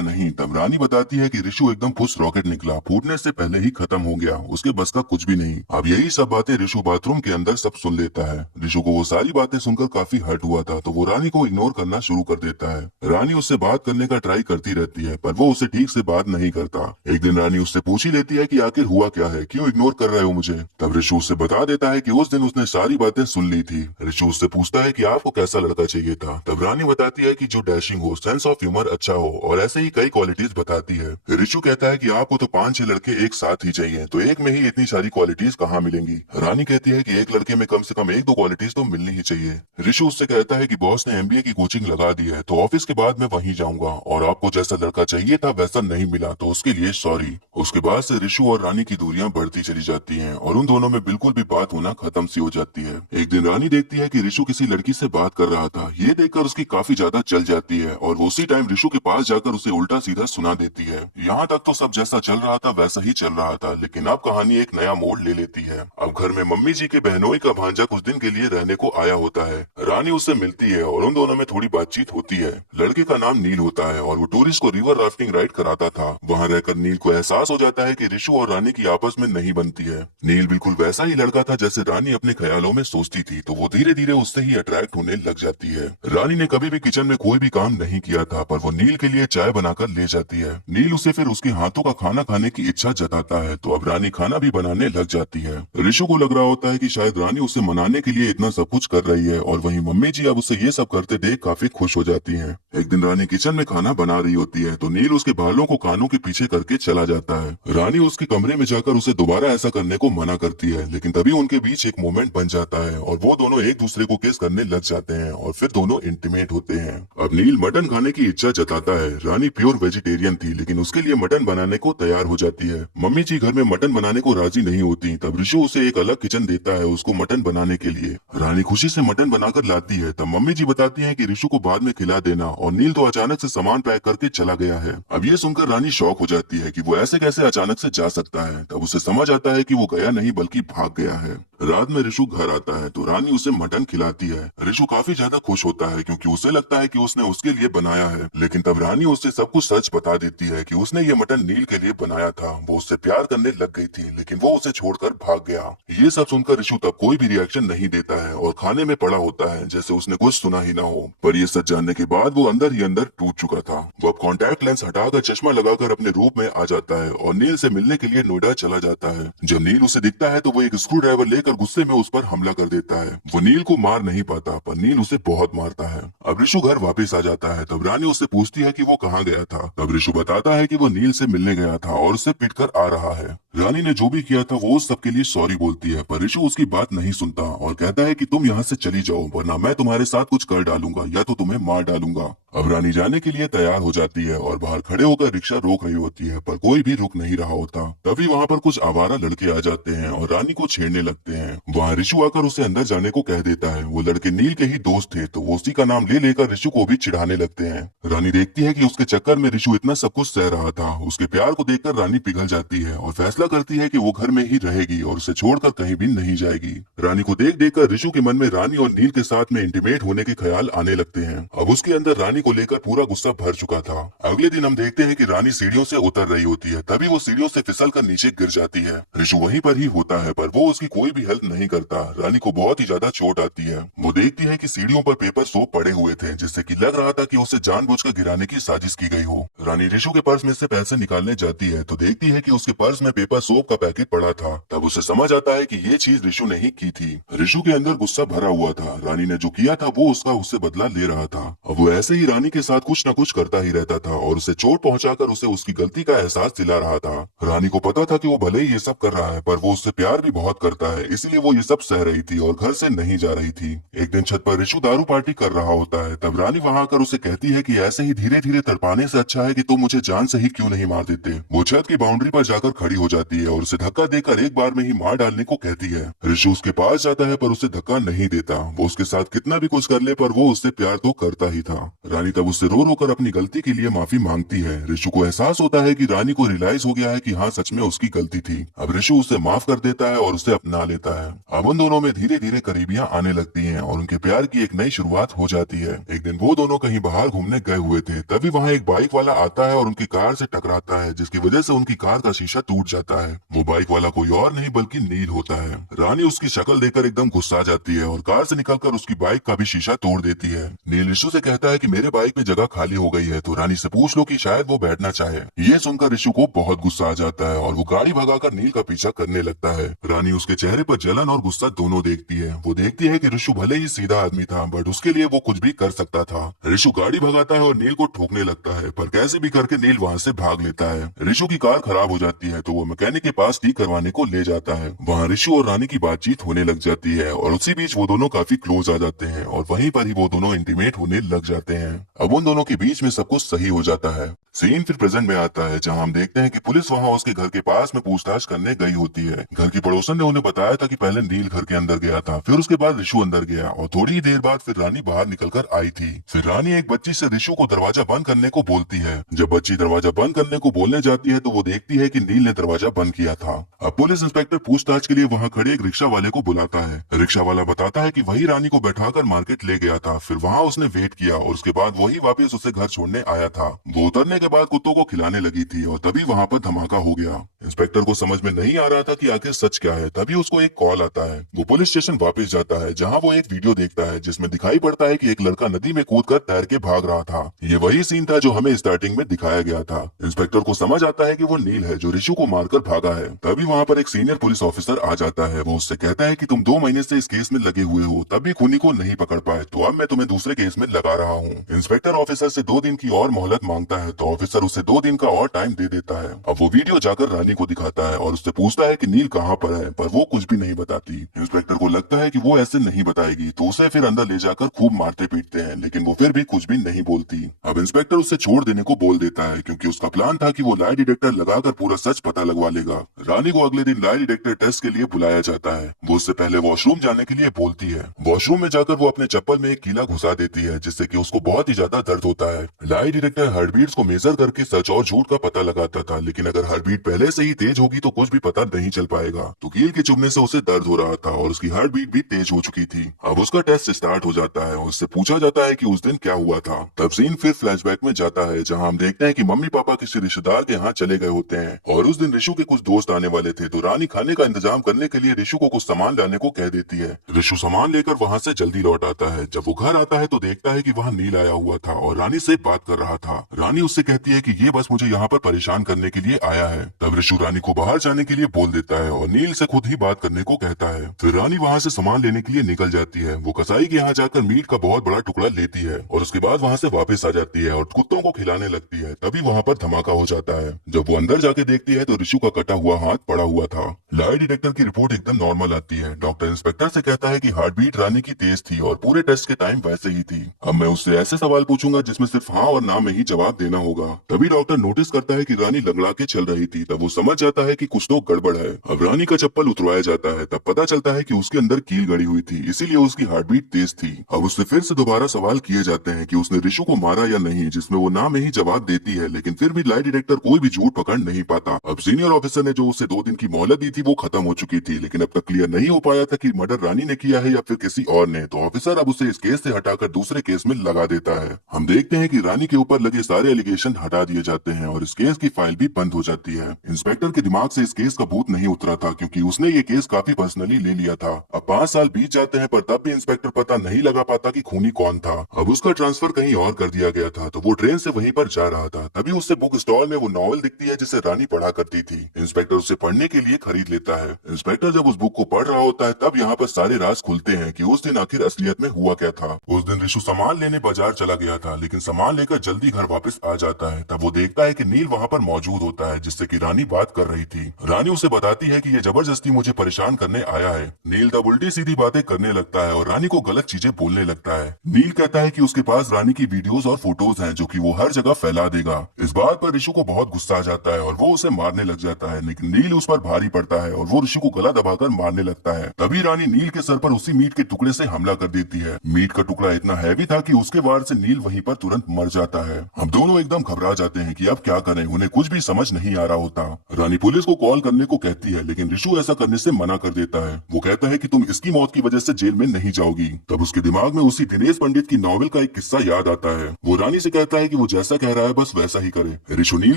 नहीं। तब रानी बताती है कि ऋषु एकदम फुस रॉकेट निकला, फूटने से पहले ही खत्म हो गया, उसके बस का कुछ भी नहीं। अब यही सब बातें ऋषु बाथरूम के अंदर सब सुन लेता है। ऋषु को वो सारी बातें सुनकर काफी हर्ट हुआ था, तो वो रानी को इग्नोर करना शुरू कर देता है। रानी उससे बात करने का ट्राई करती रहती है, पर वो उसे ठीक से बात नहीं करता। एक दिन रानी उससे पूछ ही लेती है कि आखिर हुआ क्या है, क्यों इग्नोर कर रहे हो मुझे। तब ऋषु उससे बता देता है कि उस दिन उसने सारी बातें सुन ली थी। ऋषु उससे पूछता है कि आपको कैसा लड़का चाहिए था। तब रानी बताती है कि जो डैशिंग हो, सेंस ऑफ ह्यूमर अच्छा हो, और ऐसे ही कई क्वालिटीज बताती है। ऋषु कहता है कि आपको तो 5-6 लड़के एक साथ ही चाहिए, तो एक में ही इतनी सारी क्वालिटीज कहाँ मिलेंगी। रानी कहती है कि एक लड़के में कम से कम 1-2 क्वालिटीज तो मिलनी ही चाहिए। ऋषु उससे कहता है कि बॉस ने MBA की कोचिंग लगा दी है, तो ऑफिस के बाद मैं वहीं जाऊंगा, और आपको जैसा लड़का चाहिए था वैसा नहीं मिला, तो उसके लिए सॉरी। उसके बाद से ऋषु और रानी की दूरियां बढ़ती चली जाती हैं और उन दोनों में बिल्कुल भी बात होना खत्म सी हो जाती है। एक दिन रानी देखती है कि ऋषु किसी लड़की से बात कर रहा था। ये देखकर उसकी काफी ज्यादा चल जाती है और वो उसी टाइम ऋषु के पास जाकर उसे उल्टा सीधा सुना देती है। यहाँ तक तो सब जैसा चल रहा था वैसा ही चल रहा था, लेकिन अब कहानी एक नया मोड़ ले लेती है। अब घर में मम्मी जी के बहनोई का भांजा कुछ दिन के लिए रहने को आया होता है। रानी उससे मिलती है और उन दोनों में थोड़ी बातचीत होती है। लड़के का नाम नील होता है और वो टूरिस्ट को रिवर राफ्टिंग राइड कराता था। वहाँ रहकर नील को एहसास हो जाता है कि ऋषु और रानी की आपस में नहीं बनती है। नील बिल्कुल वैसा ही लड़का था जैसे रानी अपने ख्यालों में सोचती थी, तो वो धीरे धीरे उससे ही अट्रैक्ट होने लग जाती है। रानी ने कभी भी किचन में कोई भी काम नहीं किया था, पर वो नील के लिए चाय बनाकर ले जाती है। नील उसे फिर उसके हाथों का खाना खाने की इच्छा जताता है, तो अब रानी खाना भी बनाने लग जाती है। ऋषु को लग रहा होता है कि शायद रानी उसे मनाने के लिए इतना सब कुछ कर रही है, और वहीं मम्मी जी अब उसे ये सब करते देख काफी खुश हो जाती हैं। एक दिन रानी किचन में खाना बना रही होती है, तो नील उसके बालों को कानों के पीछे करके चला जाता है। रानी उसके कमरे में जाकर उसे दोबारा ऐसा करने को मना करती है, लेकिन तभी उनके बीच एक मोमेंट बन जाता है और वो दोनों एक दूसरे को किस करने लग जाते हैं और फिर दोनों इंटीमेट होते हैं। अब नील मटन खाने की इच्छा जताता है। रानी प्योर वेजिटेरियन थी, लेकिन उसके लिए मटन बनाने को तैयार हो जाती है। मम्मी जी घर में मटन बनाने को राजी नहीं होती, तब ऋषु उसे एक अलग किचन देता है उसको मटन बनाने के लिए। रानी खुशी से मटन बनाकर लाती है, तब मम्मी जी बताती है कि ऋषु को बाद में खिला देना, और नील तो अचानक से सामान पैक करके चला गया है। अब ये सुनकर रानी शॉक हो जाती है कि वो ऐसे कैसे अचानक से जा सकता है। तब उसे समझ आता है कि वो गया नहीं बल्कि भाग गया है। रात में ऋषु घर आता है तो रानी उसे मटन खिलाती है। ऋषु काफी ज्यादा खुश होता है क्योंकि उसे लगता है कि उसने उसके लिए बनाया है, लेकिन तब रानी उसे सब कुछ सच बता देती है कि उसने ये मटन नील के लिए बनाया था। वो उससे प्यार करने लग गई थी, लेकिन वो उसे छोड़कर भाग गया। ये सब सुनकर ऋषु तब कोई भी रिएक्शन नहीं देता है और खाने में पड़ा होता है जैसे उसने कुछ सुना ही ना हो। पर ये सच जानने के बाद वो अंदर ही अंदर टूट चुका था। वो अब कॉन्टैक्ट लेंस हटाकर चश्मा लगाकर अपने रूप में आ जाता है और नील से मिलने के लिए नोएडा चला जाता है। जब नील उसे दिखता है तो वो एक स्क्रू ड्राइवर लेकर गुस्से में उस पर हमला कर देता है। वो नील को मार नहीं पाता, पर नील उसे बहुत मारता है। अब ऋषु घर वापस आ जाता है, तब रानी उससे पूछती है कि वो कहाँ गया था। तब ऋषु बताता है कि वो नील से मिलने गया था और उससे पिटकर आ रहा है। रानी ने जो भी किया था वो उस सबके लिए सॉरी बोलती है, पर ऋषु उसकी बात नहीं सुनता और कहता है कि तुम यहाँ से चली जाओ, वरना मैं तुम्हारे साथ कुछ कर डालूंगा या तो तुम्हें मार डालूंगा। अब रानी जाने के लिए तैयार हो जाती है और बाहर खड़े होकर रिक्शा रोक रही होती है, पर कोई भी रुक नहीं रहा होता। तभी वहाँ पर कुछ आवारा लड़के आ जाते हैं और रानी को छेड़ने लगते हैं। वहाँ ऋषु आकर उसे अंदर जाने को कह देता है। वो लड़के नील के ही दोस्त थे, तो वो उसी का नाम ले लेकर ऋषु को भी चिढ़ाने लगते हैं। रानी देखती है कि उसके चक्कर में ऋषु इतना सब कुछ सह रहा था। उसके प्यार को देखकर रानी पिघल जाती है और फैसला करती है कि वो घर में ही रहेगी और उसे छोड़कर कहीं भी नहीं जाएगी। रानी को देख देख कर ऋषु के मन में रानी और नील के साथ में इंटीमेट होने के ख्याल आने लगते हैं। अब उसके अंदर रानी को लेकर पूरा गुस्सा भर चुका था। अगले दिन हम देखते हैं कि रानी सीढ़ियों से उतर रही होती है, तभी वो सीढ़ियों से फिसल कर नीचे गिर जाती है। ऋषु वहीं पर ही होता है, पर वो उसकी कोई भी हेल्प नहीं करता। रानी को बहुत ही ज्यादा चोट आती है। वो देखती है कि सीढ़ियों पर पेपर सोप पड़े हुए थे, जिससे कि लग रहा था कि उसे जानबूझकर गिराने की साजिश की गई हो। रानी ऋषु के पर्स में से पैसे निकालने जाती है तो देखती है कि उसके पर्स में पेपर सोप का पैकेट पड़ा था। तब उसे समझ आता है कि ये चीज ऋषु ने ही की थी। ऋषु के अंदर गुस्सा भरा हुआ था। रानी ने जो किया था वो उसका उससे बदला ले रहा था। अब वो ऐसे ही रानी के साथ कुछ न कुछ करता ही रहता था और उसे चोट पहुंचाकर उसे उसकी गलती का एहसास दिला रहा था। रानी को पता था कि वो भले ही ये सब कर रहा है, पर वो उससे प्यार भी बहुत करता है, इसलिए वो ये सब सह रही थी और घर से नहीं जा रही थी। एक दिन छत पर ऋषु दारू पार्टी कर रहा होता है, तब रानी वहां आकर उसे कहती है कि ऐसे ही धीरे धीरे तड़पाने से अच्छा है कि तुम मुझे जान से ही क्यों नहीं मार देते। वो छत की बाउंड्री पर जाकर खड़ी हो जाती है और उसे धक्का देकर एक बार में ही मार डालने को कहती है। ऋषु उसके पास जाता है पर उसे धक्का नहीं देता। वो उसके साथ कितना भी कुछ कर ले, पर वो उससे प्यार तो करता ही था। रानी तब उससे रो रो कर अपनी गलती के लिए माफी मांगती है। ऋषु को एहसास होता है कि रानी को रियलाइज हो गया है कि हाँ, सच में उसकी गलती थी। अब ऋषु उसे माफ कर देता है और उसे अपना लेता है। अब उन दोनों में धीरे धीरे करीबियां आने लगती हैं और उनके प्यार की एक नई शुरुआत हो जाती है। एक दिन वो दोनों कहीं बाहर घूमने गए हुए थे, तभी वहाँ एक बाइक वाला आता है और उनकी कार से टकराता है, जिसकी वजह से उनकी कार का शीशा टूट जाता है। वो बाइक वाला कोई और नहीं बल्कि नील होता है। रानी उसकी शक्ल देखकर एकदम गुस्सा जाती है और कार से निकलकर उसकी बाइक का भी शीशा तोड़ देती है। नील ऋषु से कहता है कि मेरे बाइक में जगह खाली हो गई है, तो रानी से पूछ लो कि शायद वो बैठना चाहे। ये सुनकर ऋषु को बहुत गुस्सा आ जाता है और वो गाड़ी भगाकर नील का पीछा करने लगता है। रानी उसके चेहरे पर जलन और गुस्सा दोनों देखती है। वो देखती है कि ऋषु भले ही सीधा आदमी था, बट उसके लिए वो कुछ भी कर सकता था। ऋषु गाड़ी भगाता है और नील को ठोकने लगता है, पर कैसे भी करके नील वहाँ से भाग लेता है। ऋषु की कार खराब हो जाती है तो वो मैकेनिक के पास ठीक करवाने को ले जाता है। वहाँ ऋषु और रानी की बातचीत होने लग जाती है और उसी बीच वो दोनों काफी क्लोज आ जाते हैं और वहीं पर ही वो दोनों इंटीमेट होने लग जाते हैं। अब उन दोनों के बीच में सब कुछ सही हो जाता है। सीन फिर प्रेजेंट में आता है, जहां हम देखते हैं कि पुलिस वहां उसके घर के पास में पूछताछ करने गई होती है। घर की पड़ोसन ने उन्हें बताया था कि पहले नील घर के अंदर गया था, फिर उसके बाद ऋषु अंदर गया और थोड़ी ही देर बाद फिर रानी बाहर निकलकर आई थी। फिर रानी एक बच्ची से ऋषु को दरवाजा बंद करने को बोलती है। जब बच्ची दरवाजा बंद करने को बोलने जाती है तो वो देखती है कि नील ने दरवाजा बंद किया था। अब पुलिस इंस्पेक्टर पूछताछ के लिए वहाँ खड़े एक रिक्शा वाले को बुलाता है। रिक्शा वाला बताता है कि वही रानी को बैठाकर मार्केट ले गया था, फिर वहाँ उसने वेट किया और उसके बाद वही वापस उसे घर छोड़ने आया था। वो उतरने के बाद कुत्तों को खिलाने लगी थी और तभी वहाँ पर धमाका हो गया। इंस्पेक्टर को समझ में नहीं आ रहा था कि आखिर सच क्या है। तभी उसको एक एक कॉल आता है। वो पुलिस स्टेशन वापस जाता है जहाँ वो एक वीडियो देखता है जिसमें दिखाई पड़ता है कि एक लड़का नदी में कूदकर तैर के भाग रहा था। ये वही सीन था जो हमें स्टार्टिंग में दिखाया गया था। इंस्पेक्टर को समझ आता है कि वो नील है जो रिशु को मारकर भागा है। तभी वहाँ पर एक सीनियर पुलिस ऑफिसर आ जाता है। वो उससे कहता है कि तुम 2 महीने से इस केस में लगे हुए हो, तब भी खूनी को नहीं पकड़ पाए, तो अब मैं तुम्हें दूसरे केस में लगा रहा हूँ। इंस्पेक्टर ऑफिसर से 2 दिन की और मोहलत मांगता है तो ऑफिसर उसे 2 दिन का और टाइम दे देता है। अब वो वीडियो जाकर रानी को दिखाता है और उससे पूछता है कि नील कहाँ पर है, पर वो कुछ भी नहीं बताती। इंस्पेक्टर को लगता है कि वो ऐसे नहीं बताएगी, तो उसे फिर अंदर ले जाकर खूब मारते पीटते हैं, लेकिन वो फिर भी कुछ भी नहीं बोलती। अब इंस्पेक्टर उसे छोड़ देने को बोल देता है क्योंकि उसका प्लान था कि वो लाई डिटेक्टर लगाकर पूरा सच पता लगवा लेगा। रानी को अगले दिन लाई डिटेक्टर टेस्ट के लिए बुलाया जाता है। वो उससे पहले वॉशरूम जाने के लिए बोलती है। वॉशरूम में जाकर वो अपने चप्पल में एक कीला घुसा देती है जिससे कि उसको बहुत ही ज्यादा दर्द होता है। लाई डिटेक्टर हार्टबीट्स को मेजर करके सच और झूठ का पता लगाता था, लेकिन अगर हार्टबीट पहले से ही तेज होगी तो कुछ भी पता नहीं चल पाएगा। तो कील के चुभने से उसे दर्द हो रहा था और उसकी हार्टबीट भी तेज हो चुकी थी। अब उसका टेस्ट स्टार्ट हो जाता है और उससे पूछा जाता है कि उस दिन क्या हुआ था। तब सीन फिर फ्लैशबैक में जाता है जहां हम देखते हैं कि मम्मी पापा किसी रिश्तेदार के यहाँ चले गए होते हैं और उस दिन रिशु के कुछ दोस्त आने वाले थे, तो रानी खाने का इंतजाम करने के लिए रिशु को कुछ सामान लाने को कह देती है। रिशु सामान लेकर वहाँ से जल्दी लौट आता है। जब वो घर आता है तो देखता है कि वहाँ नील आया हुआ था और रानी से बात कर रहा था। रानी उससे कहती है कि ये बस मुझे यहाँ पर परेशान करने के लिए आया है। तब रिशु रानी को बाहर जाने के लिए बोल देता है और नील से खुद ही बात करने को कहता है। फिर रानी वहाँ से सामान लेने के लिए निकल जाती है। वो कसाई के यहाँ जाकर मीट का बहुत बड़ा टुकड़ा लेती है और उसके बाद वहाँ से वापस आ जाती है और कुत्तों को खिलाने लगती है। तभी वहाँ पर धमाका हो जाता है। जब वो अंदर जाके देखती है तो रिशु का कटा हुआ हाथ पड़ा हुआ था। लाई डिटेक्टर की रिपोर्ट एकदम नॉर्मल आती है। डॉक्टर इंस्पेक्टर से कहता है कि हार्टबीट रानी की तेज थी और पूरे टेस्ट के टाइम वैसे ही थी। अब मैं उससे ऐसे सवाल पूछूंगा जिसमें सिर्फ हाँ और ना में ही जवाब देना होगा। तभी डॉक्टर नोटिस करता है कि रानी लंगड़ा के चल रही थी। तब वो समझ जाता है कि कुछ तो गड़बड़ है। अब रानी का चप्पल उतरवाया जाता है। तब पता चलता है कि उसके अंदर कील गड़ी हुई थी, इसीलिए उसकी हार्टबीट तेज थी। अब उससे फिर से दोबारा सवाल किए जाते हैं कि उसने रिशु को मारा या नहीं, जिसमें वो ना में ही जवाब देती है, लेकिन फिर भी लाई डिटेक्टर कोई भी झूठ पकड़ नहीं पाता। अब सीनियर ऑफिसर ने जो उसे 2 दिन की मोहलत दी थी वो खत्म हो चुकी थी, लेकिन अब तक क्लियर नहीं हो पाया था कि मर्डर रानी ने किया है या फिर किसी और ने। तो ऑफिसर अब उसे इस केस से हटाकर दूसरे केस में लगा देता है। हम देखते हैं कि रानी के ऊपर लगे सारे एलिगेशन हटा दिए जाते हैं और इस केस की फाइल भी बंद हो जाती है। इंस्पेक्टर के दिमाग से इस केस का भूत नहीं उतरा था क्योंकि उसने ये केस काफी पर्सनली ले लिया था। अब 5 साल बीत जाते हैं पर तब भी इंस्पेक्टर पता नहीं लगा पाता कि खूनी कौन था। अब उसका ट्रांसफर कहीं और कर दिया गया था, तो वो ट्रेन से वहीं पर जा रहा था। तभी उससे बुक स्टॉल में वो नॉवेल दिखती है जिसे रानी पढ़ा करती थी। इंस्पेक्टर उसे पढ़ने के लिए खरीद लेता है। इंस्पेक्टर जब उस बुक को पढ़ रहा होता है तब यहाँ पर सारे राज खुलते हैं कि उस दिन आखिर असलियत में हुआ क्या था। उस दिन रिशु सामान लेने बाजार चला गया था, लेकिन सामान लेकर जल्दी घर वापस आ जाता है। तब वो देखता है कि नील वहाँ पर मौजूद होता है जिससे कि रानी बात कर रही थी। रानी उसे बताती है कि ये जबरदस्ती मुझे परेशान करने आया है। नील तब उल्टी सीधी बातें करने लगता है और रानी को गलत चीजें बोलने लगता है। नील कहता है कि उसके पास रानी की वीडियोस और फोटोज हैं जो कि वो हर जगह फैला देगा। इस बात पर रिशु को बहुत गुस्सा आ जाता है और वो उसे मारने लग जाता है, लेकिन नील उस पर भारी पड़ता है और वो रिशु को गला दबाकर मारने लगता है। तभी रानी नील के सर पर उसी मीट के टुकड़े से हमला कर देती है। मीट का टुकड़ा इतना हैवी था कि उसके वार से नील वहीं पर तुरंत मर जाता है। हम दोनों एकदम घबरा जाते हैं कि अब क्या करें, उन्हें कुछ भी समझ नहीं आ रहा होता। रानी पुलिस को कॉल करने को कहती है, लेकिन रिशु ऐसा करने से मना कर देता है। वो कहता है कि तुम इसकी मौत की वजह से जेल में नहीं जाओगी। तब उसके दिमाग में उसी दिनेश पंडित की नॉवेल का एक किस्सा याद आता है। वो रानी से कहता है कि वो जैसा कह रहा है बस वैसा ही करे। रिशु नील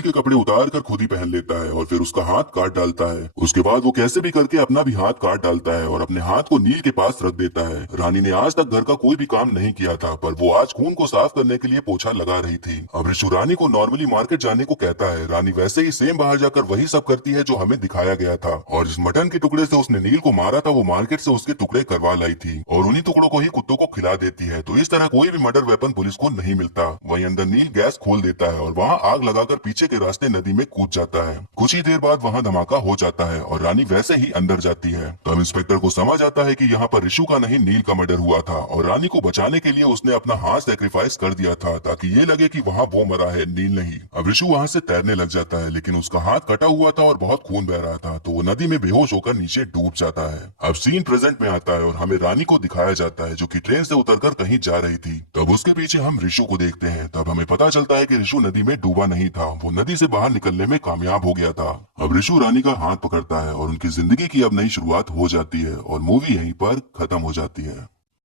के कपड़े उतार कर खुद ही पहन लेता है और फिर उसका हाथ काट डालता है। उसके बाद वो कैसे भी करके अपना भी हाथ काट डालता है और अपने हाथ को नील के पास रख देता है। रानी ने आज तक घर का कोई भी काम नहीं किया था, पर वो आज खून को साफ करने के लिए पोछा लगा रही थी। अब रिशु रानी को नॉर्मली मार्केट जाने को कहता है। रानी वैसे ही सेम बाहर जाकर वही सब करती है जो हमें दिखाया गया था, और जिस मटन के टुकड़े से उसने नील को मारा था वो मार्केट से उसके टुकड़े करवा लाई थी और उन्हीं टुकड़ों को ही कुत्तों को खिला देती है। तो इस तरह कोई भी मर्डर वेपन पुलिस को नहीं मिलता। वहीं अंदर नील गैस खोल देता है और वहाँ आग लगाकर पीछे के रास्ते नदी में कूद जाता है। कुछ ही देर बाद वहाँ धमाका हो जाता है और रानी वैसे ही अंदर जाती है। तब इंस्पेक्टर को समझ आता है कि यहाँ पर रिशु का नहीं नील का मर्डर हुआ था और रानी को बचाने के लिए उसने अपना हाथ सैक्रिफाइस कर दिया था ताकि ये लगे कि वहाँ वो मरा है, नील नहीं। अब रिशु वहाँ से तैरने लग जाता है, लेकिन उसका हाथ कटा हुआ था और बहुत खून बह रहा था, तो वो नदी में बेहोश होकर नीचे डूब जाता है। अब सीन प्रेजेंट में आता है और हमें रानी को दिखाया जाता है जो कि ट्रेन से उतरकर कहीं जा रही थी। तब उसके पीछे हम रिशु को देखते हैं। तब हमें पता चलता है कि रिशु नदी में डूबा नहीं था, वो नदी से बाहर निकलने में कामयाब हो गया था। अब रिशु रानी का हाथ पकड़ता है और उनकी जिंदगी की अब नई शुरुआत हो जाती है और मूवी यहीं पर खत्म हो जाती है।